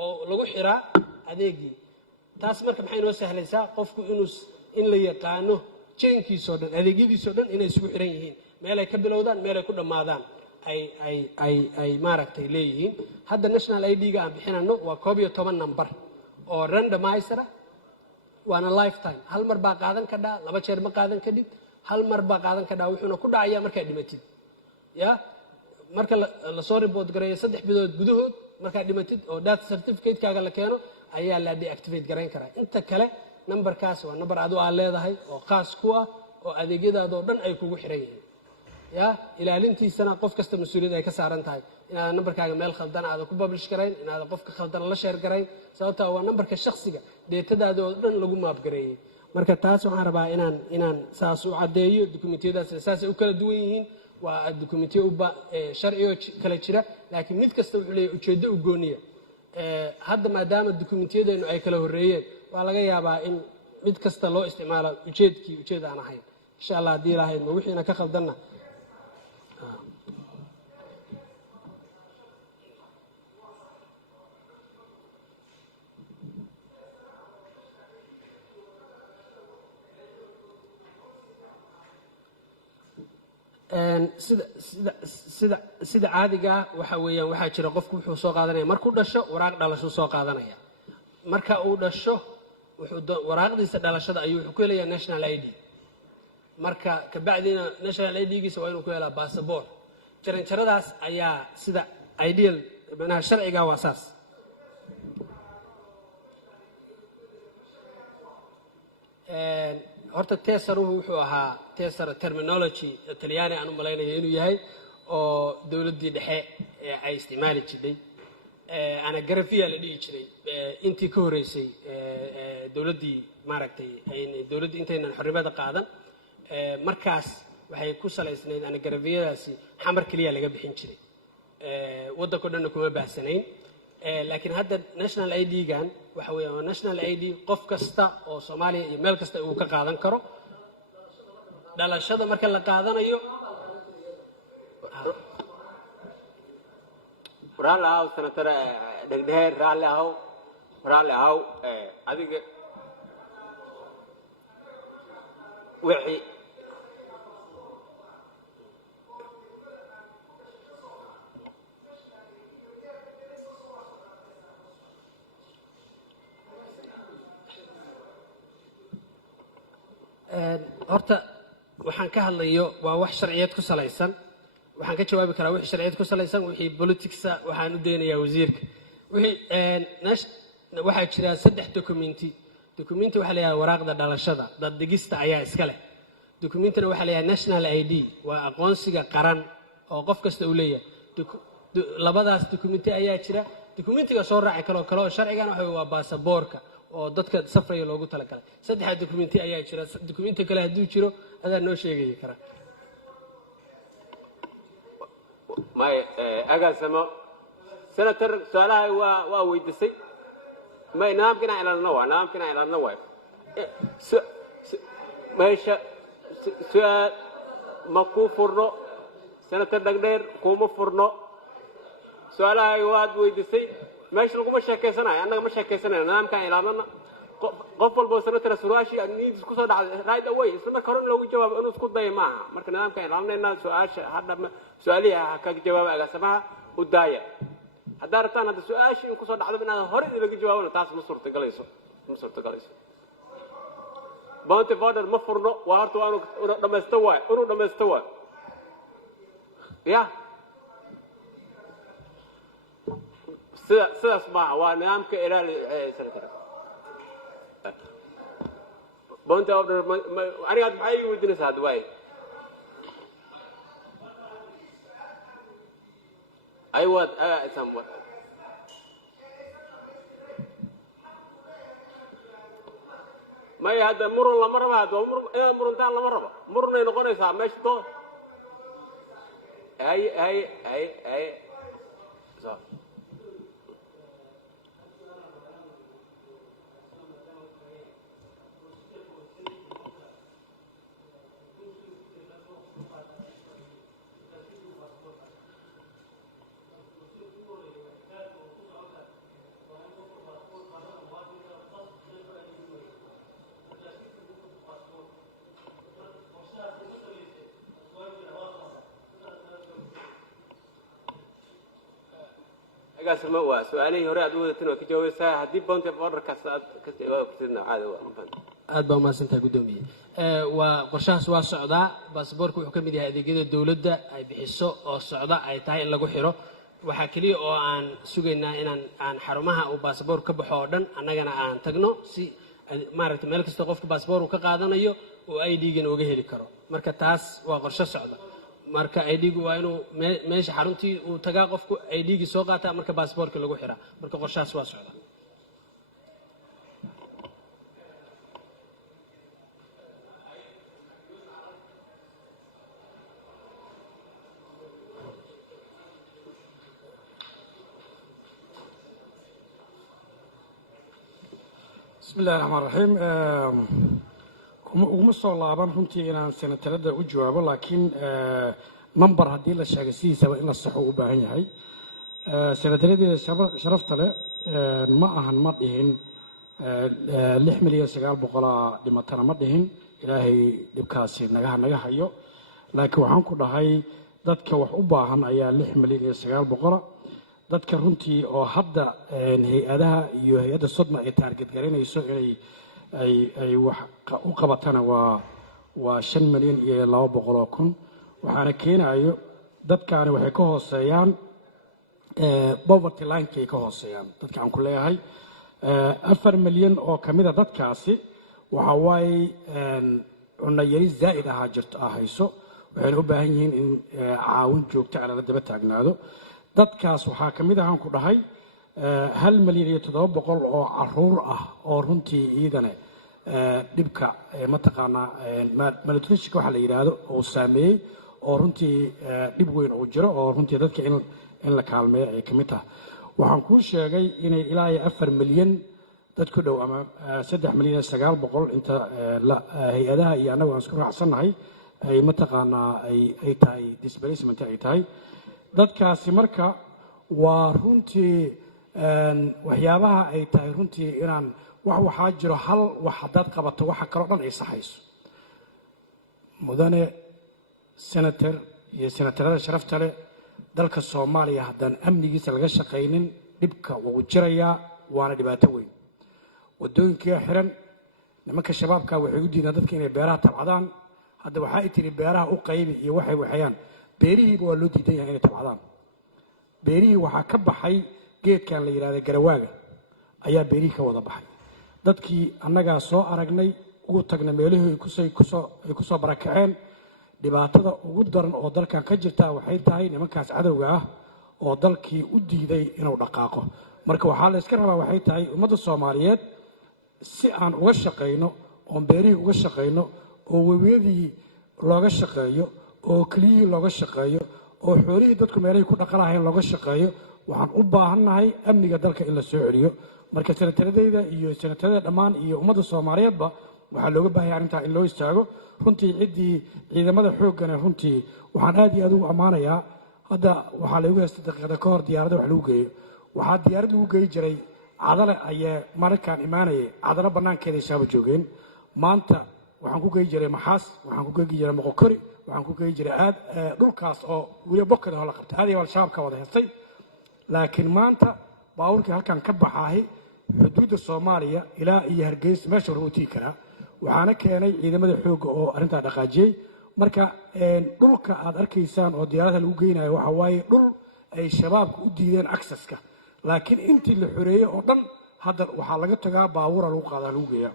oo lagu xiraa adeegii taas marka maxay noo sahlaysaa qofku in la yaqaano chainkiisoo dhan adeegyadiisoo dhan inay isugu xiran yihiin meelay ka bilowdaan meelay ku dhammaadaan ay maaragtay leeyihiin hadda national ID-ga aan bixinano waa 11 number oo randomizer ah waana lifetime hal mar baa qaadan kadhaa 2 jeer ma qaadan kadhid hal mar baa qaadan kadhaa wuxuuna ku dhacayaa markaad dhimatid ya marka la soo report gareeyo 3 bilood gudahood markaad dhimatid oo data certificate-kaaga la keeno ayaa la deactivate garayn karaa inta kale numberkaas waa number aad leedahay oo khaas ku ah oo adeegyadaada oo dhan ay kugu xiran yihiin ya ilaalintiisana qof kasta mas'uuliyad ay ka saaran tahay inaad numberkaaga meel khaldan aad ku publish garayn inaad qofka khaldan la share garayn sababtoo waa numberka shakhsiga deetadaada oo dhan lagu maap gareeyay marka taas waxaan rabaa inaan saas u cadeeyo dokumentiyadaas saas ay u kala duwan yihiin waa dokumentiyo sharciyo kala jira laakiin mid kasta wuxuu leeyahay ujeedo u gooniya hadda maadaama dokumentiyadeenu ay kala horeeyeen waa laga yaabaa in mid kasta loo isticmaalo ujeed aan ahayn insha Allah haddii ilaahay ma wixiina ka khaldanna sida caadiga waxa weeyaan waxaa jira qofku wuxuu soo qaadanaya markuu dhasho waraaq dhalasho soo qaadanaya marka uu dhasho waraaqdiisa dhalashada ayuu wuxuu ku helayaa national ID marka ka bacdina national ID-giisa waa inuu ku helaa passport jaranjaradaas ayaa sida ideal macnaha sharciga waa saas horta tesaruhu wuxuu ahaa tesar terminology talyaani aan u malaynayo inuu yahay oo dowladdii dhexe ay isticmaali jirtay anagrafia la dhihi jiray intii ka horeysay dowladdii maaragtay dowladdii intaynan xornimada qaadan markaas waxay ku salaysnayd anagrafiyadaasi xamar keliya laga bixin jiray waddanko dhanna kuma baahsanayn laakiin hadda national ID-gan waxa weeye waa national ID qof kasta oo Soomaaliya iyo meel kasta uu ka qaadan karo dhalashada marka la qaadanayo raalli ahaw senator dhegdheer raalli ahaw adiga wixii horta waxaan ka hadlayo waa wax sharciyeed ku salaysan waxaan ka jawaabi karaa wixii sharciyeed ku salaysan wixii politicsa waxaan u deenayaa wasiirka waxaa jira 3 documenti waxaa la yidhaha waraaqda dhalashada dad dhigista ayaa iska leh documentina waxaa la yidhaha national ID waa aqoonsiga qaran oo qof kasta uu leeyahay labadaas documenti ayaa jira documentiga soo raaci kale oo sharcigan waxa waa baasaboorka oo dadka safraya loogu talagalay 3 documenti ayaa jira documenti kale hadduu jiro adaa noo sheegay kara may agaasimo senator su'aalaha waa weydiisay may nidaamkina ilaalno waa meesha su'aal ma ku furno senator dhagdheer kuma furno su'aalaha waad weydiisay meesha laguma sheekeysanayo annaga ma sheekeysanayo nidaamkan ilaalnana qof walba senator suraashi niidis ku soo dhacday right away isla marka hore loogu jawaabo inuu isku dayo maaha marka nidaamkan ilaalinayna su'aasha hadda su'aaliyaha ka jawaab agaasamaha u daaya haddaa rabtaan hadda su'aashi in ku soo dhacdo inaad hore laga jawaabana taas ma suurtagelayso bounty border ma furno waa horta waa inuu dhamaysto waay ya sidaas maaha waa nidaamka ilaali senator bounty order aniga maxay igu weydiinaysaa hadda waay aywaad maya hadda muran lama raba hadda inaad murantaan lama rabo murunay noqonaysaa meesha to ay قاسم هو سؤالي هراء دولة وكجواب ساعة هدي بونت برا كساد كسيدنا عادي aad baa umahadsantahay guddoomiye waa qorshahaas waa socdaa baasaboorka wuxuu ka mid yahay adeegyada dowladda ay bixiso oo socda ay tahay in lagu xiro waxaa keliya oo aan sugaynaa aan xarumaha uu baasaboor ka baxo oo dhan annagana aan tagno si maaragtay meel kasta qofka baasaboor uu ka qaadanayo oo ID-gana uga heli karo marka taas waa qorshe socda marka ID-gu waa inuu meesha xaruntii uu tagaa qofku ID-gii soo qaataa marka baasaboorka lagu xiraa marka qorshahaas waa socda بسم الله الرحمن الرحيم وما صار لعبان هنتي أنا سنة ثلاثة وجوابه لكن منبر هدي لا شيء سواء إن الصحة وباهي هاي سنة ثلاثة شرفت له ما أهن مدهن لحمل يسقال بقلا لما ترى مدهن إلهي دبكاسي نجاح يو لكن وحن كل هاي ذاتك وحباهن أيا لحمل يسقال بقلا dadka runtii oo hadda hay-adaha iyo hay-adda sodma ay taarget garanayso inay ay wax u qabatana waa 5 milyan iyo 200 kun waxaana keenayo dadkaani waxay ka hooseeyaan poverty line-kay ka hooseeyaan dadka aan ku leeyahay 4 milyan oo kamida dadkaasi waxa waaye cunno yari zaa'id ahaa jirto ahayso waxayna u baahan yihiin in caawin joogto aan la daba taagnaado dadkaas waxaa ka mid ahaan ku dhahay 1 milyan iyo 700 oo caruur ah oo runtii iyagana dhibka mataqaanaa malnutritionka waxa la yidhaahdo oo saameeyey oo runtii dhib weyn uu jiro oo runtii dadka in la kaalmeeyo ay ka mid tahay waxaan kuu sheegay inay ilaa iyo 4 milyan dad ku dhow ama 3 milyan 900 inta hay-adaha iyo annagu aan isku raacsannahay ay mataqaanaa ay tahay displacement ay tahay dadkaasi marka waa runtii waxyaabaha ay tahay runtii inaan waxaa jiro hal wax haddaad qabato waxa kaloo dhan ay saxayso mudane senator iyo senatarada sharafta leh dalka soomaaliya haddaan amnigiisa laga shaqaynin dhibka wuu jirayaa waana dhibaato weyn waddooyinkiia xiran nimanka shabaabka waxay u diidaan dadka inay beeraha tabcadaan hadda waxaa ay tiri beeraha u qaybi iyo waxay waxayaan beerihiiba waa loo diidan yahay inay tabcadaan beerihii waxaa ka baxay geedkan la yidhahda garawaaga ayaa beerihii ka wada baxay dadkii annagaa soo aragnay ugu tagnay meelihii ay ku soo barakaceen dhibaatada ugu daran oo dalkan ka jirta waxay tahay nimankaas cadowga ah oo dalkii u diiday inuu dhaqaaqo marka waxaa la iska rabaa waxay tahay ummadda soomaaliyeed si aan uga shaqayno oon beerihii uga shaqayno oo webiyadii looga shaqeeyo oo keliyihii looga shaqeeyo oo xoolihii dadku meelihii ku dhaqalahayn looga shaqeeyo waxaan u baahannahay amniga dalka in la soo celiyo marka senataradayda iyo senatarada dhammaan iyo ummadda soomaaliyeedba waxaa looga baahaya arrintaa in loo istaago runtii ciddii ciidamada xooggana runtii waxaan aad iyo aad ugu ammaanayaa hadda waxaa laygu heystay daqiiqada ka hor diyaaradda wax lagu geeyo waxaa diyaarad lagu geey jiray cadale ayaa mararkaan imaanayay cadalo bannaankeeday shaaba joogeen maanta waxaan ku geey jiray maxaas waxaan ku geegi jiray moqokori waxaan ku geey jiray aad dhulkaas oo weliba bokada hoo la qabtay aad iyo al-shabaabka wada heystay laakiin maanta baabuurkii halkan ka baxaahi xuduudda soomaaliya ilaa iyo hargeysa meesha hore u tigi karaa waxaana keenay ciidamada xoogga oo arrintaa dhaqaajiyey marka dhulka aad arkaysaan oo diyaaradaha lagu geynayo waxa waaye dhul ay shabaabka u diideen acceska laakiin intii la xoreeyey oo dhan hadda waxaa laga tagaa baabuura lagu qaadaa lagu geeyaa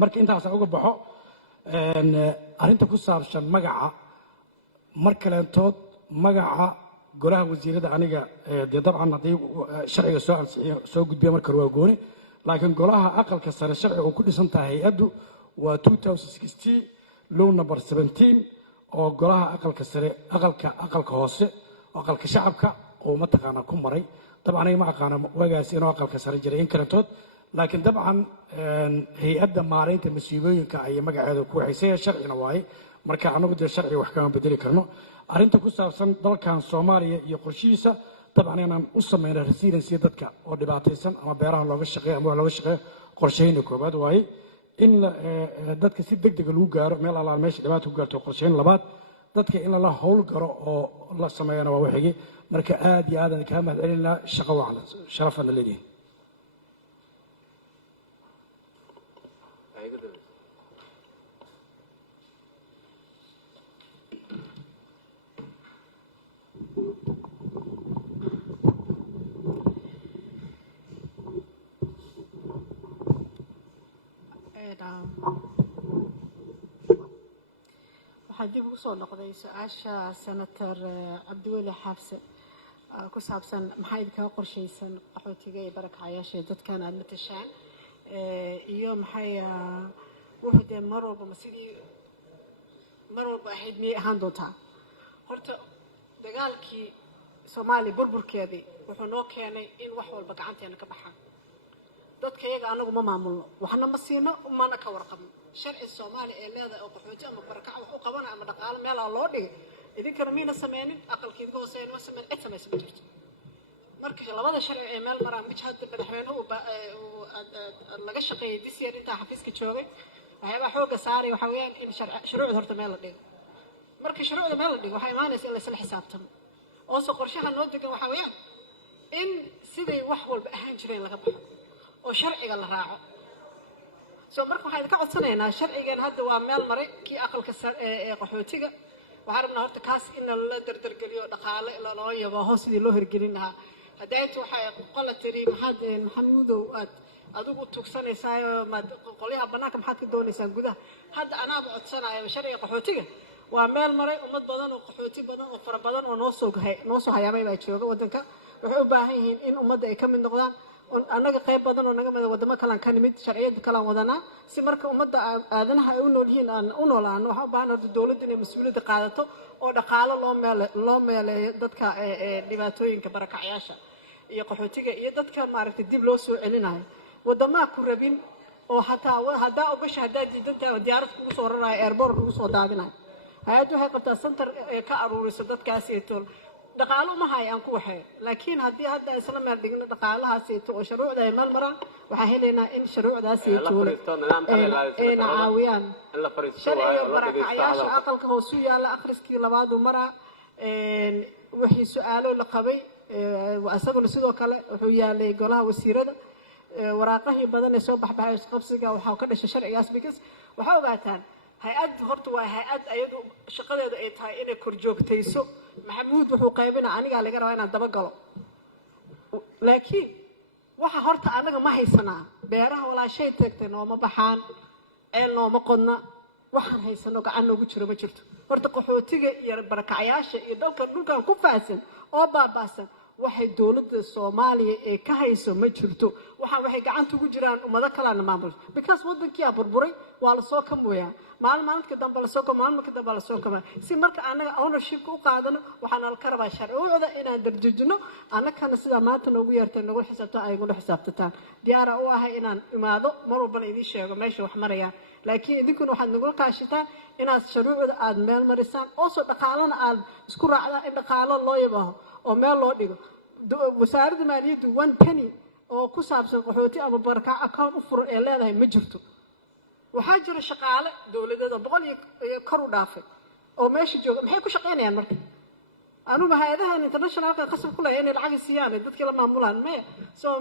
marka intaasaan uga baxo arrinta ku saabsan magaca mar kaleentood magaca golaha wasiirada aniga dee dabcan haddii sharciga soo ansixiyo soo gudbiya marka hore waa gooni laakiin golaha aqalka sare sharci uu ku dhisan tahay hay-addu waa 2016 law number 17 oo golaha aqalka sare aqalka hoose oo aqalka shacabka oo mataqaanaa ku maray dabcan aniga ma aqaana waagaas inuu aqalka sare jiray in kalantood laakiin dabcan hay-adda maaraynta masiibooyinka ayay magaceeda ku waxaysaya sharcina waaye marka anagu dee sharciga wax kama bedeli karno arrinta ku saabsan dalkan soomaaliya iyo qorshihiisa dabcan inaan u sameyno residency dadka oo dhibaataysan ama beeraha looga shaqeeyo ama wax looga shaqeeyo qorshayna koobaad waaye in dadka si degdega lagu gaaro meel allaal meesha dhibaata ku gaarto qorshayn labaad dadka in lala howl garo oo la sameeyana waa waxigi marka aad iyo aadaan kaa mahad celinaa shaqo wacan sharafana leeyahay waxaa dib ugu soo noqday su-aasha senator cabdiweli xaafse ku saabsan maxaa idinkaga qorshaysan qaxootiga iyo barakacayaasha dadkan aada la tashaan iyo maxay wuxuu dee mar walba ma sidii mar walba ahayd miyay ahaan doontaa horta dagaalkii soomaaliya burburkeedii wuxuu noo keenay in wax walba gacanteena ka baxaan dadka iyaga anagu ma maamulno waxna ma siino mana ka warqabno sharci soomaaliya ee leedahay oo qaxooti ama barakac wax u qabana ama dhaqaalo meelaa loo dhigay idinkana miyna sameynin aqalkii idinka hooseeya ma sameyn cid samaysa ma jirto marka labada sharci ee meel maraan mid hadda madaxweynuhu laga shaqeeyey this year intaa xafiiska joogay waxyaabaa xooga saaray waxa weeyaan in shuruucda horta meel la dhigo marka shuruucda meel la dhigo waxay imaanaysa in laysla xisaabtamo oose qorshaha noo degan waxa weeyaan in siday wax walba ahaan jireen laga baxo oo sharciga la raaco soo marka waxaan ka codsanaynaa sharcigan hadda waa meel maray kii aqalka ee qaxootiga waxaan rabnaa horta kaas in la dardargeliyo dhaqaale loo yabaaho sidii loo hirgelin lahaa hadaytu waxay qola tiri maxamuudow aad adigu tugsanaysaa qolyaha bannaanka maxaad ka doonaysaan gudaha hadda anaaba codsanayo sharciga qaxootiga waa meel maray ummad badan oo qaxooti badan oo fara badan oo noo soo hayaamay baa jooga waddanka waxay u baahan yihiin in ummadda ay ka mid noqdaan annaga qayb badan oo naga mida wadamo kalaan ka nimid sharciyada kalaan wadanaa si marka ummadda aadanaha ay u nool yihiin aan u noolaano waxaan u baahan horta dowladda inay mas-uuliyadda qaadato oo dhaqaalo loo meeleeyo dadka dhibaatooyinka barakacyaasha iyo qaxootiga iyo dadka maaragtay dib loo soo celinayo wadamaha ku rabin oo hataa haddaa ogasha haddaa diidan tahay oo diyaarad kugu soo rarayo airboor kugu soo daadinayo hay-addu waxay qabtaa center ka aruuriso dadkaasiytool dhaqaalo uma hayaan ku waxee laakiin haddii hadda isla meel dhigno dhaqaalahaasiyto oo shuruucda ay meel maraan waxaan helaynaa in shuruucdaasiytoole ayna caawiyaan sharciga barakacayaasha aqalka hoosu yaalla akhriskii labaadu maraa wixii su-aalo la qabay isaguna sidoo kale wuxuu yaalay golaha wasiirada waraaqahii badan ee soo baxbaxay isqabsiga waxaa ka dhashay sharcigaas bikas waxaa ogaataan hay-ad horta waa hay-ad ayadu shaqadeedu ay tahay inay korjoogtayso maxamuud wuxuu qaybina anigaa laga rabaa inaan dabagalo laakiin waxa horta anaga ma haysanaa beeraha walaashay tagtay nooma baxaan ceel nooma qodna waxaan haysano gacan noogu jiro ma jirto horta qaxootiga iyo barakacyaasha iyo dhulkan ku faahsan oo baabaasan waxay dowladda soomaaliya ee ka hayso ma jirto waxay gacanta ugu jiraan ummado kalaana maamulka because waddankiyaa burburay waa lasoo ka mooyaa maalinka dambe maalinka dambe lasoo kama si marka anaga ownershipka u qaadano waxaana ka rabaa sharciwada inaan darjejino annagana sidaa maanta noogu yeertay nagu xisaabto ay igula xisaabtataan diyaara u ahay inaan imaado mar walbana idiin sheego meesha wax marayaan laakiin idinkuna waxaad nagula kaashataan inaad shuruucda aad meel marisaan oosoo dhaqaalana aad isku raacdaan in dhaqaalo loo yabaaho oo meel loo dhigo wasaaradda maaliyaddu 1 penny oo ku saabsan qaxooti ama barakac account u furan ee leedahay ma jirto waxaa jira shaqaale dowladada 100 iyo kor u dhaafay oo meesha jooga maxay ku shaqaynayaan marka anugu hay-adahan internationalka qasab ku leeyahay inay lacag siiyaan dadkii la maamulaan maya soo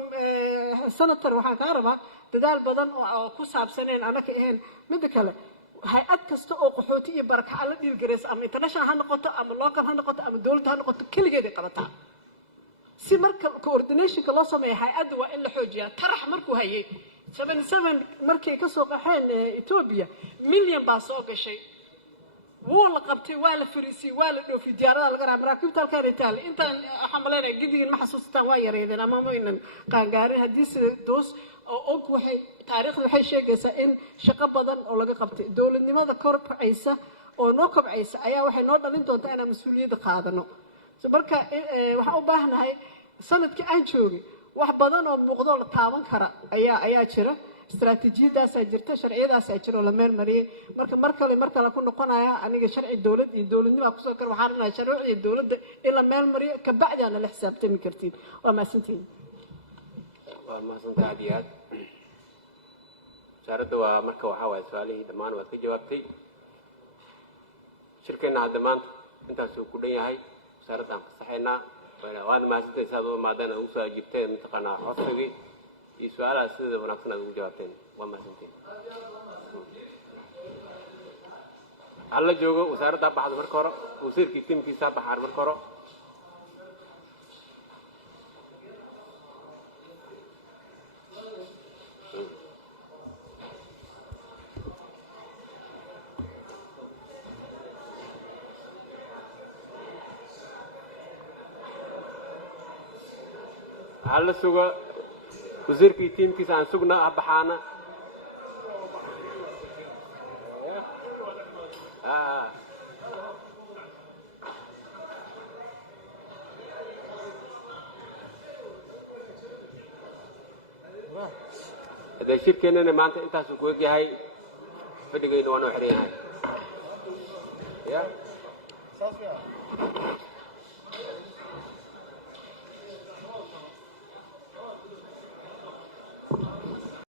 senator waxaan kaa rabaa dadaal badan oo ku saabsaneen anaka ahayn midda kale hay-ad kasta oo qaxooti iyo barakac la dhiirgaraysa ama international ha noqoto ama local ha noqoto ama dowladda ha noqoto keligeed ay qabataa si marka coordinationka loo sameeyo hay-adda waa in la xoojiyaa tarax markuu hayay 77 markay ka soo qaxeen Ethiopia milyan baa soo gashay wuu la qabtay waa la fariisiyey waa la dhoofiyey diyaarada laga raa maraakiibta halkaan ay taallay intaan waxaan maleynayaa gidigin ma xasuustaan waa yareedeen ama maynan qaangaarin haddii sida doos oo og waxay taariikhda waxay sheegaysaa in shaqo badan oo laga qabtay dowladnimada kobcaysa oo noo kobcaysa ayaa waxay noo dhalin doontaa inaan mas-uuliyadda qaadano marka waxaan u baahnahay sanadkii aan joogay wax badan oo muuqdoo la taaban kara ayaa jira istaraatiijiyadaasaa jirta sharciyadaasaa jira oo la meel mariyey marka mar kale ku noqonaya aniga sharci dowlad iyo dowladnima kusoo kara waxaan rabnaa sharciga dowladda in la meel mariyo kabacdi aana la xisaabtami kartiin waa mahadsantihin waa mahadsantaha aad iyo aad wasaaradda waa marka waxaa waaye su-aalihii dhammaan waad ka jawaabtay shirkeenna hadda maanta intaasuu ku dhan yahay wasaaradda aan fasaxaynaa waana mahadsantahay saad u imaadeen aad ugu soo ajibteen mataqaanaa codsigii iyo su-aalaha sideeda wanaagsan aad ugu jawaabteen waa mahadsantiin hal la joogo wasaaradda ha baxdo marka hore wasiirkii tiimkiisa ha baxaan marka hore hal la sugo wasiirkii tiimkiisa aan sugna ha baxaana hadee shirkeennana maanta intaasuu ku egyahay fadhigayna waa noo xiran yahay ya